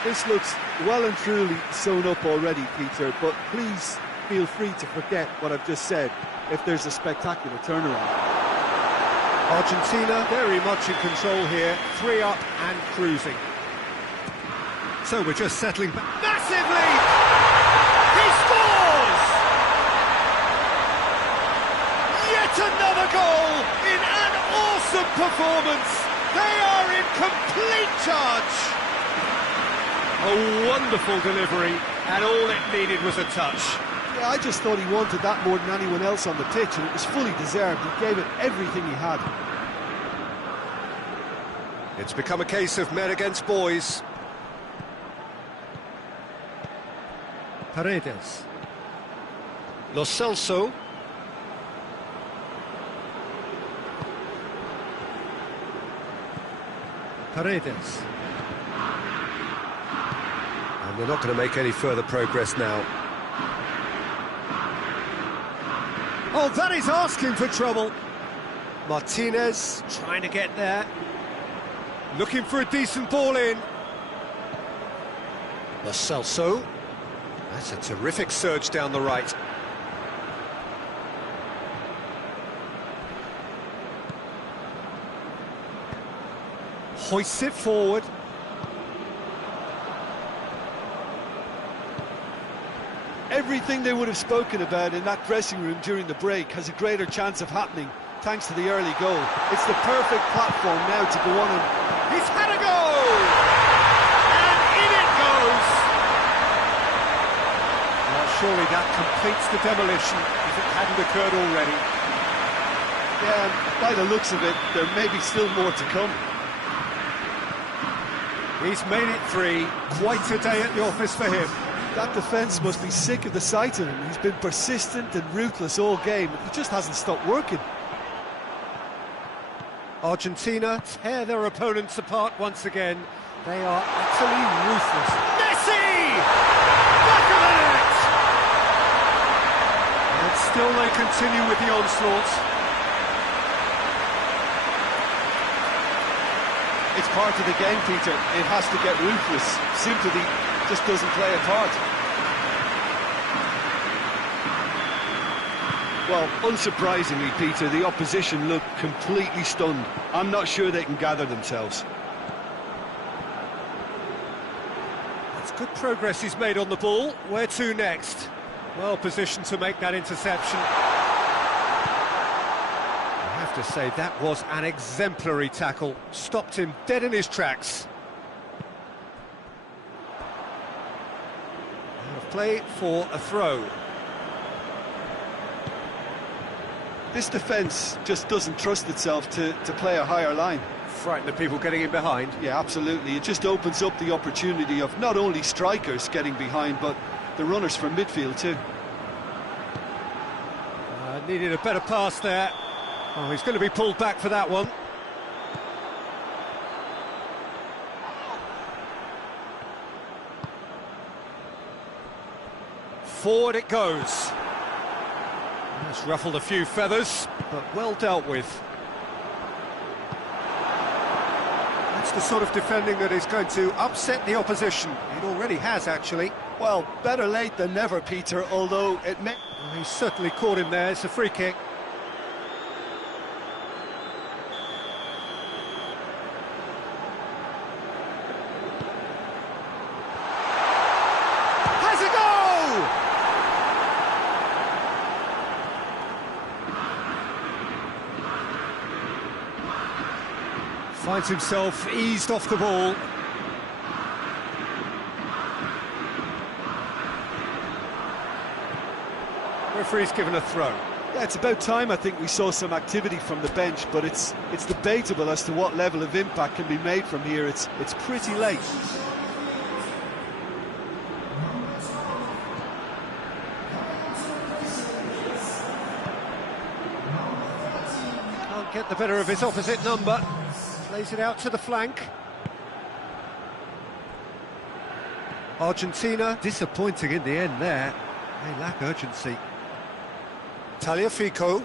This looks well and truly sewn up already, Peter, but please feel free to forget what I've just said if there's a spectacular turnaround. Argentina very much in control here, 3 up and cruising. So we're just settling back. Massively! He scores! Yet another goal in an awesome performance. They are in complete charge. A wonderful delivery, and all it needed was a touch. Yeah, I just thought he wanted that more than anyone else on the pitch, and it was fully deserved. He gave it everything he had. It's become a case of men against boys. Paredes. Lo Celso. Paredes. And they're not going to make any further progress now. Oh, that is asking for trouble. Martinez trying to get there. Looking for a decent ball in. Lo Celso. That's a terrific surge down the right. Hoists it forward. Everything they would have spoken about in that dressing room during the break has a greater chance of happening thanks to the early goal. It's the perfect platform now to go on and... He's had a go! And in it goes! Well, surely that completes the demolition if it hadn't occurred already. Yeah, by the looks of it, there may be still more to come. He's made it 3. Quite a day at the office for him. That defence must be sick of the sight of him. He's been persistent and ruthless all game. He just hasn't stopped working. Argentina tear their opponents apart once again. They are utterly ruthless. Messi! Back of the net! And still they continue with the onslaught. It's part of the game, Peter. It has to get ruthless. Sympathy just doesn't play a part. Well, unsurprisingly, Peter, the opposition look completely stunned. I'm not sure they can gather themselves. That's good progress he's made on the ball. Where to next? Well positioned to make that interception. I have to say, that was an exemplary tackle. Stopped him dead in his tracks. Out of play for a throw. This defence just doesn't trust itself to play a higher line. Frighten the people getting in behind. Yeah, absolutely. It just opens up the opportunity of not only strikers getting behind, but the runners from midfield too. Needed a better pass there. Oh, he's going to be pulled back for that one. Forward it goes. That's ruffled a few feathers, but well dealt with. That's the sort of defending that is going to upset the opposition. It already has, actually. Well, better late than never, Peter, although it may... Well, he certainly caught him there. It's a free kick. Has a goal! Finds himself eased off the ball. Referee's given a throw. Yeah, it's about time I think we saw some activity from the bench, but it's debatable as to what level of impact can be made from here. It's pretty late. Can't get the better of his opposite number. Plays it out to the flank. Argentina disappointing in the end there. They lack urgency. Tagliafico.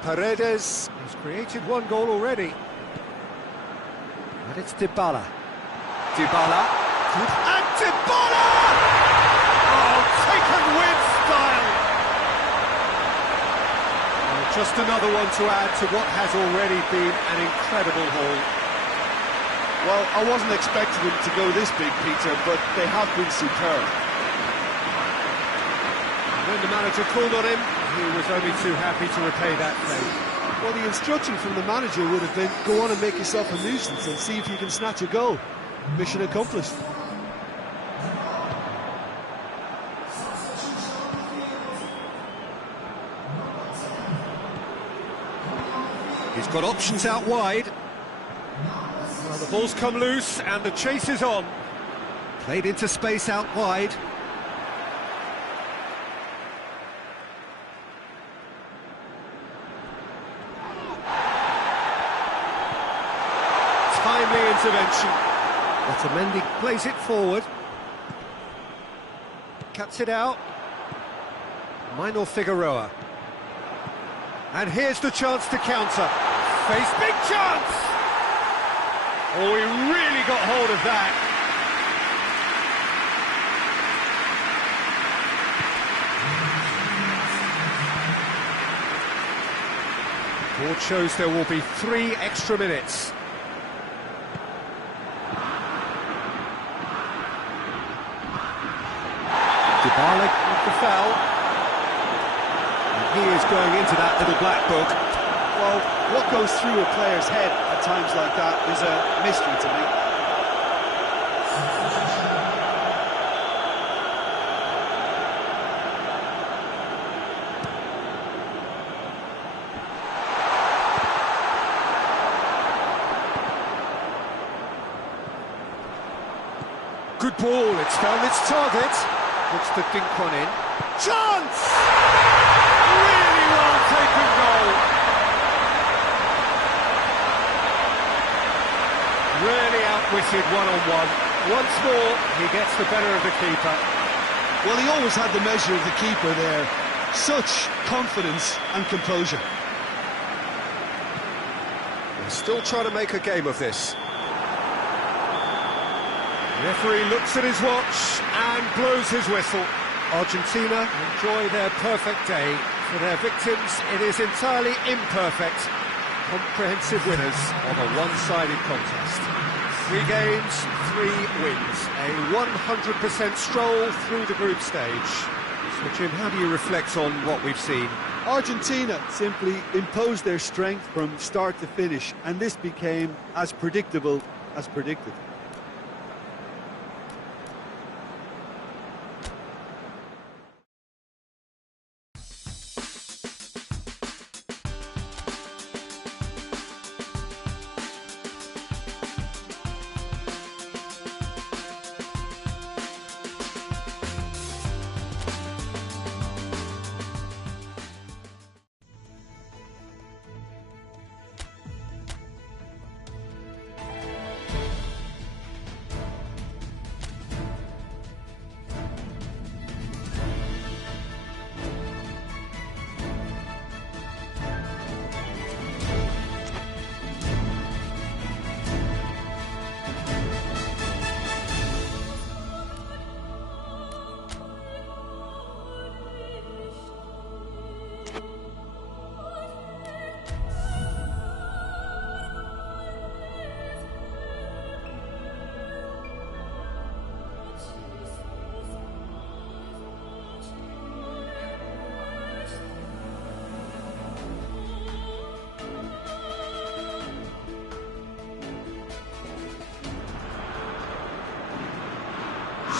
Paredes has created one goal already. And it's Dybala. Dybala. And Dybala! Oh, taken with style! Well, just another one to add to what has already been an incredible haul. Well, I wasn't expecting them to go this big, Peter, but they have been superb. When the manager called on him, he was only too happy to repay that favour. Well, the instruction from the manager would have been, go on and make yourself a nuisance and see if you can snatch a goal. Mission accomplished. He's got options out wide. Well, the ball's come loose and the chase is on. Played into space out wide. Timely intervention. Otamendi plays it forward. Cuts it out. Manuel Figueroa. And here's the chance to counter. Face big chance! Oh, he really got hold of that. Board shows there will be 3 extra minutes. Dybala with the foul. And he is going into that little black book. Well, what goes through a player's head at times like that is a mystery to me. Good ball, it's found its target. Looks to dink one in. Chance! Really well taken goal. Really outwitted one-on-one. Once more, he gets the better of the keeper. Well, he always had the measure of the keeper there. Such confidence and composure. They're still trying to make a game of this. The referee looks at his watch and blows his whistle. Argentina enjoy their perfect day. For their victims, it is entirely imperfect. Comprehensive winners of a one-sided contest. 3 games, 3 wins. A 100% stroll through the group stage. So, Jim, how do you reflect on what we've seen? Argentina simply imposed their strength from start to finish, and this became as predictable as predicted.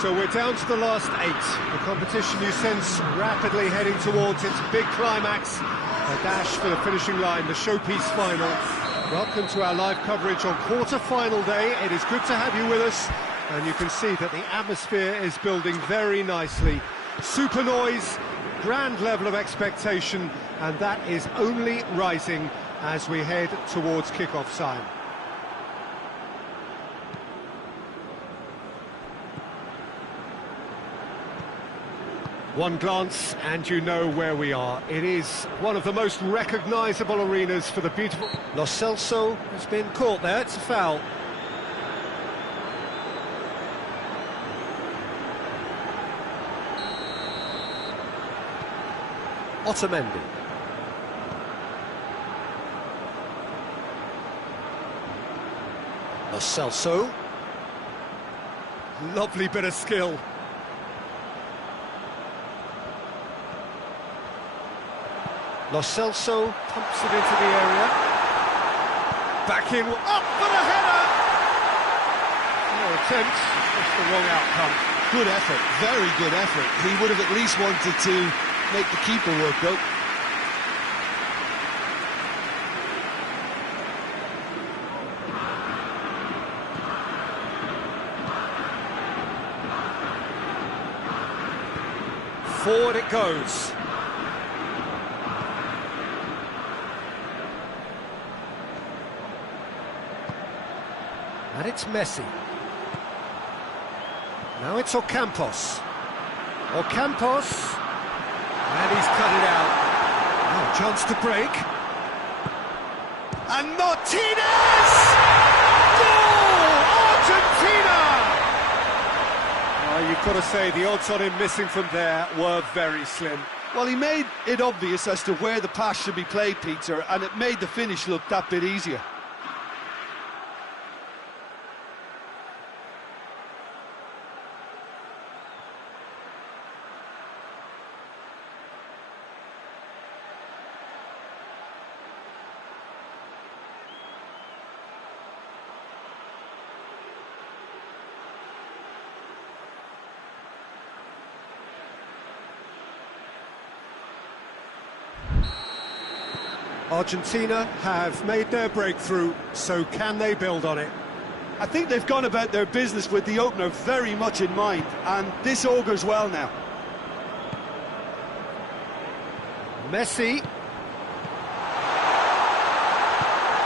So we're down to the last 8. The competition you sense rapidly heading towards its big climax. A dash for the finishing line, the showpiece final. Welcome to our live coverage on quarter-final day. It is good to have you with us, and you can see that the atmosphere is building very nicely. Super noise, grand level of expectation, and that is only rising as we head towards kick-off time. One glance and you know where we are. It is one of the most recognisable arenas for the beautiful... Lo Celso has been caught there, it's a foul. Otamendi. Lo Celso. Lovely bit of skill. Lo Celso pumps it into the area. Back in, up for the header! No attempt, just the wrong outcome. Good effort, very good effort. He would have at least wanted to make the keeper work though. Forward it goes. And it's Messi. Now it's Ocampos. Ocampos. And he's cut it out. Now chance to break. And Martinez! Goal! Argentina! You've got to say the odds on him missing from there were very slim. Well, he made it obvious as to where the pass should be played, Peter, and it made the finish look that bit easier. Argentina have made their breakthrough, so can they build on it? I think they've gone about their business with the opener very much in mind, and this augurs well now. Messi.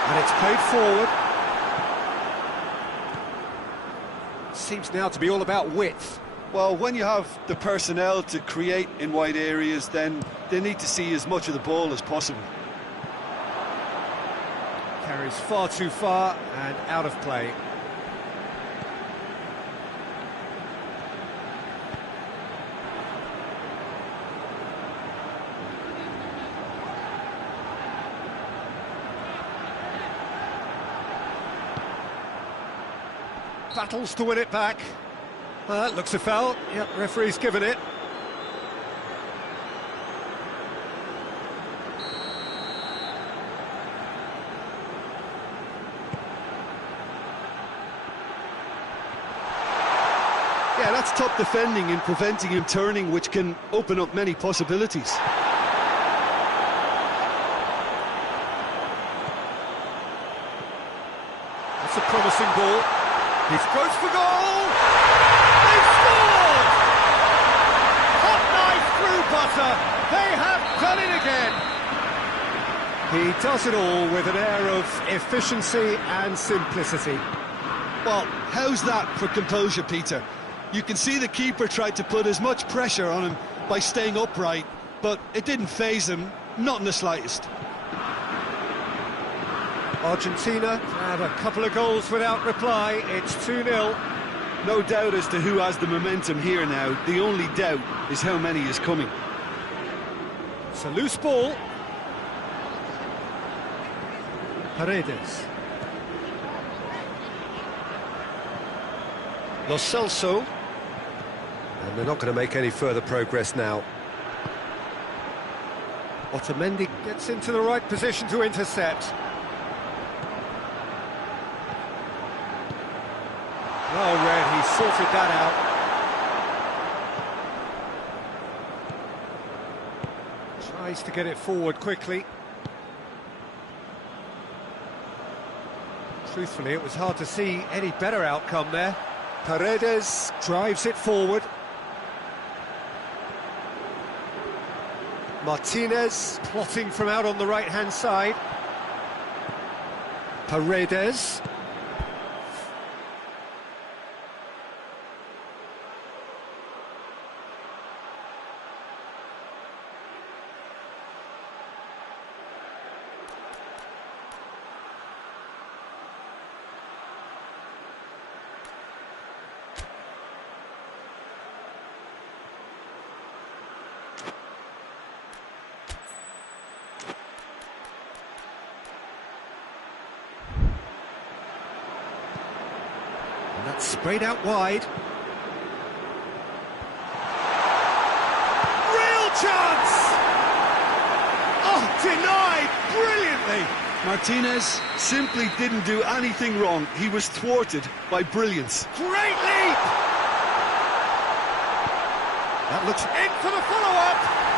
And it's played forward. Seems now to be all about width. Well, when you have the personnel to create in wide areas, then they need to see as much of the ball as possible. Carries far too far and out of play. Battles to win it back. That looks a foul. Yep, referee's given it. Yeah, that's top defending and preventing him turning, which can open up many possibilities. That's a promising ball. He goes for goal! They scored! Hot knife through butter. They have done it again. He does it all with an air of efficiency and simplicity. Well, how's that for composure, Peter? You can see the keeper tried to put as much pressure on him by staying upright, but it didn't faze him, not in the slightest. Argentina have a couple of goals without reply. It's 2-0. No doubt as to who has the momentum here now. The only doubt is how many is coming. It's a loose ball. Paredes. Lo Celso. And they're not going to make any further progress now. Otamendi gets into the right position to intercept. Well read, he sorted that out. Tries to get it forward quickly. Truthfully, it was hard to see any better outcome there. Paredes drives it forward. Martinez plotting from out on the right-hand side. Paredes. And that's sprayed out wide. Real chance! Oh, denied brilliantly! Martinez simply didn't do anything wrong. He was thwarted by brilliance. Great leap! That looks in for the follow-up!